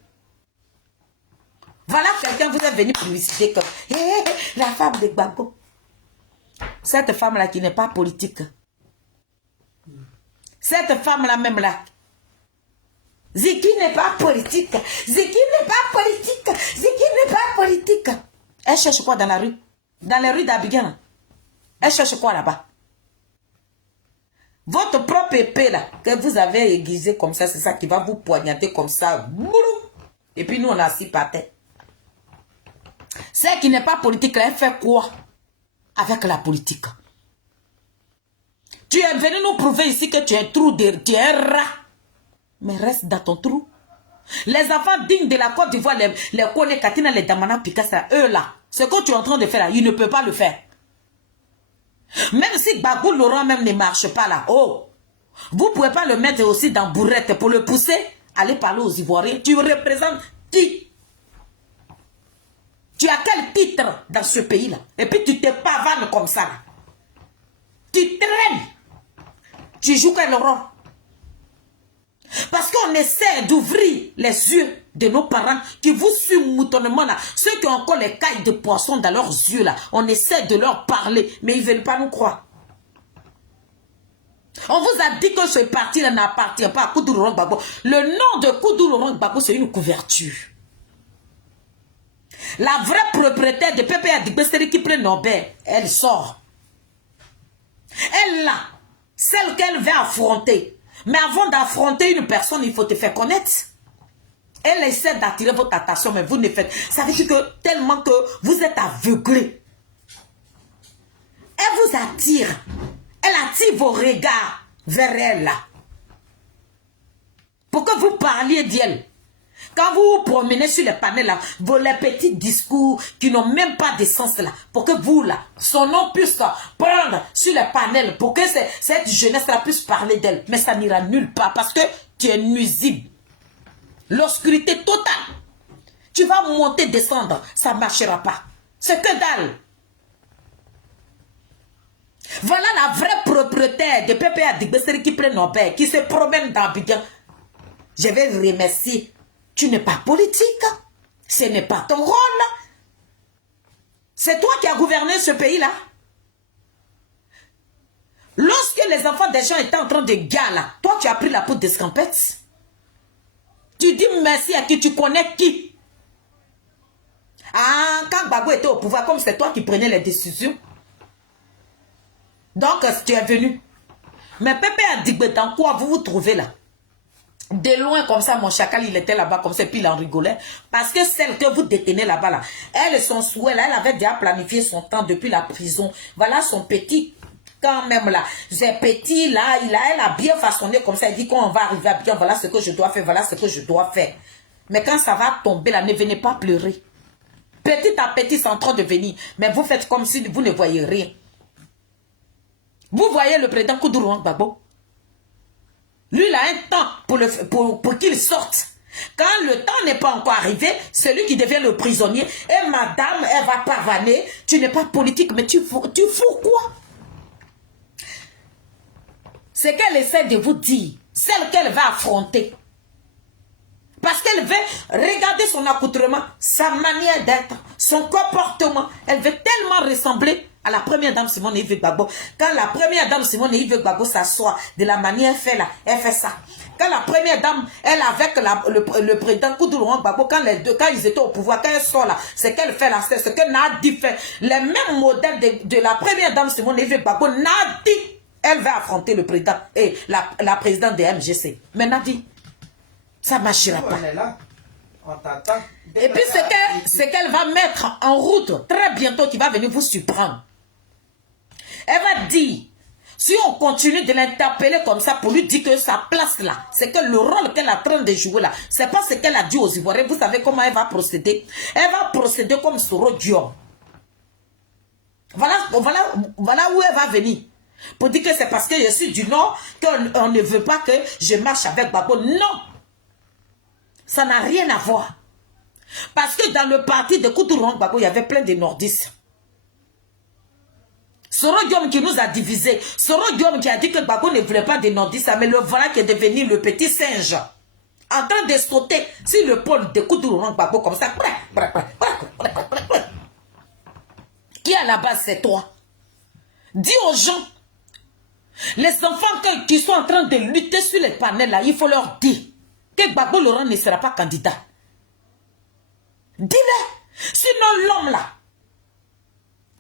Voilà quelqu'un vous est venu publiciter comme la femme de Gbagbo. Cette femme-là qui n'est pas politique. Cette femme-là même là. Ziki n'est pas politique. Ziki n'est pas politique. Ziki n'est pas politique. Elle cherche quoi dans la rue? Dans les rues d'Abidjan. Elle cherche quoi là-bas? Votre propre épée là, que vous avez aiguisé comme ça, c'est ça qui va vous poignarder comme ça. Et puis nous on a assis par terre. Celle qui n'est pas politique là, elle fait quoi avec la politique? Tu es venu nous prouver ici que tu es trou, tu es un rat. Mais reste dans ton trou. Les enfants dignes de la Côte d'Ivoire, les Kone Katina, les Damana Picasso, eux là, ce que tu es en train de faire là, ils ne peuvent pas le faire. Même si Gbagbo Laurent même ne marche pas là, oh, vous ne pouvez pas le mettre aussi dans bourrette pour le pousser, aller parler aux Ivoiriens. Tu représentes qui? Tu as quel titre dans ce pays-là? Et puis tu te pavanes comme ça là. Tu traînes. Tu joues quel rôle? Parce qu'on essaie d'ouvrir les yeux de nos parents qui vous suivent moutonnement là. Ceux qui ont encore les cailles de poisson dans leurs yeux là. On essaie de leur parler, mais ils ne veulent pas nous croire. On vous a dit que ce parti-là n'appartient pas à Koudou Laurent Gbagbo. Le nom de Koudou Laurent Gbagbo, c'est une couverture. La vraie propriétaire de PPA Digbeseri qui prend Nobel, elle sort. Elle là, celle qu'elle veut affronter. Mais avant d'affronter une personne, il faut te faire connaître. Elle essaie d'attirer votre attention, mais vous ne faites. Ça veut dire que tellement que vous êtes aveuglé. Elle vous attire. Elle attire vos regards vers elle là. Pour que vous parliez d'elle. Quand vous vous promenez sur les panels là, les petits discours qui n'ont même pas de sens là, pour que vous là, son nom puisse prendre sur les panels, pour que cette jeunesse là puisse parler d'elle. Mais ça n'ira nulle part parce que tu es nuisible. L'obscurité totale. Tu vas monter, descendre, ça ne marchera pas. C'est que dalle. Voilà la vraie propriétaire de PPA Digbeseri qui prend Nobel, qui se promène dans Abidjan. Je vais remercier. Tu n'es pas politique. Ce n'est pas ton rôle. C'est toi qui as gouverné ce pays-là. Lorsque les enfants des gens étaient en train de galer, toi tu as pris la poudre d'escampette. Tu dis merci à qui? Tu connais qui? Ah, quand Gbagbo était au pouvoir, comme c'est toi qui prenais les décisions. Donc tu es venu. Mais Pépé a dit, dans quoi vous vous trouvez là? De loin comme ça, mon chacal, il était là-bas comme ça, puis il en rigolait. Parce que celle que vous détenez là-bas, là, elle, son souhait, là, elle avait déjà planifié son temps depuis la prison. Voilà son petit, quand même là. C'est petit, là, elle a bien façonné comme ça. Elle dit qu'on va arriver à bien, voilà ce que je dois faire, voilà ce que je dois faire. Mais quand ça va tomber là, ne venez pas pleurer. Petit à petit, c'est en train de venir. Mais vous faites comme si vous ne voyez rien. Vous voyez le président Koudou Laurent Gbagbo? Lui, il a un temps pour qu'il sorte. Quand le temps n'est pas encore arrivé, celui qui devient le prisonnier, et madame, elle va pavaner, tu n'es pas politique, mais tu fous quoi? C'est qu'elle essaie de vous dire, celle qu'elle va affronter. Parce qu'elle veut regarder son accoutrement, sa manière d'être, son comportement. Elle veut tellement ressembler à la première dame Simone Yves Gbagbo. Quand la première dame Simone Yves Gbagbo s'assoit de la manière elle fait là, elle fait ça. Quand la première dame, elle avec le président Koudou Laurent Gbagbo, quand ils étaient au pouvoir, quand elle sort là, c'est qu'elle fait là, c'est ce que Nadi fait. Les mêmes modèles de la première dame Simone Yves Gbagbo, Nadi, elle va affronter le président et la présidente de MGC. Mais Nadi, ça ne marchera pas. On est là. On t'attend. Et puis c'est qu'elle va mettre en route très bientôt qui va venir vous surprendre. Elle va dire, si on continue de l'interpeller comme ça pour lui dire que sa place là, c'est que le rôle qu'elle est en train de jouer là, c'est pas ce qu'elle a dit aux Ivoiriens. Vous savez comment elle va procéder? Elle va procéder comme Soro Dior. Voilà où elle va venir. Pour dire que c'est parce que je suis du Nord qu'on ne veut pas que je marche avec Gbagbo. Non! Ça n'a rien à voir. Parce que dans le parti de Koudou Laurent Gbagbo, il y avait plein de nordistes. Soro Diom qui nous a divisés. Soro Diom qui a dit que Gbagbo ne voulait pas de Nordista, mais le voilà qui est devenu le petit singe. En train de sauter sur le pôle de Koudourou Gbagbo comme ça. Qui à la base c'est toi? Dis aux gens, les enfants qui sont en train de lutter sur les panels là, il faut leur dire que Gbagbo Laurent ne sera pas candidat. Dis-le. Sinon l'homme là,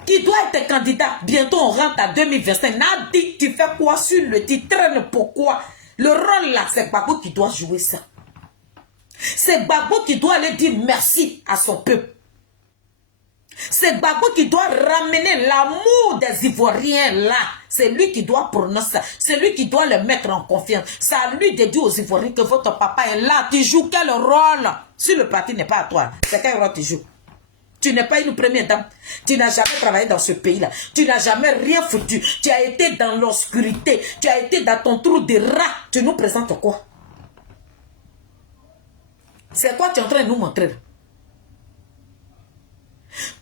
qui doit être candidat, bientôt on rentre à 2025. Nadi, tu fais quoi sur le titre? Traîne pourquoi? Le rôle là, c'est Gbagbo qui doit jouer ça. C'est Gbagbo qui doit aller dire merci à son peuple. C'est Gbagbo qui doit ramener l'amour des Ivoiriens là. C'est lui qui doit prononcer ça. C'est lui qui doit le mettre en confiance. C'est à lui de dire aux Ivoiriens que votre papa est là. Tu joues quel rôle? Si le parti n'est pas à toi, c'est quel rôle tu joues? Tu n'es pas une première dame. Tu n'as jamais travaillé dans ce pays-là. Tu n'as jamais rien foutu. Tu as été dans l'obscurité. Tu as été dans ton trou de rat. Tu nous présentes quoi? C'est quoi tu es en train de nous montrer?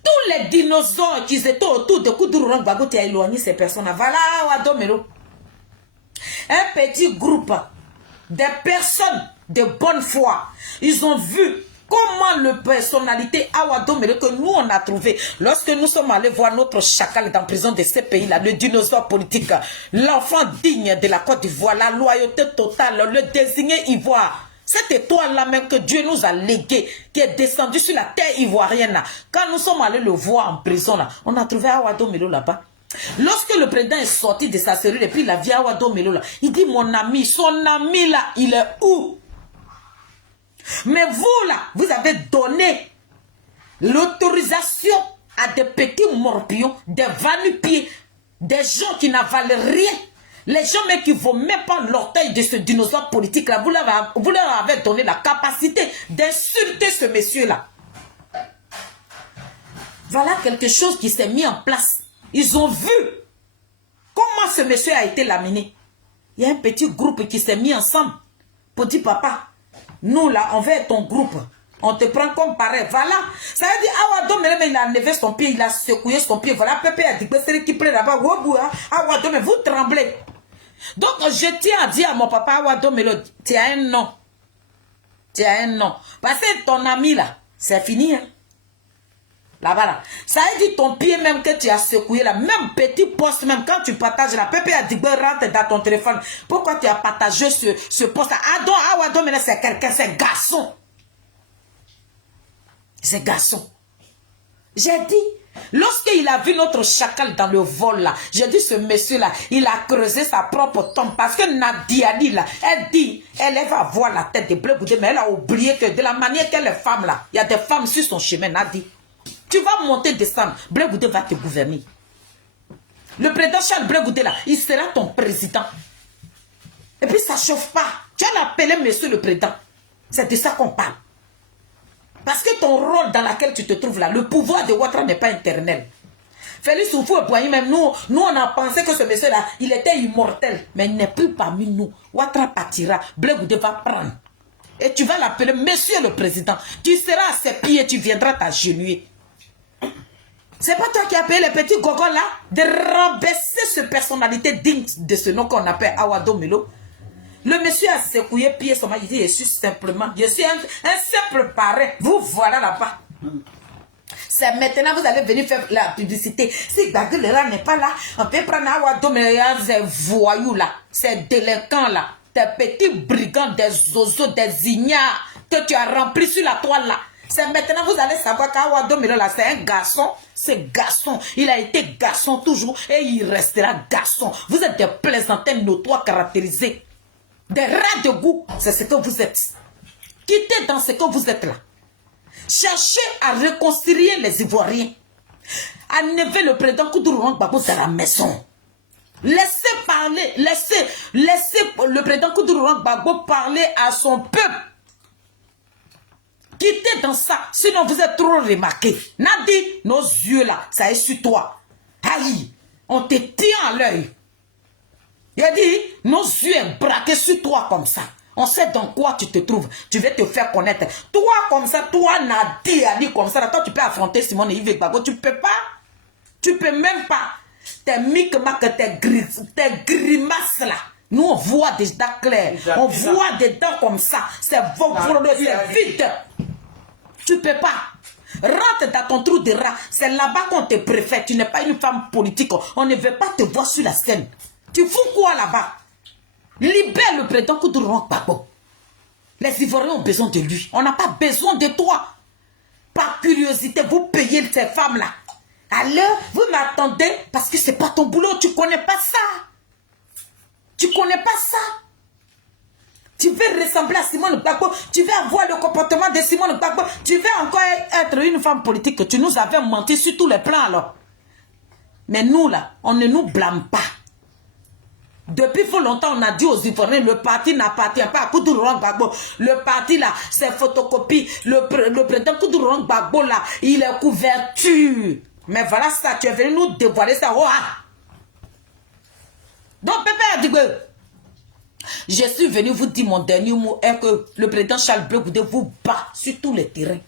Tous les dinosaures qui étaient autour de Koudourou Gbagbo, tu as éloigné ces personnes-là. Voilà, Wado Melo. Un petit groupe de personnes de bonne foi. Ils ont vu comment la personnalité Awado Melo que nous on a trouvé lorsque nous sommes allés voir notre chacal dans la prison de ces pays-là, le dinosaure politique, l'enfant digne de la Côte d'Ivoire, la loyauté totale, le désigné ivoire. Cette étoile-là même que Dieu nous a léguée, qui est descendue sur la terre ivoirienne là. Quand nous sommes allés le voir en prison là, on a trouvé Awado Melo là-bas. Lorsque le président est sorti de sa cellule et puis il a vu Awado Melo là, il dit mon ami, son ami là, il est où? Mais vous là, vous avez donné l'autorisation à des petits morpions, des va-nu-pieds, des gens qui n'avalent rien. Les gens mais qui ne vont même pas l'orteil de ce dinosaure politique là, vous leur avez donné la capacité d'insulter ce monsieur là. Voilà quelque chose qui s'est mis en place. Ils ont vu comment ce monsieur a été laminé. Il y a un petit groupe qui s'est mis ensemble pour dire papa, nous là on veut être ton groupe. On te prend comme pareil. Voilà. Ça veut dire, Awado Melo, il a levé son pied, il a secoué son pied. Voilà, Pépé a dit que c'est qui prend là-bas. Awado Melo, vous tremblez. Donc, je tiens à dire à mon papa Awado Melo, tu as un nom. Tu as un nom. Parce que ton ami là, c'est fini. Hein? Là-bas là. Ça veut dire ton pied même que tu as secoué là. Même petit poste, même quand tu partages là. Pépé a dit que rentre dans ton téléphone. Pourquoi tu as partagé ce poste là? Awado Melo, c'est quelqu'un, c'est un garçon. C'est garçon. J'ai dit, lorsqu'il a vu notre chacal dans le vol là, j'ai dit ce monsieur là, il a creusé sa propre tombe. Parce que Nadia dit là, elle dit, elle va voir la tête de Bleu Boudé, mais elle a oublié que de la manière qu'elle est femme là, il y a des femmes sur son chemin. Nadia, tu vas monter, descendre, Bleu Boudé va te gouverner. Le président Charles Bleu Boudé là, il sera ton président. Et puis ça chauffe pas. Tu as appelé monsieur le président. C'est de ça qu'on parle. Parce que ton rôle dans lequel tu te trouves là, le pouvoir de Ouattara n'est pas éternel. Félix Houphouët-Boigny, même nous on a pensé que ce monsieur-là, il était immortel. Mais il n'est plus parmi nous. Ouattara partira, Bleu Boudé va prendre. Et tu vas l'appeler monsieur le président. Tu seras à ses pieds, tu viendras t'agenouiller. C'est pas toi qui as payé les petits gogos là de rabaisser cette personnalité digne de ce nom qu'on appelle Awado Melo. Le monsieur a secoué pied son il dit, je suis simplement, je suis un simple parrain. Vous voilà là-bas. C'est maintenant vous allez venir faire la publicité. Si Gbagbo Laurent n'est pas là, on peut prendre Awado Melo, ces voyous là, ces délinquants là, des petits brigands, des zozos, des ignares que tu as remplis sur la toile là. C'est maintenant vous allez savoir qu'Awado Melo là, c'est un garçon. C'est garçon. Il a été garçon toujours et il restera garçon. Vous êtes des plaisantins notoires caractérisés. Des rats de goût, c'est ce que vous êtes. Quittez dans ce que vous êtes là. Cherchez à réconcilier les Ivoiriens. Enlevez le président Koudourou Gbagbo dans la maison. Laissez parler, laissez le président Koudourou Gbagbo parler à son peuple. Quittez dans ça, sinon vous êtes trop remarqué. Nadi, nos yeux là, ça est sur toi. Aïe, on te tient à l'œil. Il a dit, nos yeux sont braqués sur toi comme ça. On sait dans quoi tu te trouves. Tu veux te faire connaître. Toi comme ça, toi Nadi a dit comme ça. Toi tu peux affronter Simone et Yves Gbagbo. Tu peux pas. Tu peux même pas. tes micmacs, tes grimaces là. Nous, on voit des dents claires. On voit des dents comme ça. C'est vide. Tu peux pas. Rentre dans ton trou de rat. C'est là-bas qu'on te préfère. Tu n'es pas une femme politique. On ne veut pas te voir sur la scène. Tu fous quoi là-bas? Libère le président Koudourou Gbagbo. Les Ivoiriens ont besoin de lui. On n'a pas besoin de toi. Par curiosité, vous payez ces femmes-là. Alors, vous m'attendez parce que c'est pas ton boulot. Tu connais pas ça. Tu connais pas ça. Tu veux ressembler à Simone Gbagbo. Tu veux avoir le comportement de Simone Gbagbo. Tu veux encore être une femme politique. Tu nous avais menti sur tous les plans alors. Mais nous là, on ne nous blâme pas. Depuis fort longtemps, on a dit aux Ivoiriens, le parti n'appartient pas à Koudourou Gbagbo. Le parti là, c'est photocopie. Le président Koudourou Gbagbo là, il est couverture. Mais voilà ça, tu es venu nous dévoiler ça. Oh, ah. Donc, Pépé a dit que je suis venu vous dire mon dernier mot est que le président Charles Blé Goudé vous bat sur tous les terrains.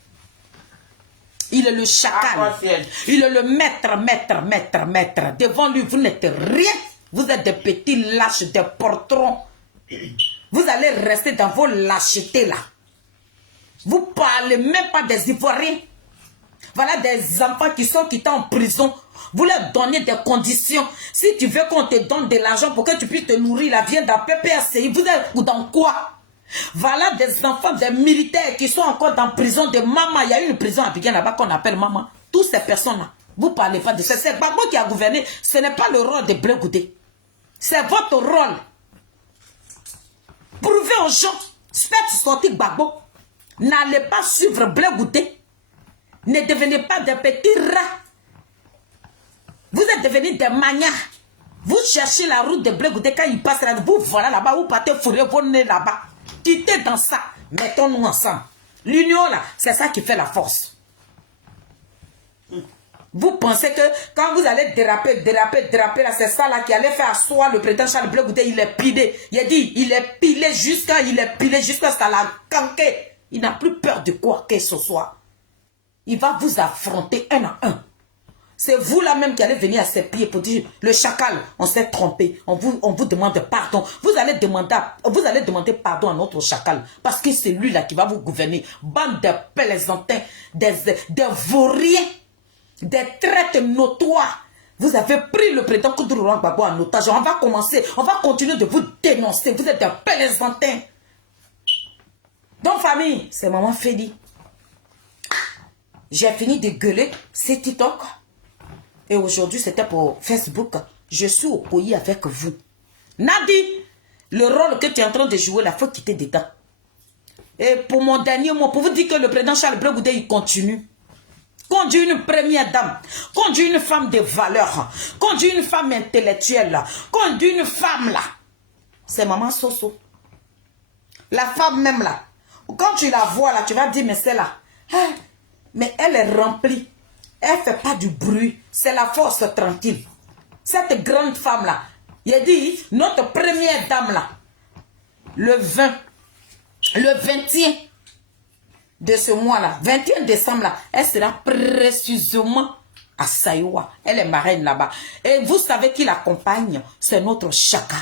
Il est le chacal. Il est le maître. Devant lui, vous n'êtes rien. Vous êtes des petits lâches, des portrons. Vous allez rester dans vos lâchetés là. Vous ne parlez même pas des Ivoiriens. Voilà des enfants qui sont en prison. Vous leur donnez des conditions. Si tu veux qu'on te donne de l'argent pour que tu puisses te nourrir, là, viens dans PPRCI. Vous êtes dans quoi? Voilà des enfants, des militaires qui sont encore dans prison de maman. Il y a une prison à Pékin là-bas qu'on appelle maman. Toutes ces personnes-là, vous ne parlez pas de ça. C'est Gbagbo qui a gouverné. Ce n'est pas le rôle de Blé Goudé. C'est votre rôle. Prouvez aux gens. Faites sortir Gbagbo. N'allez pas suivre Blé Goudé. Ne devenez pas des petits rats. Vous êtes devenus des manias. Vous cherchez la route de Blé Goudé quand il passe là. Vous voilà là-bas. Vous partez fourrer vos nez là-bas. Quittez dans ça. Mettons-nous ensemble. L'union là, c'est ça qui fait la force. Vous pensez que quand vous allez déraper là, c'est ça là qui allait faire asseoir le président Charles Blé Goudé. Il est pilé. Il a dit, il est pilé jusqu'à ce qu'à la canquée. Il n'a plus peur de quoi que ce soit. Il va vous affronter un à un. C'est vous là même qui allez venir à ses pieds pour dire, le chacal, on s'est trompé. On vous demande pardon. Vous allez demander pardon à notre chacal. Parce que c'est lui là qui va vous gouverner. Bande de plaisantins, des vauriens, des traites notoires. Vous avez pris le président Koudourou Gbagbo en otage. On va continuer de vous dénoncer. Vous êtes des plaisantins. Donc famille, c'est maman Fedi. J'ai fini de gueuler, c'est TikTok. Et aujourd'hui, c'était pour Facebook. Je suis au pays avec vous. Nadi, le rôle que tu es en train de jouer, il faut quitter dedans. Et pour mon dernier mot, pour vous dire que le président Charles Blé Goudé, il continue. Conduit une première dame, conduit une femme de valeur, conduit une femme intellectuelle, conduit une femme là. C'est maman Soso. La femme même là. Quand tu la vois là, tu vas dire, mais c'est là. Hein? Mais elle est remplie. Elle ne fait pas du bruit. C'est la force tranquille. Cette grande femme-là, il a dit, notre première dame-là, le 21 de ce mois-là, 21 décembre-là, elle sera précisément à Saïwa. Elle est marraine là-bas. Et vous savez qui l'accompagne? C'est notre chacal.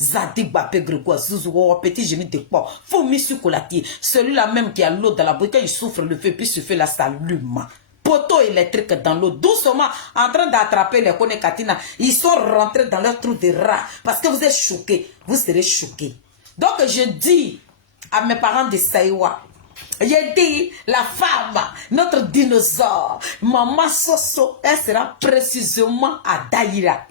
Zadig Bapé Grégoire Zouzou, petit génie de porc, Foumi Sukolati, celui-là même qui a l'eau dans la bouche, quand il souffre le feu, puis ce feu là s'allume. Poteau électrique dans l'eau, doucement, en train d'attraper les Kone Katina. Ils sont rentrés dans leur trou de rat, parce que vous êtes choqués, vous serez choqués. Donc je dis à mes parents de Saïwa, j'ai dit, la femme, notre dinosaure, maman Soso, elle sera précisément à Daïra.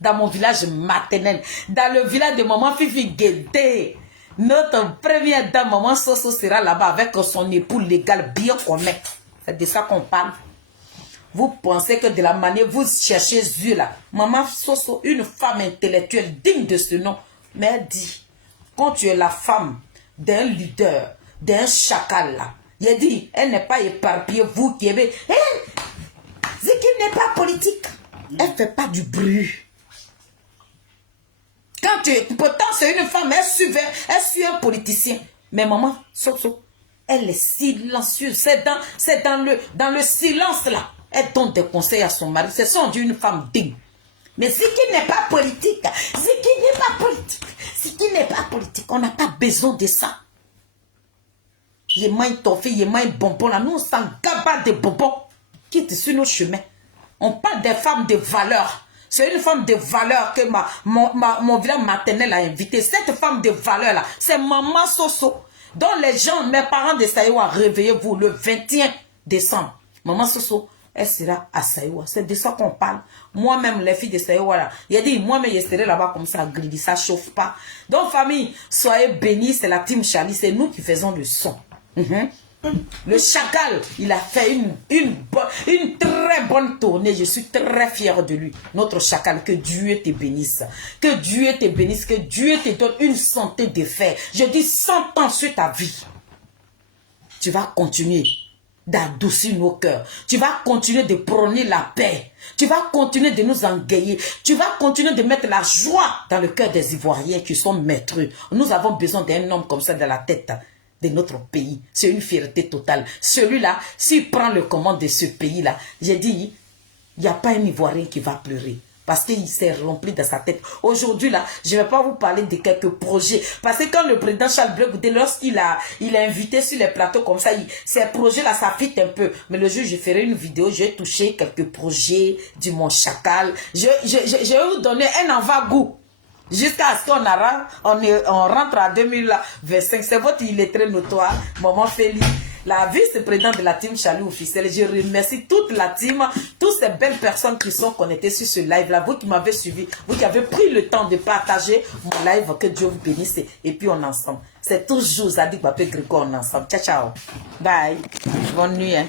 Dans mon village maternel, dans le village de maman Fifi Guédé. Notre première dame, maman Soso, sera là-bas avec son époux légal bien honnête. C'est de ça qu'on parle. Vous pensez que de la manière, vous cherchez Dieu là. Maman Soso, une femme intellectuelle digne de ce nom. Mais elle dit, quand tu es la femme d'un leader, d'un chacal là, il dit, elle n'est pas éparpillée, vous qui aimez. Ziki n'est pas politique. Elle ne fait pas du bruit. Pourtant, c'est une femme, elle suit un politicien. Mais maman, Soso, elle est silencieuse. C'est dans le silence là. Elle donne des conseils à son mari. C'est ça, on dit une femme digne. Mais ce qui n'est pas politique, on n'a pas besoin de ça. Il y a moins toffé, il y a moins bonbons là. Nous, on s'en gaba de bonbons qui est sur nos chemins. On parle des femmes de valeur. C'est une femme de valeur que mon village maternel a invité. Cette femme de valeur là, c'est Maman Soso. Dont les gens, mes parents de Saïwa, réveillez-vous le 21 décembre. Maman Soso, elle sera à Saïwa. C'est de ça qu'on parle. Moi-même, les filles de Saïwa là, il a dit, moi-même, je serai là-bas comme ça, grillé, ça chauffe pas. Donc, famille, soyez bénis, c'est la team Charlie, c'est nous qui faisons le son. Le chacal, il a fait une très bonne tournée. Je suis très fier de lui. Notre chacal, que Dieu te bénisse. Que Dieu te bénisse. Que Dieu te donne une santé de fer. Je dis 100 ans sur ta vie. Tu vas continuer d'adoucir nos cœurs. Tu vas continuer de prôner la paix. Tu vas continuer de nous engayer. Tu vas continuer de mettre la joie dans le cœur des Ivoiriens qui sont maîtreux. Nous avons besoin d'un homme comme ça dans la tête de notre pays. C'est une fierté totale. Celui-là, s'il prend le commande de ce pays-là, j'ai dit, il n'y a pas un Ivoirien qui va pleurer. Parce qu'il s'est rempli dans sa tête. Aujourd'hui, là, je ne vais pas vous parler de quelques projets. Parce que quand le président Charles Blé Goudé, lorsqu'il a invité sur les plateaux comme ça, ces projets-là, ça fit un peu. Mais le jour, je ferai une vidéo, je vais toucher quelques projets du Mont Chacal. Je vais vous donner un avant-goût. Jusqu'à ce qu'on rentre à 2025. C'est votre illettré notoire, Maman Félix, la vice-présidente de la team Charlie officielle. Je remercie toute la team, toutes ces belles personnes qui sont connectées sur ce live-là. Vous qui m'avez suivi, vous qui avez pris le temps de partager mon live, que Dieu vous bénisse. Et puis on est ensemble. C'est toujours Zadig Bapé Grégoire, on est ensemble. Ciao, ciao. Bye. Bonne nuit. Hein.